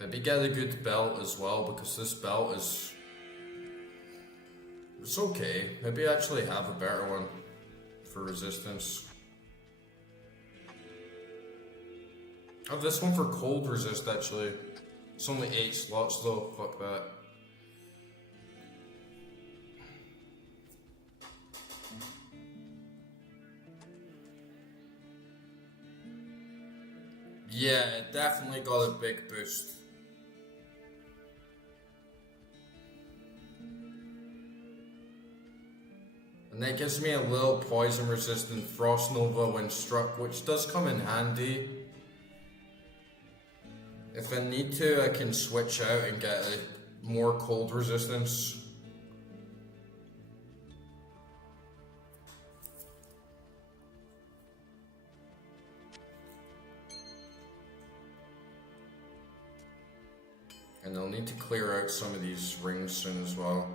Maybe get a good belt as well, because this belt is... it's okay. Maybe I actually have a better one for resistance. I have this one for cold resist actually. It's only 8 slots though, fuck that. Yeah, it definitely got a big boost. And that gives me a little poison resistant Frost Nova when struck, which does come in handy. If I need to, I can switch out and get a more cold resistance. And I'll need to clear out some of these rings soon as well.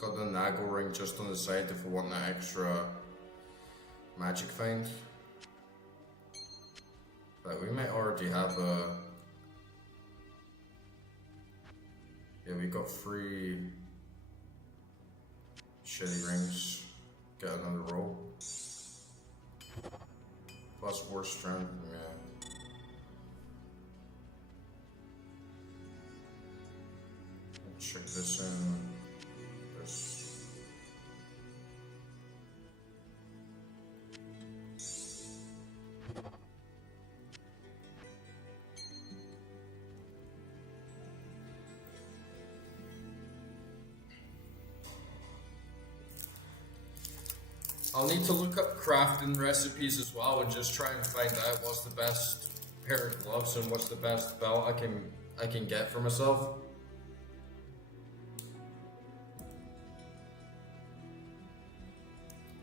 Got the Nagel ring just on the side if we want that extra magic find. But we might already have a... yeah, we got 3 shitty rings. Get another roll. +4 strength, yeah. Check this in. I'll need to look up crafting recipes as well and just try and find out what's the best pair of gloves and what's the best belt I can get for myself.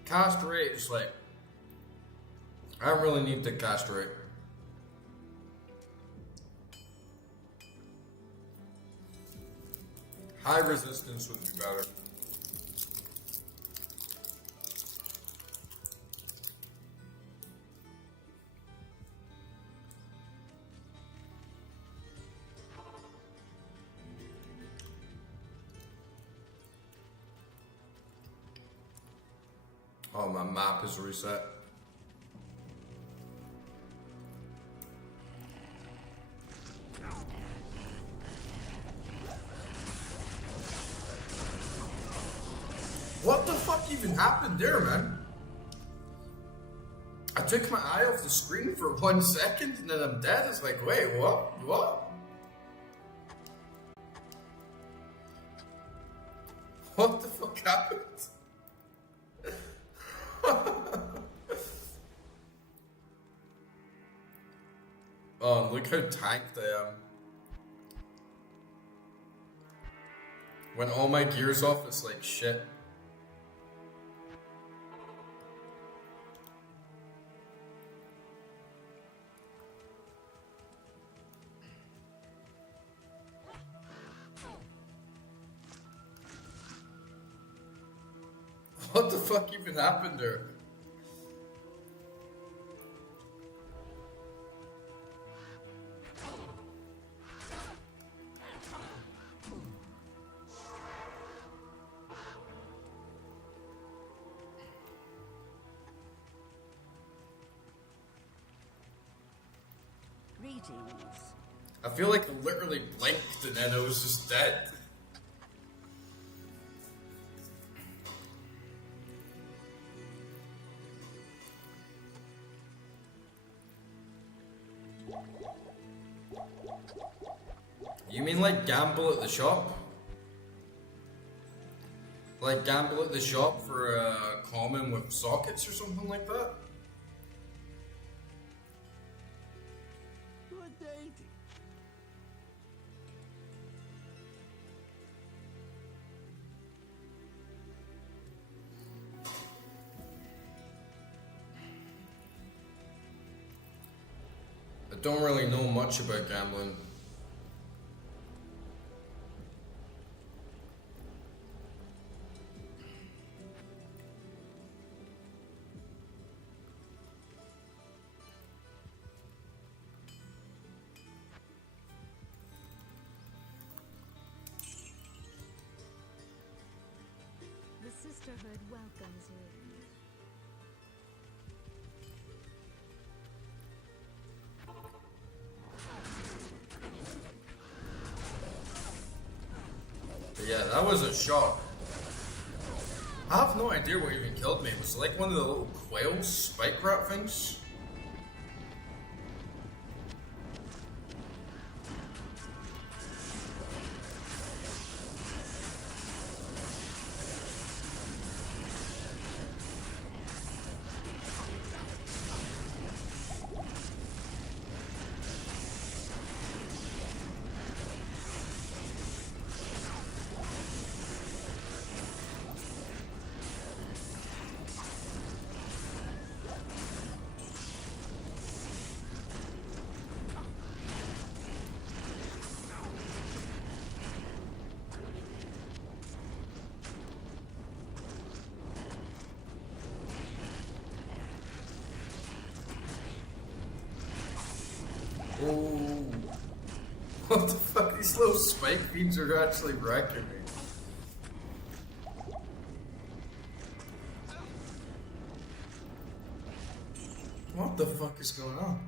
Cast rate is like, I don't really need the cast rate. High resistance would be better. Oh, my map is reset. even happened there, man? I took my eye off the screen for 1 second and then I'm dead. It's like, wait, what? What? What the fuck happened? Oh, look how tanked I am. When all my gear's off, it's like shit. What the fuck even happened there? Greetings. I feel like I literally blinked and then I was just dead. You mean like gamble at the shop? Like gamble at the shop for a common with sockets or something like that? Good day. I don't really know much about gambling. The Sisterhood welcomes you. But yeah, that was a shock. I have no idea what even killed me. It was like one of the little quail spike rat things. Oh. What the fuck? These little spike beams are actually wrecking me. What the fuck is going on?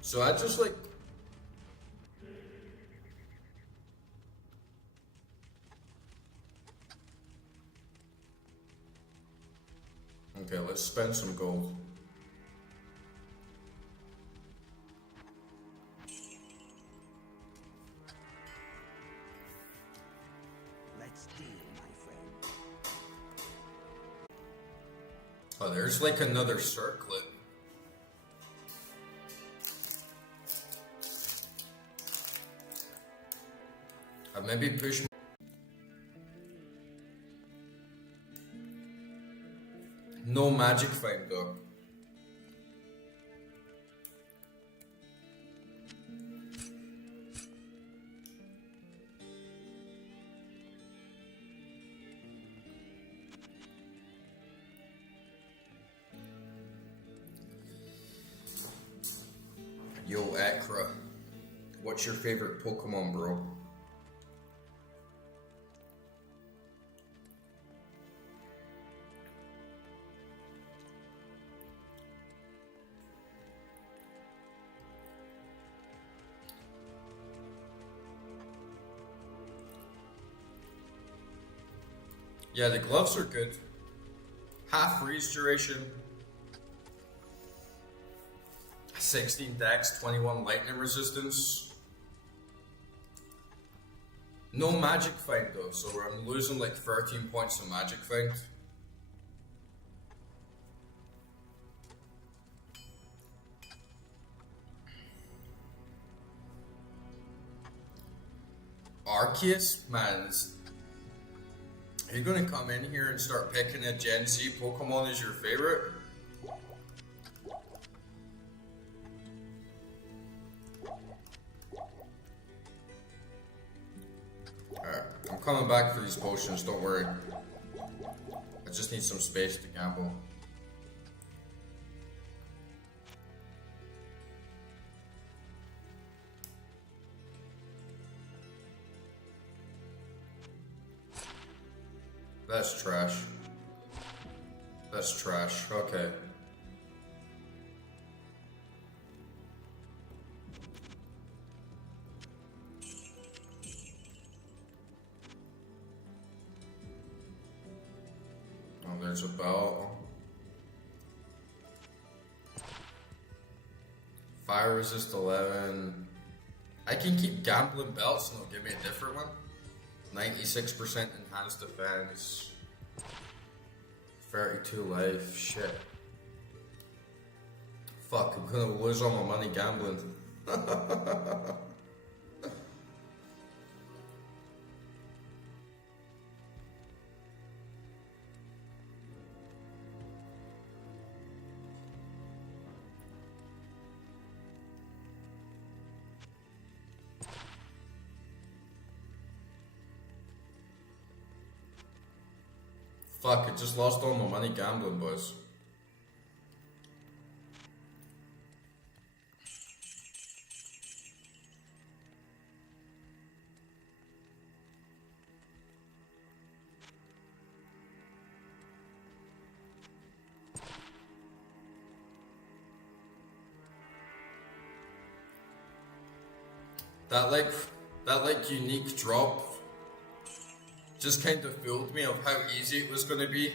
So I just like... Okay, let's spend some gold. Let's deal, my friend. Oh, there's like another circlet. I maybe push. No magic find though. Yo, Akra, what's your favorite Pokemon, bro? Yeah, the gloves are good. Half freeze duration. 16 dex, 21 lightning resistance. No magic find though, so I'm losing like 13 points of magic find. Arceus, man, are you gonna come in here and start picking a Gen Z Pokemon as your favorite? Alright, I'm coming back for these potions, don't worry. I just need some space to gamble. That's trash. That's trash. Okay. Oh, there's a belt. Fire resist 11. I can keep gambling belts and they'll give me a different one. 96% enhanced defense. 32 life. Shit. Fuck, I'm gonna lose all my money gambling. Fuck, I just lost all my money gambling, boys. That like unique drop just kind of fooled me of how easy it was going to be.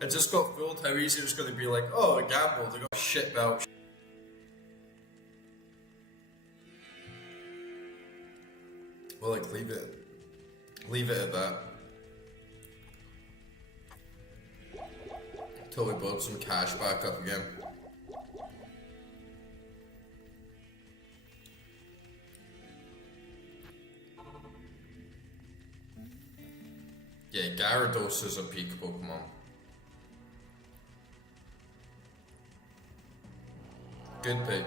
I just got fooled how easy it was going to be, like, oh, a gamble, they got a shit belt. Well, like, leave it at that. Till we build some cash back up again. Yeah, Gyarados is a peak Pokemon. Good pick.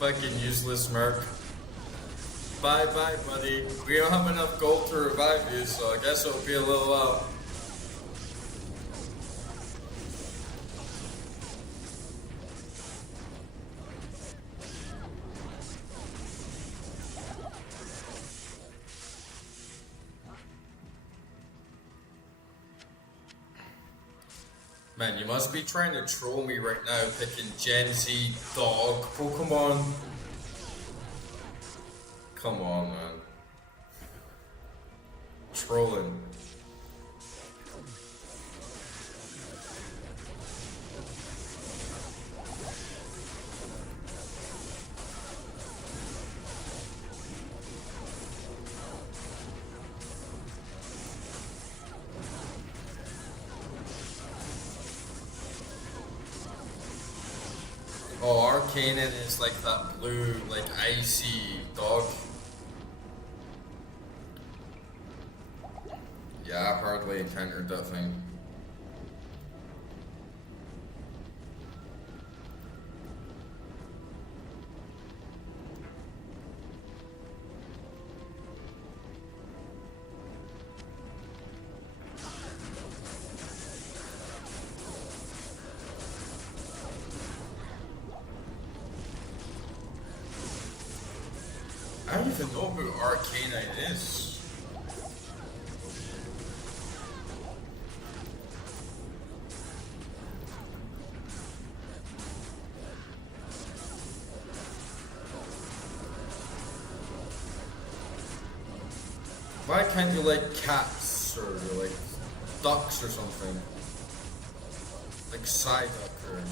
Fucking useless merc. Bye bye, buddy. We don't have enough gold to revive you, so I guess it'll be a little while. Man, you must be trying to troll me right now picking Gen Z dog Pokemon. Come on, man. Trolling. Oh, Arcanine is like that blue, like icy dog. Yeah, I hardly encountered that thing. I don't even know who Arcanine is. Why can't you like cats or like ducks or something? Like Psyduck or...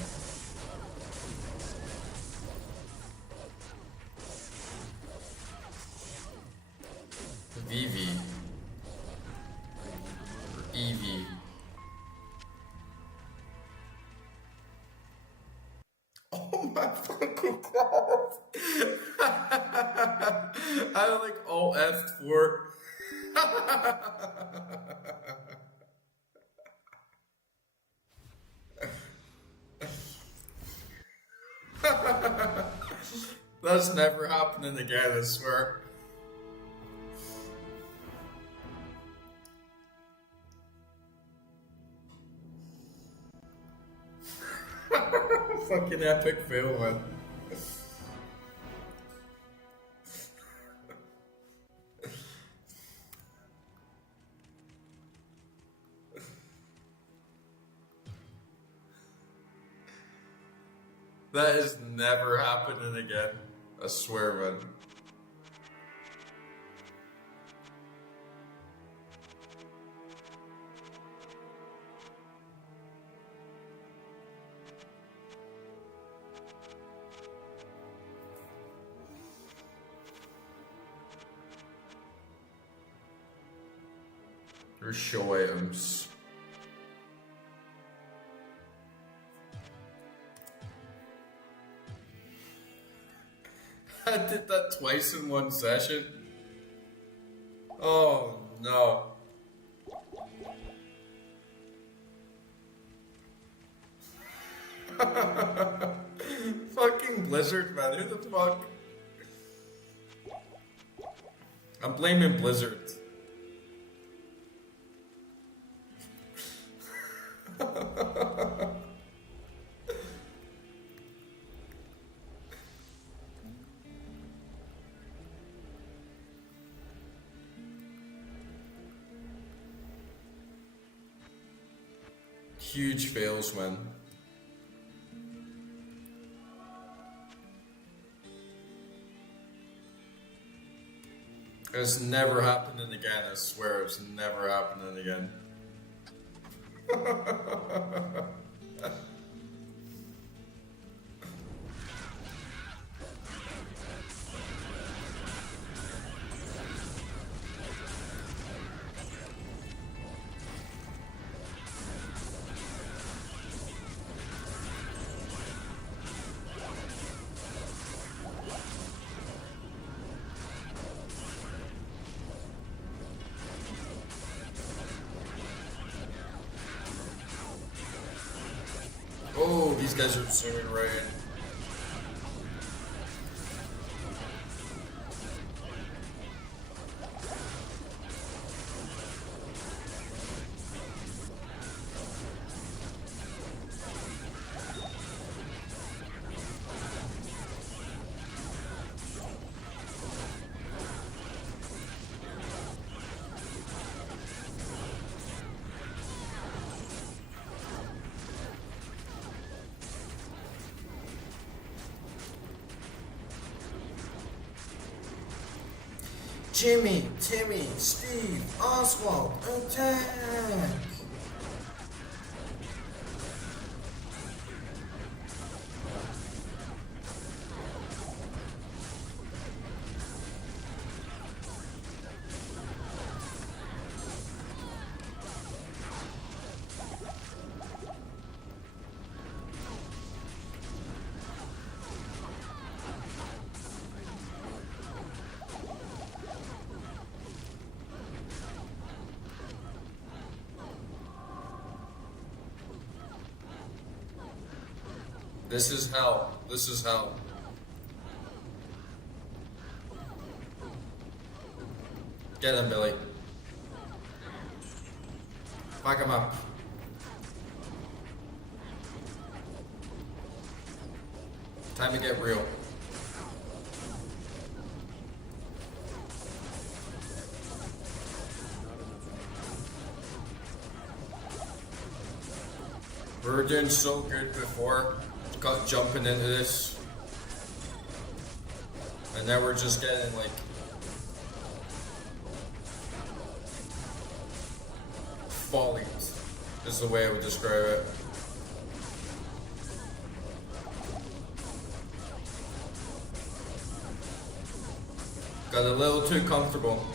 Vivi. Or Eevee. Oh my fucking god! I like all F for. That's never happening again, I swear. Fucking epic fail, man. That is never happening again. I swear, man. There's show items. I did that twice in one session. Oh no. Fucking Blizzard, man. Who the fuck? I'm blaming Blizzard. Huge fails, man. It's never happening again, I swear, it's never happening again. Oh, these guys are zooming right in. Jimmy, Timmy, Steve, Oswald, attack! This is hell. This is hell. Get him, Billy. Back him up. Time to get real. We were doing so good before, got jumping into this, and now we're just getting like falling is the way I would describe it. Got a little too comfortable.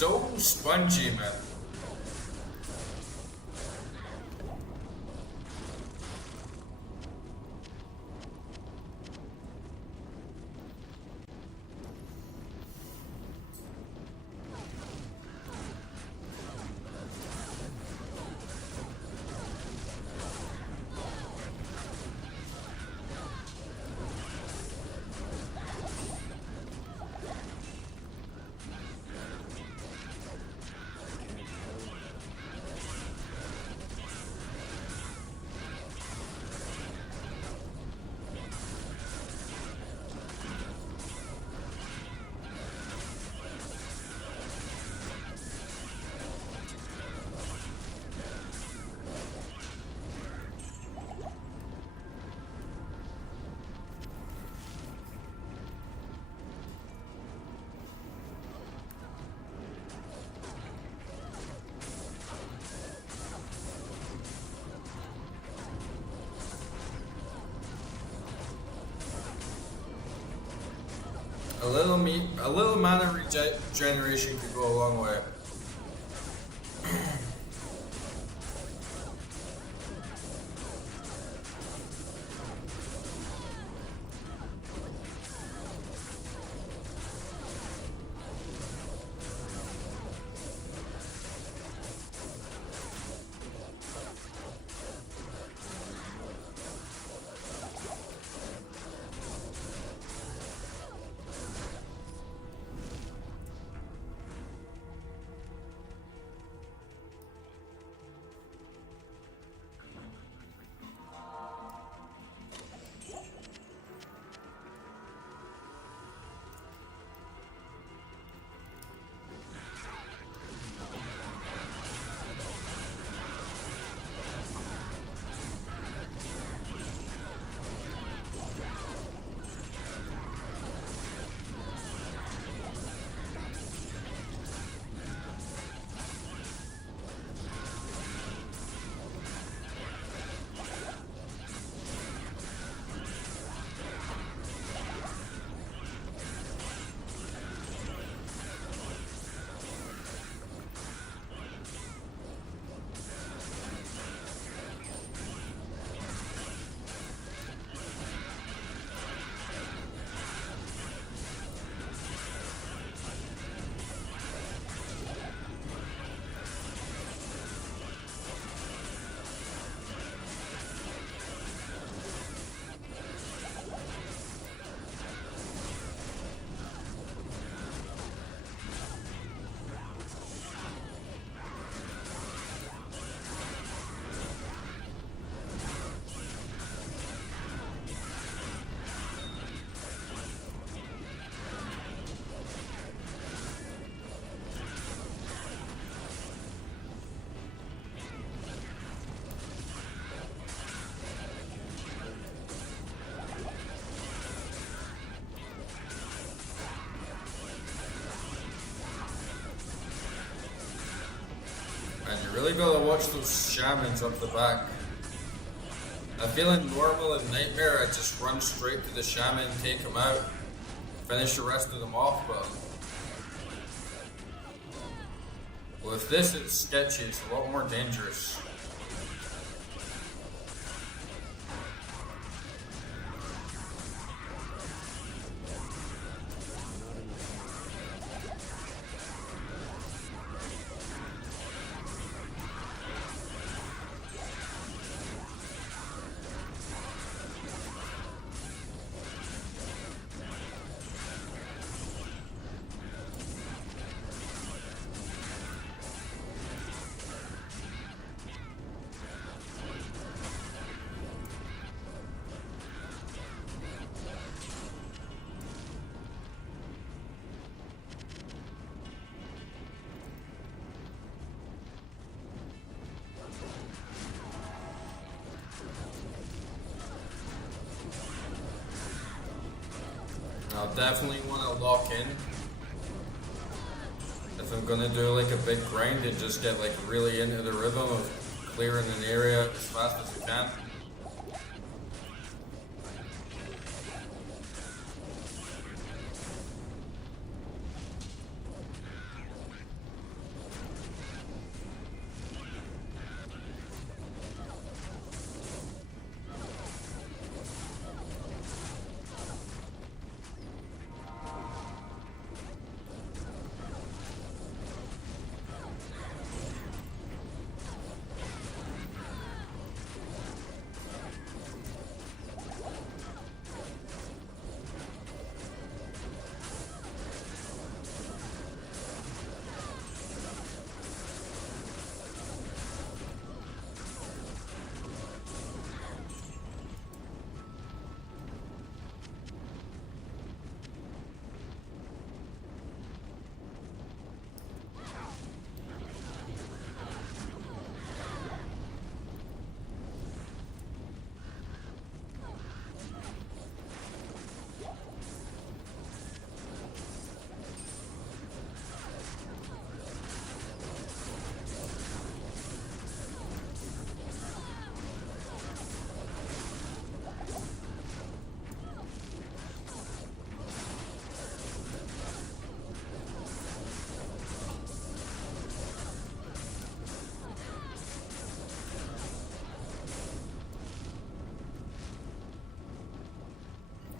So spongy, man. A little mana regeneration could go a long way. really gotta watch those shamans up the back. I feel in normal and nightmare I just run straight to the shaman, take him out, finish the rest of them off, but with this it's sketchy, it's a lot more dangerous. I'll definitely want to lock in if I'm gonna do like a big grind and just get like really into the rhythm of clearing an area as fast as I can.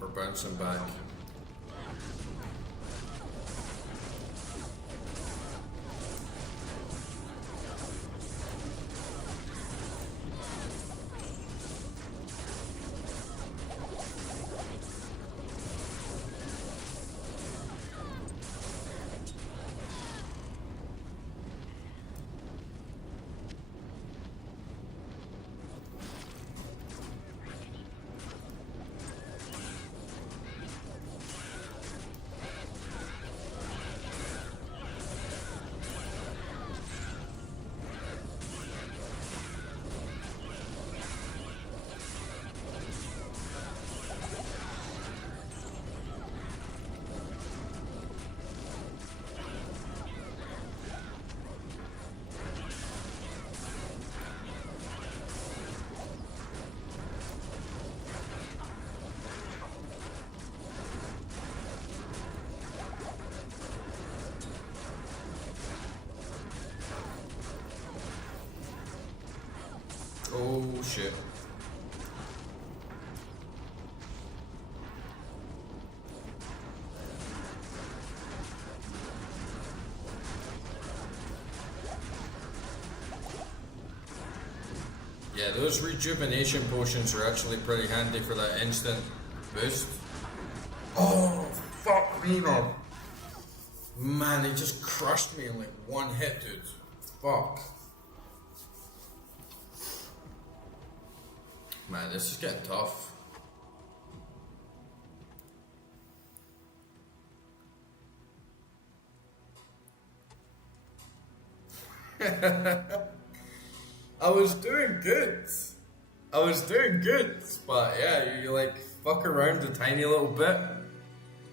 We're bouncing back. Oh shit. Yeah, those rejuvenation potions are actually pretty handy for that instant boost. Oh, fuck me, man. Man, he just crushed me in like one hit, dude. Fuck. Man, this is getting tough. I was doing good. But yeah, you like fuck around a tiny little bit,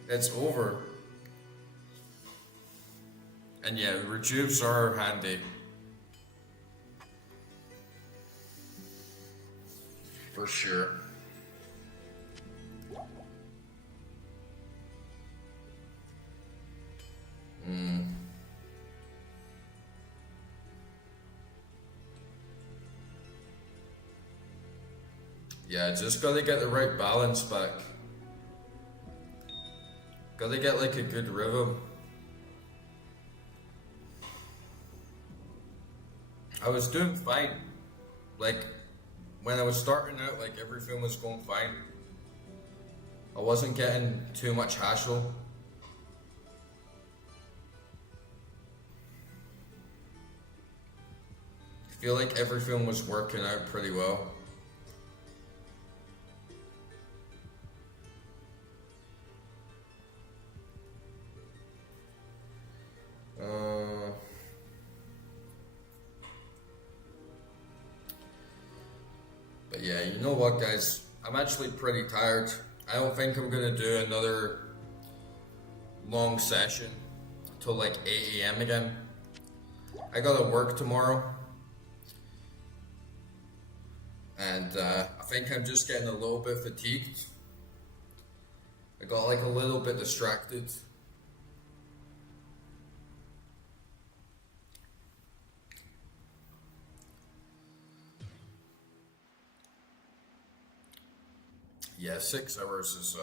it's over. And yeah, rejuves are handy. For sure. Yeah, just gotta get the right balance back. Gotta get like a good rhythm. I was doing fine. Like, when I was starting out, like everything was going fine. I wasn't getting too much hassle. I feel like everything was working out pretty well. But yeah, you know what, guys? I'm actually pretty tired. I don't think I'm gonna do another long session till like 8 a.m. again. I gotta work tomorrow. And I think I'm just getting a little bit fatigued. I got like a little bit distracted. Yeah, 6 hours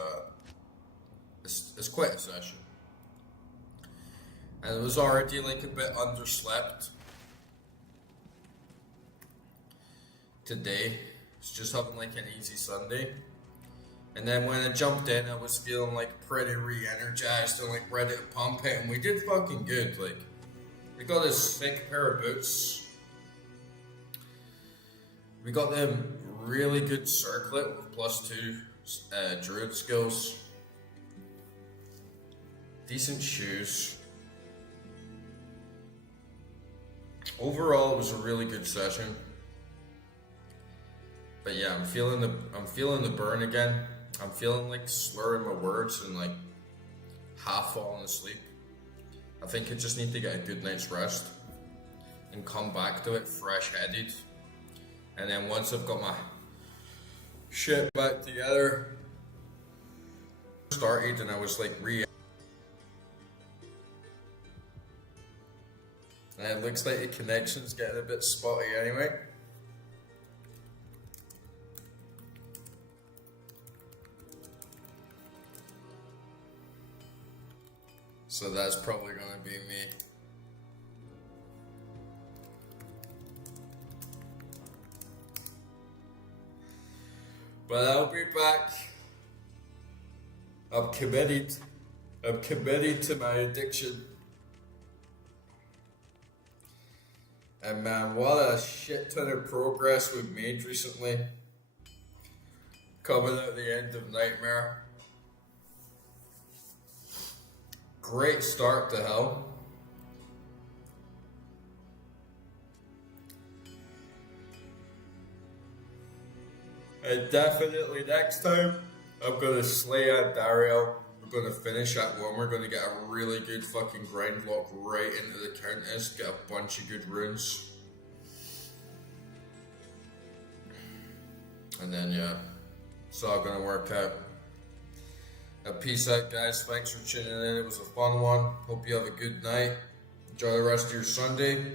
is quite a session. And it was already like a bit underslept today. It's just having like an easy Sunday. And then when I jumped in, I was feeling like pretty re-energized and like ready to pump it. And we did fucking good. Like, we got this sick pair of boots. We got them really good circlet with +2 Druid skills. Decent shoes. Overall, it was a really good session. But yeah, I'm feeling the burn again. I'm feeling like slurring my words and like half falling asleep. I think I just need to get a good night's rest and come back to it fresh-headed. And then once I've got my shit back together, started, and I was like and it looks like the connection's getting a bit spotty anyway. So that's probably gonna be me. But I'll be back. I'm committed. I'm committed to my addiction. And man, what a shit ton of progress we've made recently. Coming at the end of Nightmare. Great start to Hell. And definitely next time, I'm gonna slay at Dario. We're gonna finish at 1. We're gonna get a really good fucking grind block right into the Countess. Get a bunch of good runes. And then yeah, it's all gonna work out. Peace out, guys. Thanks for tuning in. It was a fun one. Hope you have a good night. Enjoy the rest of your Sunday.